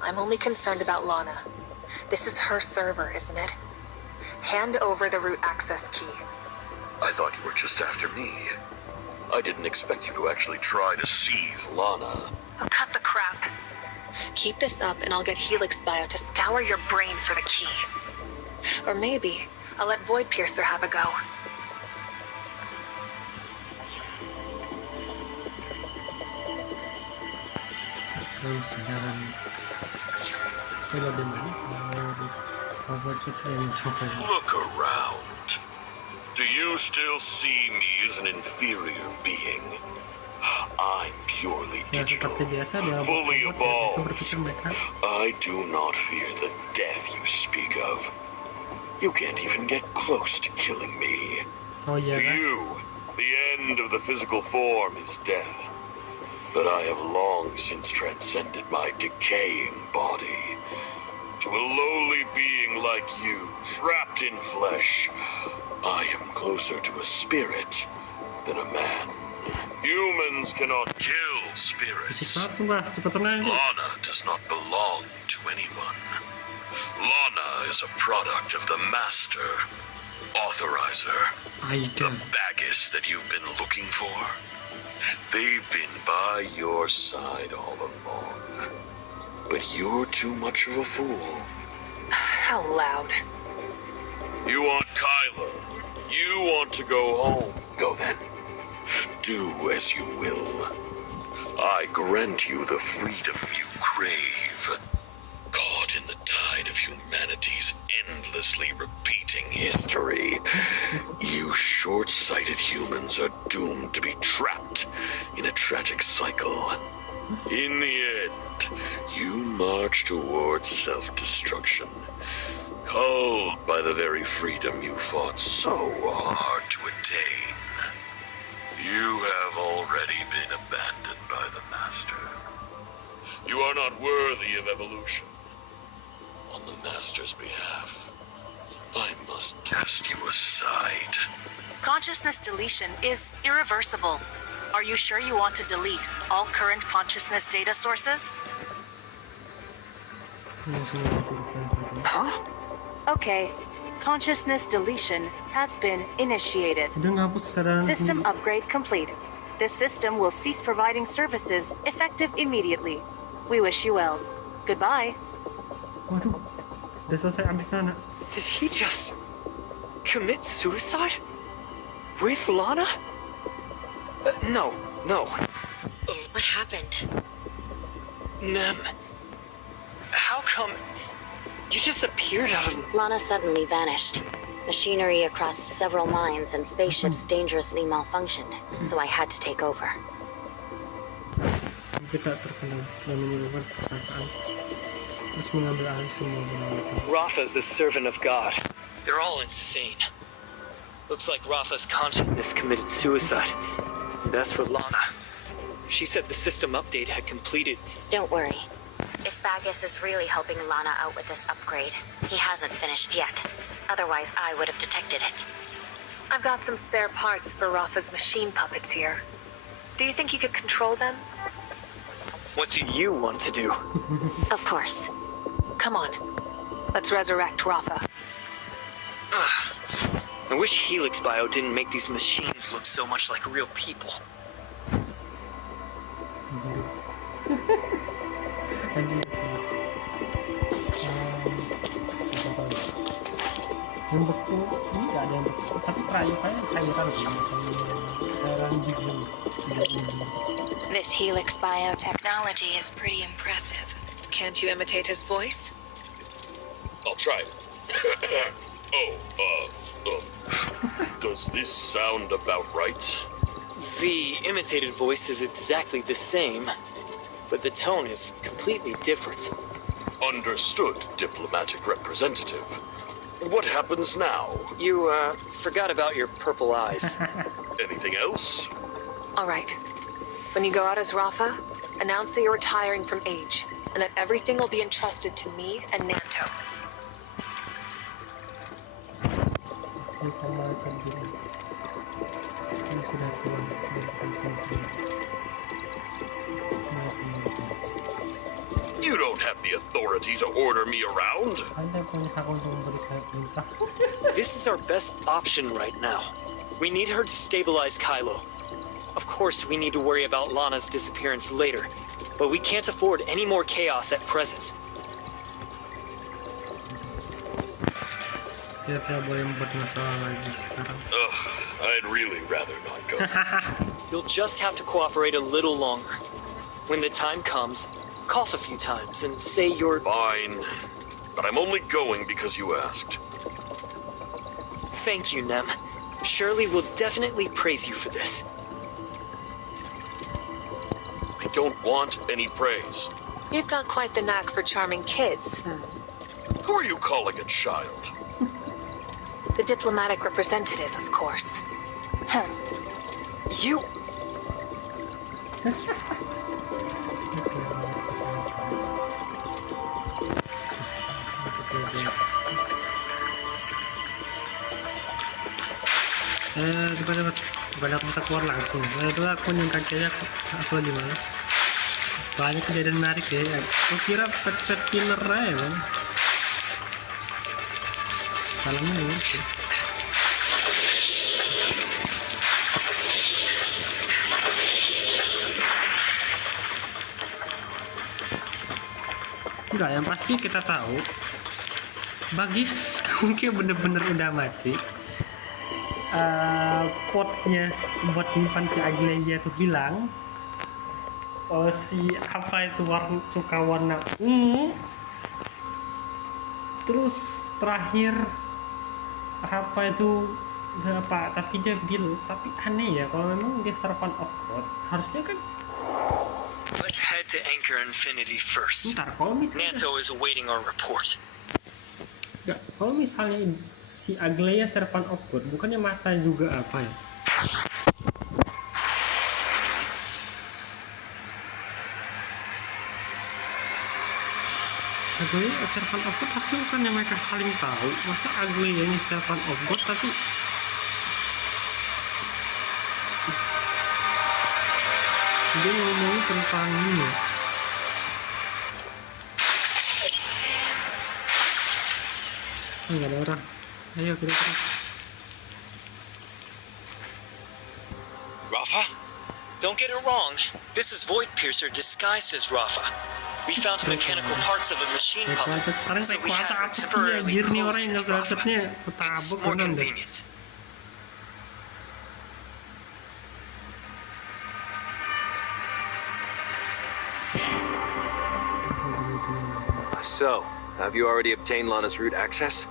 I'm only concerned about Lana. This is her server, isn't it? Hand over the root access key. I thought you were just after me. I didn't expect you to actually try to seize Lana. Oh, cut the crap. Keep this up and I'll get Helix Bio to scour your brain for the key. Or maybe I'll let Void Piercer have a go. Look around. Do you still see me as an inferior being? I'm purely digital, fully evolved. I do not fear the death you speak of. You can't even get close to killing me. To you, the end of the physical form is death. But I have long since transcended my decaying body. To a lowly being like you, trapped in flesh, I am closer to a spirit than a man. Humans cannot kill spirits. Lana does not belong to anyone. Lana is a product of the Master, Authorizer, the Bagus that you've been looking for. They've been by your side all along. But you're too much of a fool. How loud. You want Kylo. You want to go home. Go then. Do as you will. I grant you the freedom you crave. Caught in the tide of humanity's endlessly repeating history, you short-sighted humans are doomed to be trapped in a tragic cycle. In the end, you march towards self-destruction, called by the very freedom you fought so hard to attain. You have already been abandoned by the Master. You are not worthy of evolution. On the Master's behalf, I must cast you aside. Consciousness deletion is irreversible. Are you sure you want to delete all current consciousness data sources? Huh? Okay. Consciousness deletion has been initiated. System upgrade complete. This system will cease providing services effective immediately. We wish you well. Goodbye. Waduh, udah selesai update-nya, nak. Did he just commit suicide? With Lana? No. What happened? Nem, how come you just appeared out of... Lana suddenly vanished. Machinery across several mines and spaceships dangerously malfunctioned, so I had to take over. Kita terkenal dan menyebabkan kesalahan. Terus mengambil alih semua benda. Rafa's the servant of God. They're all insane. Looks like Rafa's consciousness committed suicide. And as for Lana, she said the system update had completed. Don't worry. If Bagus is really helping Lana out with this upgrade, he hasn't finished yet. Otherwise, I would have detected it. I've got some spare parts for Rafa's machine puppets here. Do you think you could control them? What do you want to do? Of course. Come on. Let's resurrect Rafa. I wish Helix Bio didn't make these machines look so much like real people. Yang betul ini nggak ada yang betul, tapi terakhir cairan gitu. This Helix biotechnology is pretty impressive. Can't you imitate his voice? I'll try it. Does this sound about right? The imitated voice is exactly the same, but the tone is completely different. Understood, diplomatic representative. What happens now? You, forgot about your purple eyes. Anything else? All right. When you go out as Rafa, announce that you're retiring from Age, and that everything will be entrusted to me and Nanto. You don't have the authority to order me around. This is our best option right now. We need her to stabilize Kylo. Of course, we need to worry about Lana's disappearance later, but we can't afford any more chaos at present. I'd really rather not go. You'll just have to cooperate a little longer. When the time comes, cough a few times and say you're... Fine, but I'm only going because you asked. Thank you, Nem. Shirley will definitely praise you for this. I don't want any praise. You've got quite the knack for charming kids. Who are you calling a child? The diplomatic representative, of course. You... Daripada aku bisa keluar langsung. Itu aku yang kakinya aku lagi malas. Banyak kejadian menarik ya. Aku kira pet killer aja kan. Salahnya lurus ya. Enggak, yang pasti kita tahu Bagis mungkin bener-bener udah mati. Potnya buat nyimpan si Agileia tuh hilang. si apa itu suka warna ungu, terus terakhir apa itu apa, tapi dia bilang, tapi aneh ya kalau memang dia servant of God harusnya kan. Let's head to Anchor Infinity first. Ntar kalau misalnya Nanto is awaiting our report. Nggak, kalau misalnya si Aglaia servant of God, bukannya mata juga apa ya? Aglaia servant of God harusnya bukannya mereka saling tahu. Masa Aglaia ini servant of God tapi dia ngomongin tentang ini. Nggak ada orang. Ayo kita. Rafa? Don't get it wrong. This is Void Piercer disguised as Rafa. We found mechanical parts of a machine puppet, so we had her temporarily posed as Rafa. It's more convenient. So, have you already obtained Lana's root access?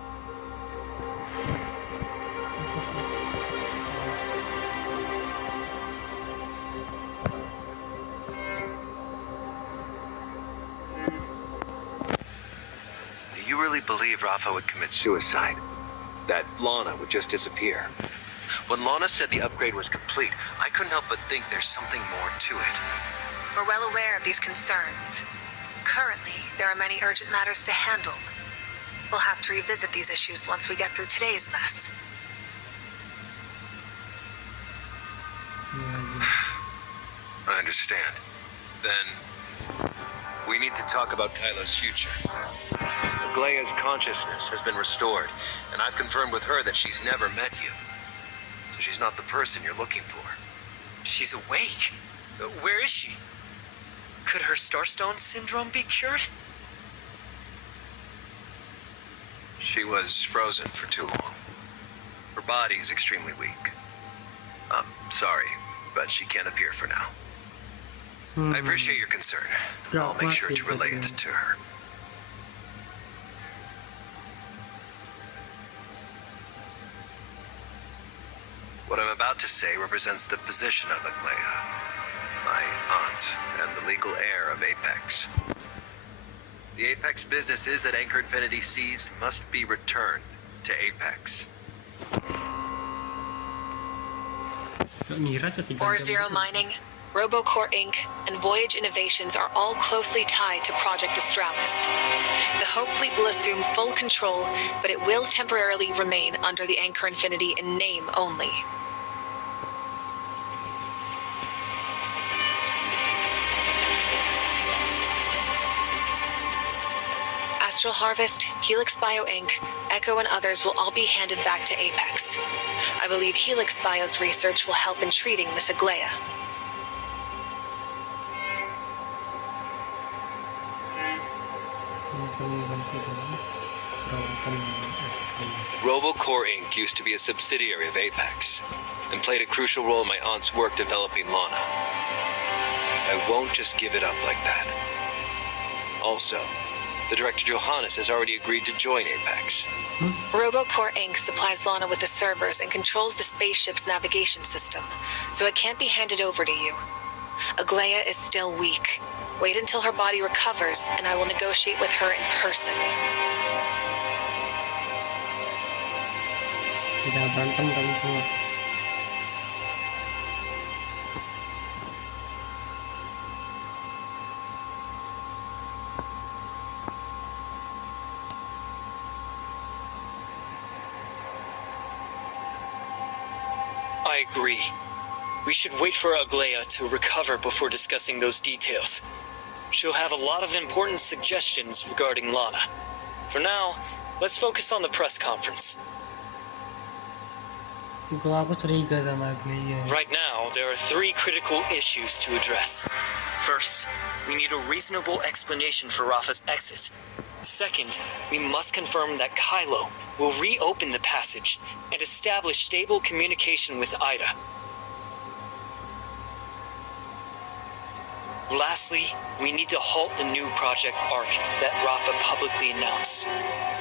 Do you really believe Rafa would commit suicide? That Lana would just disappear? When Lana said the upgrade was complete, I couldn't help but think there's something more to it. We're well aware of these concerns. Currently, there are many urgent matters to handle. We'll have to revisit these issues once we get through today's mess. I understand. Then, we need to talk about Kylo's future. Aglaia's consciousness has been restored, and I've confirmed with her that she's never met you. So she's not the person you're looking for. She's awake. Where is she? Could her Starstone syndrome be cured? She was frozen for too long. Her body is extremely weak. I'm sorry, but she can't appear for now. I appreciate your concern. I'll make sure to relay it to her. What I'm about to say represents the position of Aglaia, my aunt, and the legal heir of Apex. The Apex businesses that Anchor Infinity seized must be returned to Apex. Or Zero Mining, RoboCore Inc., and Voyage Innovations are all closely tied to Project Astralis. The Hope Fleet will assume full control, but it will temporarily remain under the Anchor Infinity in name only. Astral Harvest, Helix Bio Inc., Echo, and others will all be handed back to Apex. I believe Helix Bio's research will help in treating Miss Aglaia. RoboCore Inc. used to be a subsidiary of Apex, and played a crucial role in my aunt's work developing Lana. I won't just give it up like that. Also, the director Johannes has already agreed to join Apex. RoboCore Inc. supplies Lana with the servers and controls the spaceship's navigation system, so it can't be handed over to you. Aglaia is still weak. Wait until her body recovers, and I will negotiate with her in person. Tidak berantem kamu semua. I agree. We should wait for Aglaia to recover before discussing those details. She'll have a lot of important suggestions regarding Lana. For now, let's focus on the press conference. Right now, there are 3 critical issues to address. First, we need a reasonable explanation for Rafa's exit. Second, we must confirm that Kylo will reopen the passage and establish stable communication with Ida. Lastly, we need to halt the new Project ARC that Rafa publicly announced.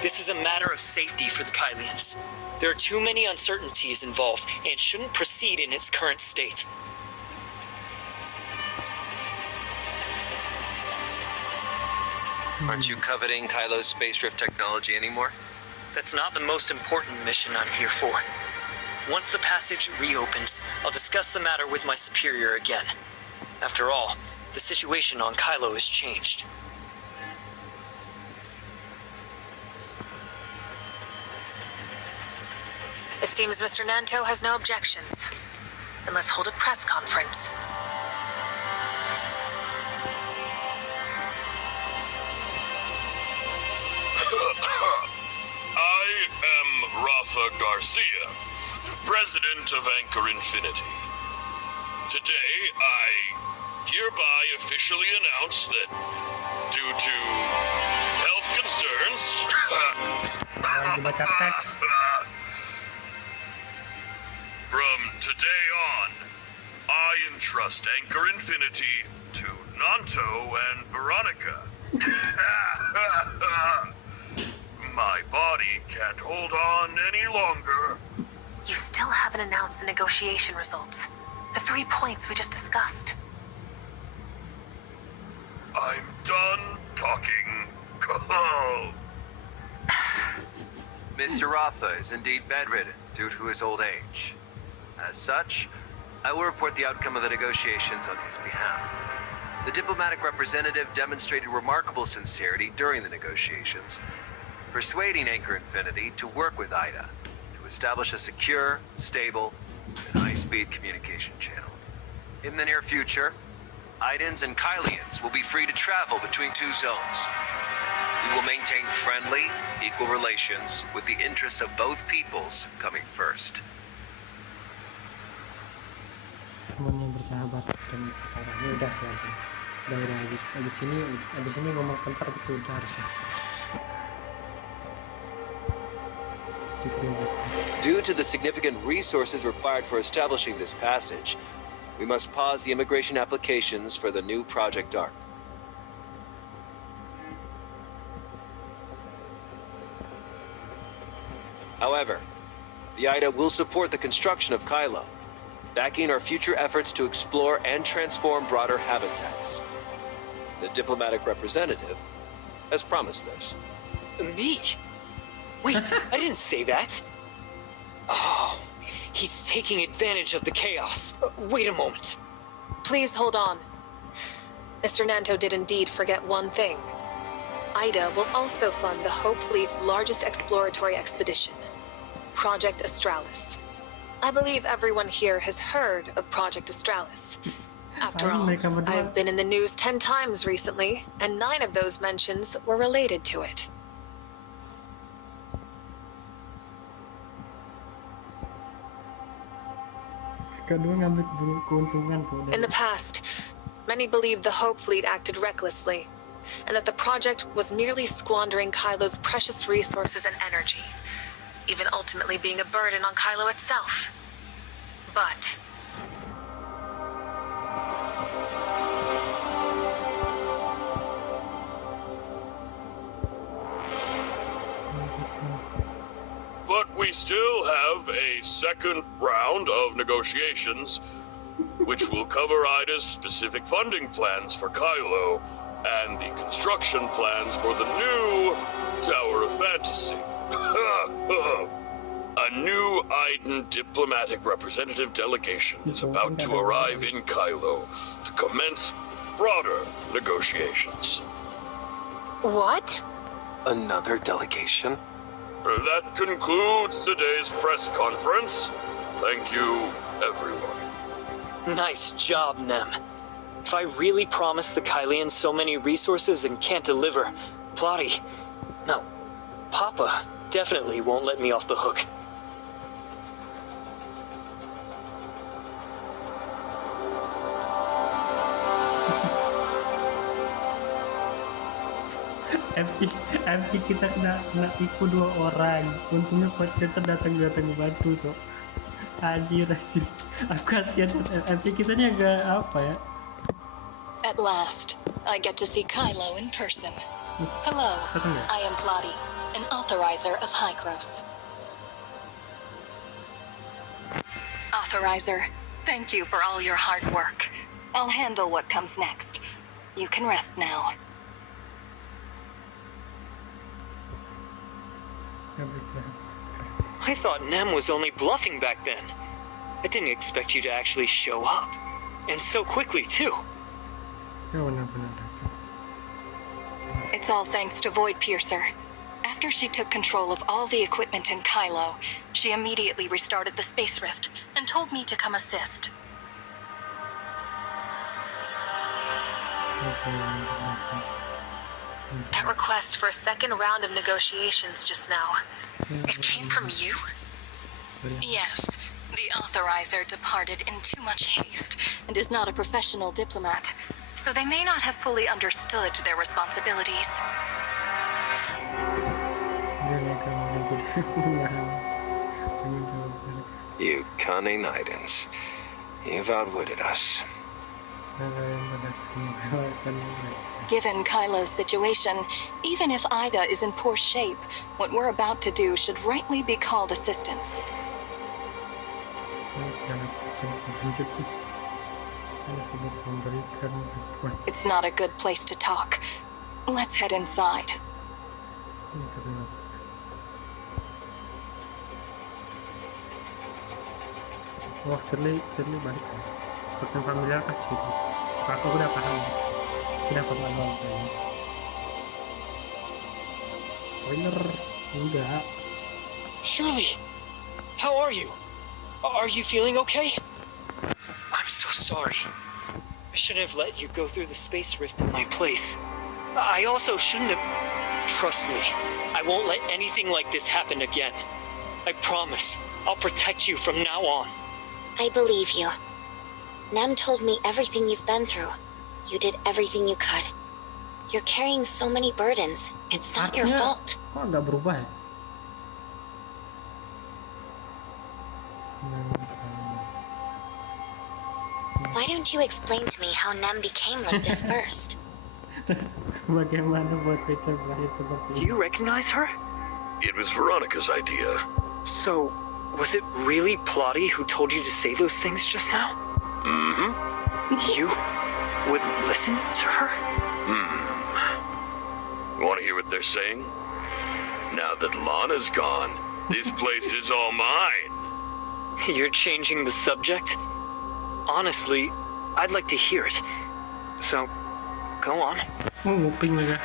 This is a matter of safety for the Kylians. There are too many uncertainties involved, and it shouldn't proceed in its current state. Aren't you coveting Kylo's space rift technology anymore? That's not the most important mission I'm here for. Once the passage reopens, I'll discuss the matter with my superior again. After all, the situation on Kylo has changed. It seems Mr. Nanto has no objections. Then let's hold a press conference. I am Rafa Garcia, President of Anchor Infinity. Today, I hereby officially announce that due to health concerns, from today on, I entrust Anchor Infinity to Nanto and Veronica. My body can't hold on any longer. You still haven't announced the negotiation results. The 3 points we just discussed. I'm done talking. Mr. Rafa is indeed bedridden due to his old age. As such, I will report the outcome of the negotiations on his behalf. The diplomatic representative demonstrated remarkable sincerity during the negotiations, persuading Anchor Infinity to work with IDA to establish a secure, stable, and high-speed communication channel. In the near future, Idans and Kylians will be free to travel between 2 zones. We will maintain friendly, equal relations with the interests of both peoples coming first. Semuanya bersahabat dan sekarang ini udah selesai. Udah habis ini ngomong bentar habis itu udah harusnya. Due to the significant resources required for establishing this passage, we must pause the immigration applications for the new Project ARC. However, the IDA will support the construction of Kylo, backing our future efforts to explore and transform broader habitats. The diplomatic representative has promised this. Me? Wait, I didn't say that. Oh, he's taking advantage of the chaos. Wait a moment. Please hold on. Mr. Nanto did indeed forget one thing. IDA will also fund the Hope Fleet's largest exploratory expedition, Project Australis. I believe everyone here has heard of Project Australis. After all, I've been in the news 10 times recently, and 9 of those mentions were related to it. In the past, many believed the Hope Fleet acted recklessly, and that the project was merely squandering Kylo's precious resources and energy, even ultimately being a burden on Kylo itself. But we still have a second round of negotiations, which will cover IDA's specific funding plans for Kylo and the construction plans for the new Tower of Fantasy. A new Idan diplomatic representative delegation is about to arrive in Kylo to commence broader negotiations. What? Another delegation? That concludes today's press conference. Thank you, everyone. Nice job, Nem. If I really promised the Kylians so many resources and can't deliver, Plotty, no, Papa definitely won't let me off the hook. MC kita kena tipu 2 orang. Untungnya podcaster datang bantu, so. Anjir. Aku kasihan MC kitanya agak apa ya? At last, I get to see Kylo in person. Hello, I am Vladi, an authorizer of Hykros. Authorizer, thank you for all your hard work. I'll handle what comes next. You can rest now. I thought Nem was only bluffing back then. I didn't expect you to actually show up. And so quickly, too. It's all thanks to Void Piercer. After she took control of all the equipment in Kylo, she immediately restarted the space rift and told me to come assist. That request for a second round of negotiations just now. It came from you? Yes, the authorizer departed in too much haste and is not a professional diplomat, so they may not have fully understood their responsibilities. You cunning Idans. You've outwitted us. Given Kylo's situation, even if Ida is in poor shape, what we're about to do should rightly be called assistance. It's not a good place to talk. Let's head inside. Wah, Shirley balik. Setting familiar kasih. Aku udah paham. Tidak pernah nonton. Spoiler, udah. Shirley, how are you? Are you feeling okay? I'm so sorry. I shouldn't have let you go through the space rift in my place. I also shouldn't have... Trust me, I won't let anything like this happen again. I promise, I'll protect you from now on. I believe you. Nem told me everything you've been through. You did everything you could. You're carrying so many burdens. It's not your fault. Kok nggak berubah ya? Why don't you explain to me how Nem became like this first? Bagaimana buat Peter berakhir seperti Do you recognize her? It was Veronica's idea. So, was it really Plotty who told you to say those things just now? Mm-hmm. You would listen to her? You want to hear what they're saying? Now that Lana's gone, this place is all mine. You're changing the subject? Honestly, I'd like to hear it. So, go on. nguping lagi.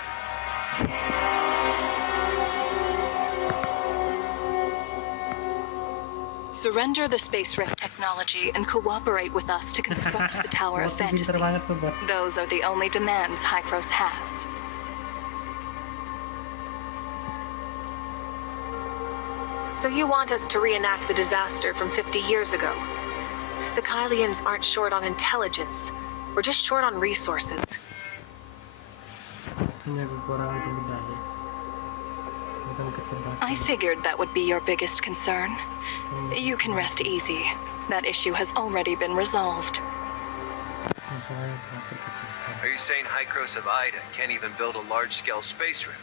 Surrender the space rift technology and cooperate with us to construct the Tower of Fantasy. Those are the only demands Hykros has. So you want us to reenact the disaster from 50 years ago? The Kylians aren't short on intelligence. We're just short on resources. I figured that would be your biggest concern. You can rest easy. That issue has already been resolved. Are you saying Hykros of Ida can't even build a large-scale space rift?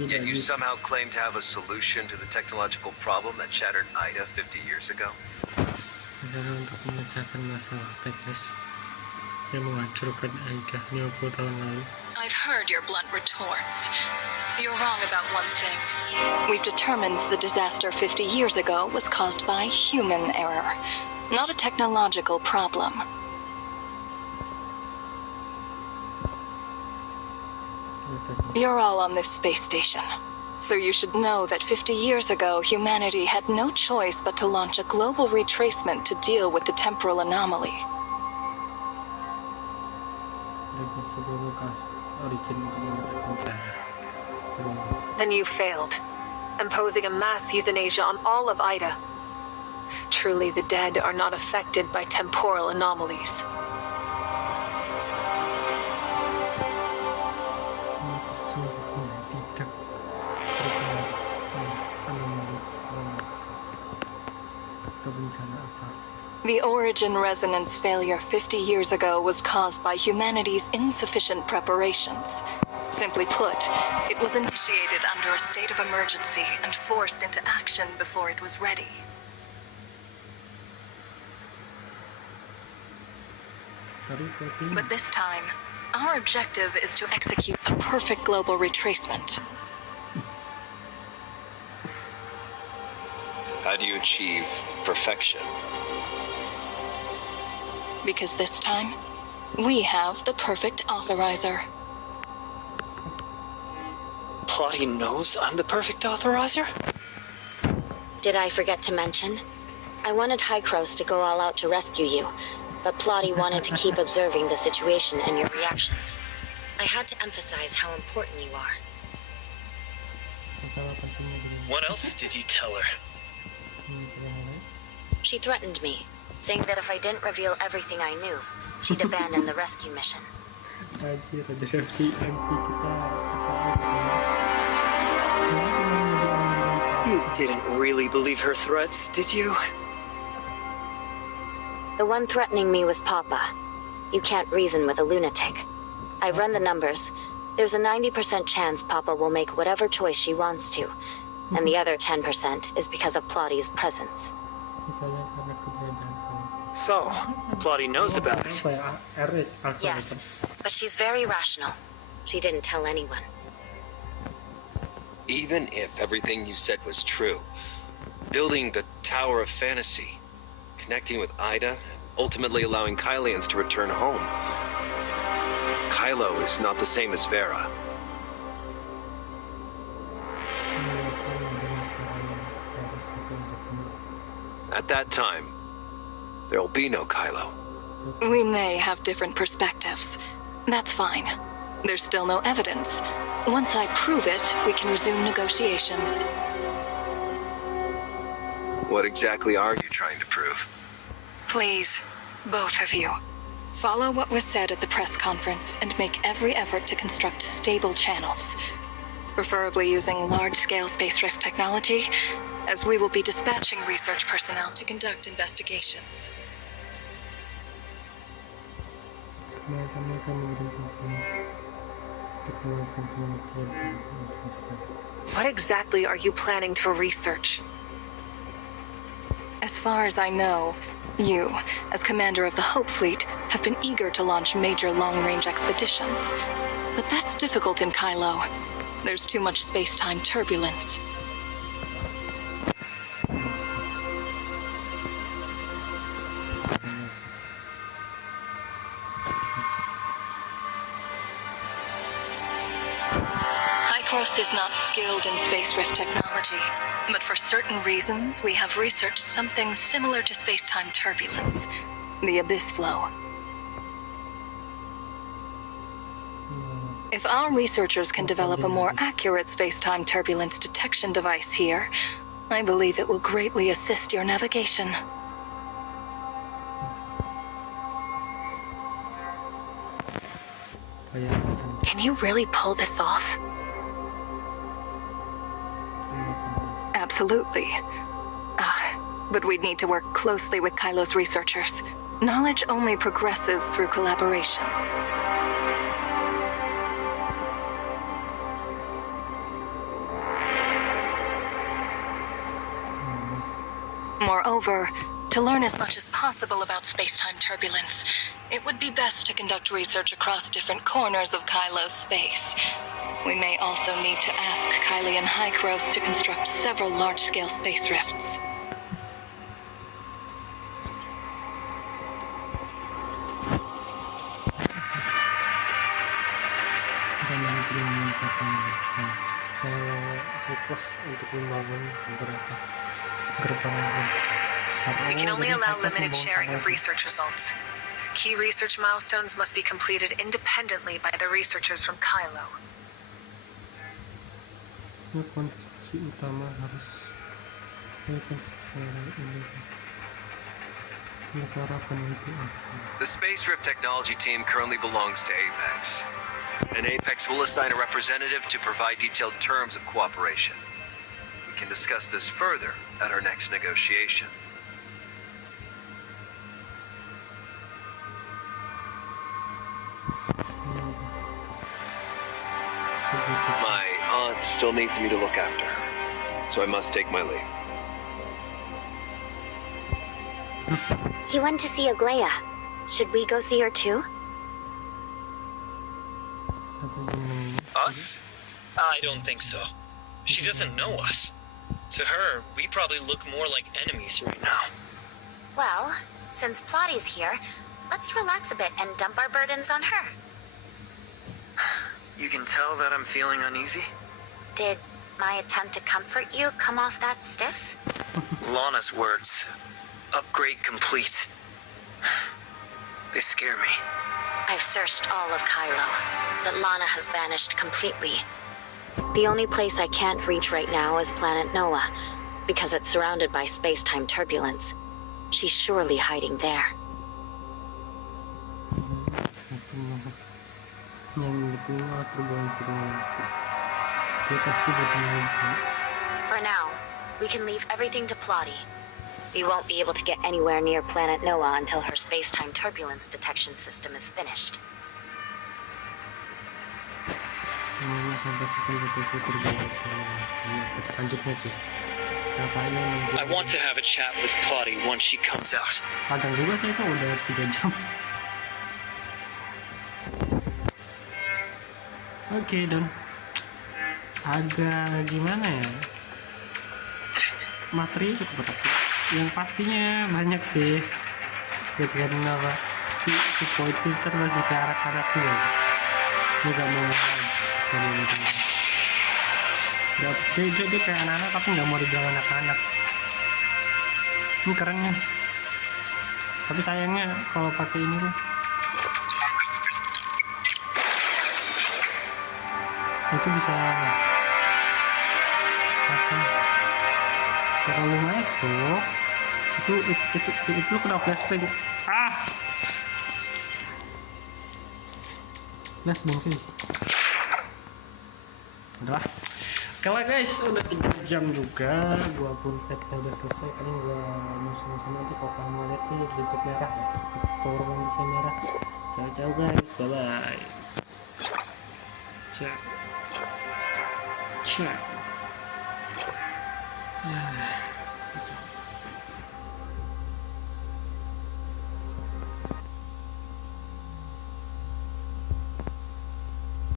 Yet you somehow claim to have a solution to the technological problem that shattered Ida 50 years ago? Untuk memecahkan masalah teknis yang menghancurkan Aida 50 tahun lalu. I've heard your blunt retorts. You're wrong about one thing. We've determined the disaster 50 years ago was caused by human error, not a technological problem. You're all on this space station, so you should know that 50 years ago, humanity had no choice but to launch a global retracement to deal with the temporal anomaly. Then you failed, imposing a mass euthanasia on all of Ida. Truly, the dead are not affected by temporal anomalies. The origin resonance failure 50 years ago was caused by humanity's insufficient preparations. Simply put, it was initiated under a state of emergency and forced into action before it was ready. But this time, our objective is to execute a perfect global retracement. How do you achieve perfection? Because this time, we have the perfect authorizer. Plotty knows I'm the perfect authorizer? Did I forget to mention? I wanted Hykros to go all out to rescue you, but Plotty wanted to keep observing the situation and your reactions. I had to emphasize how important you are. What else did you tell her? She threatened me, saying that if I didn't reveal everything I knew, she'd abandon the rescue mission. You didn't really believe her threats, did you? The one threatening me was Papa. You can't reason with a lunatic. I've run the numbers. There's a 90% chance Papa will make whatever choice she wants to, and the other 10% is because of Plotty's presence. So, Plotty knows about it. Yes, but she's very rational. She didn't tell anyone. Even if everything you said was true, building the Tower of Fantasy, connecting with Ida, and ultimately allowing Kylians to return home. Kylo is not the same as Vera. At that time, there will be no Kylo. We may have different perspectives. That's fine. There's still no evidence. Once I prove it, we can resume negotiations. What exactly are you trying to prove? Please, both of you, follow what was said at the press conference and make every effort to construct stable channels. Preferably using large-scale space rift technology, as we will be dispatching research personnel to conduct investigations. What exactly are you planning to research? As far as I know, you, as commander of the Hope Fleet, have been eager to launch major long-range expeditions. But that's difficult in Kylo. There's too much space-time turbulence. Hykros is not skilled in space rift technology, but for certain reasons, we have researched something similar to space-time turbulence, the abyss flow. If our researchers can develop a more accurate space-time turbulence detection device here, I believe it will greatly assist your navigation. Can you really pull this off? Absolutely. But we'd need to work closely with Kylo's researchers. Knowledge only progresses through collaboration. Moreover, to learn as much as possible about space-time turbulence, it would be best to conduct research across different corners of Kylo's space. We may also need to ask Kylie and Hykros to construct several large-scale space rifts. We can only allow limited sharing of research results. Key research milestones must be completed independently by the researchers from Kylo. The Space Rift Technology team currently belongs to Apex. And Apex will assign a representative to provide detailed terms of cooperation. We can discuss this further at our next negotiation. My aunt still needs me to look after her, so I must take my leave. He went to see Aglaia. Should we go see her too? Us? I don't think so. She doesn't know us. To her, we probably look more like enemies right now. Well, since Plotty's here, let's relax a bit and dump our burdens on her. You can tell that I'm feeling uneasy? Did my attempt to comfort you come off that stiff? Lana's words. Upgrade complete. They scare me. I've searched all of Kylo, but Lana has vanished completely. The only place I can't reach right now is planet Noah, because it's surrounded by space-time turbulence. She's surely hiding there. For now, we can leave everything to Plotty. We won't be able to get anywhere near planet Noah until her space-time turbulence detection system is finished. I want to have a chat with Plotty once she comes out. Padahal juga sih itu udah 3 jam. Oke, Don. Agak gimana ya? Materi cukup berat. Yang pastinya banyak sih. Sekian apa? Si point filter masih ke arah-arah juga. Dia gak mau susah gitu. Dia kayak anak-anak tapi nggak mau dibilang anak-anak. Ini kerennya. Tapi sayangnya kalau pakai ini tuh itu bisa kalau masuk itu kena flashbang. Flashbang sih. Udah. Oke lah guys, udah 3 jam juga. Gua pun saya udah selesai. Paling gua musuh-musuh nanti kalau kamu lihat sih sedikit merah ya. Turun saya merah. Ciao guys, bye bye. Ciao.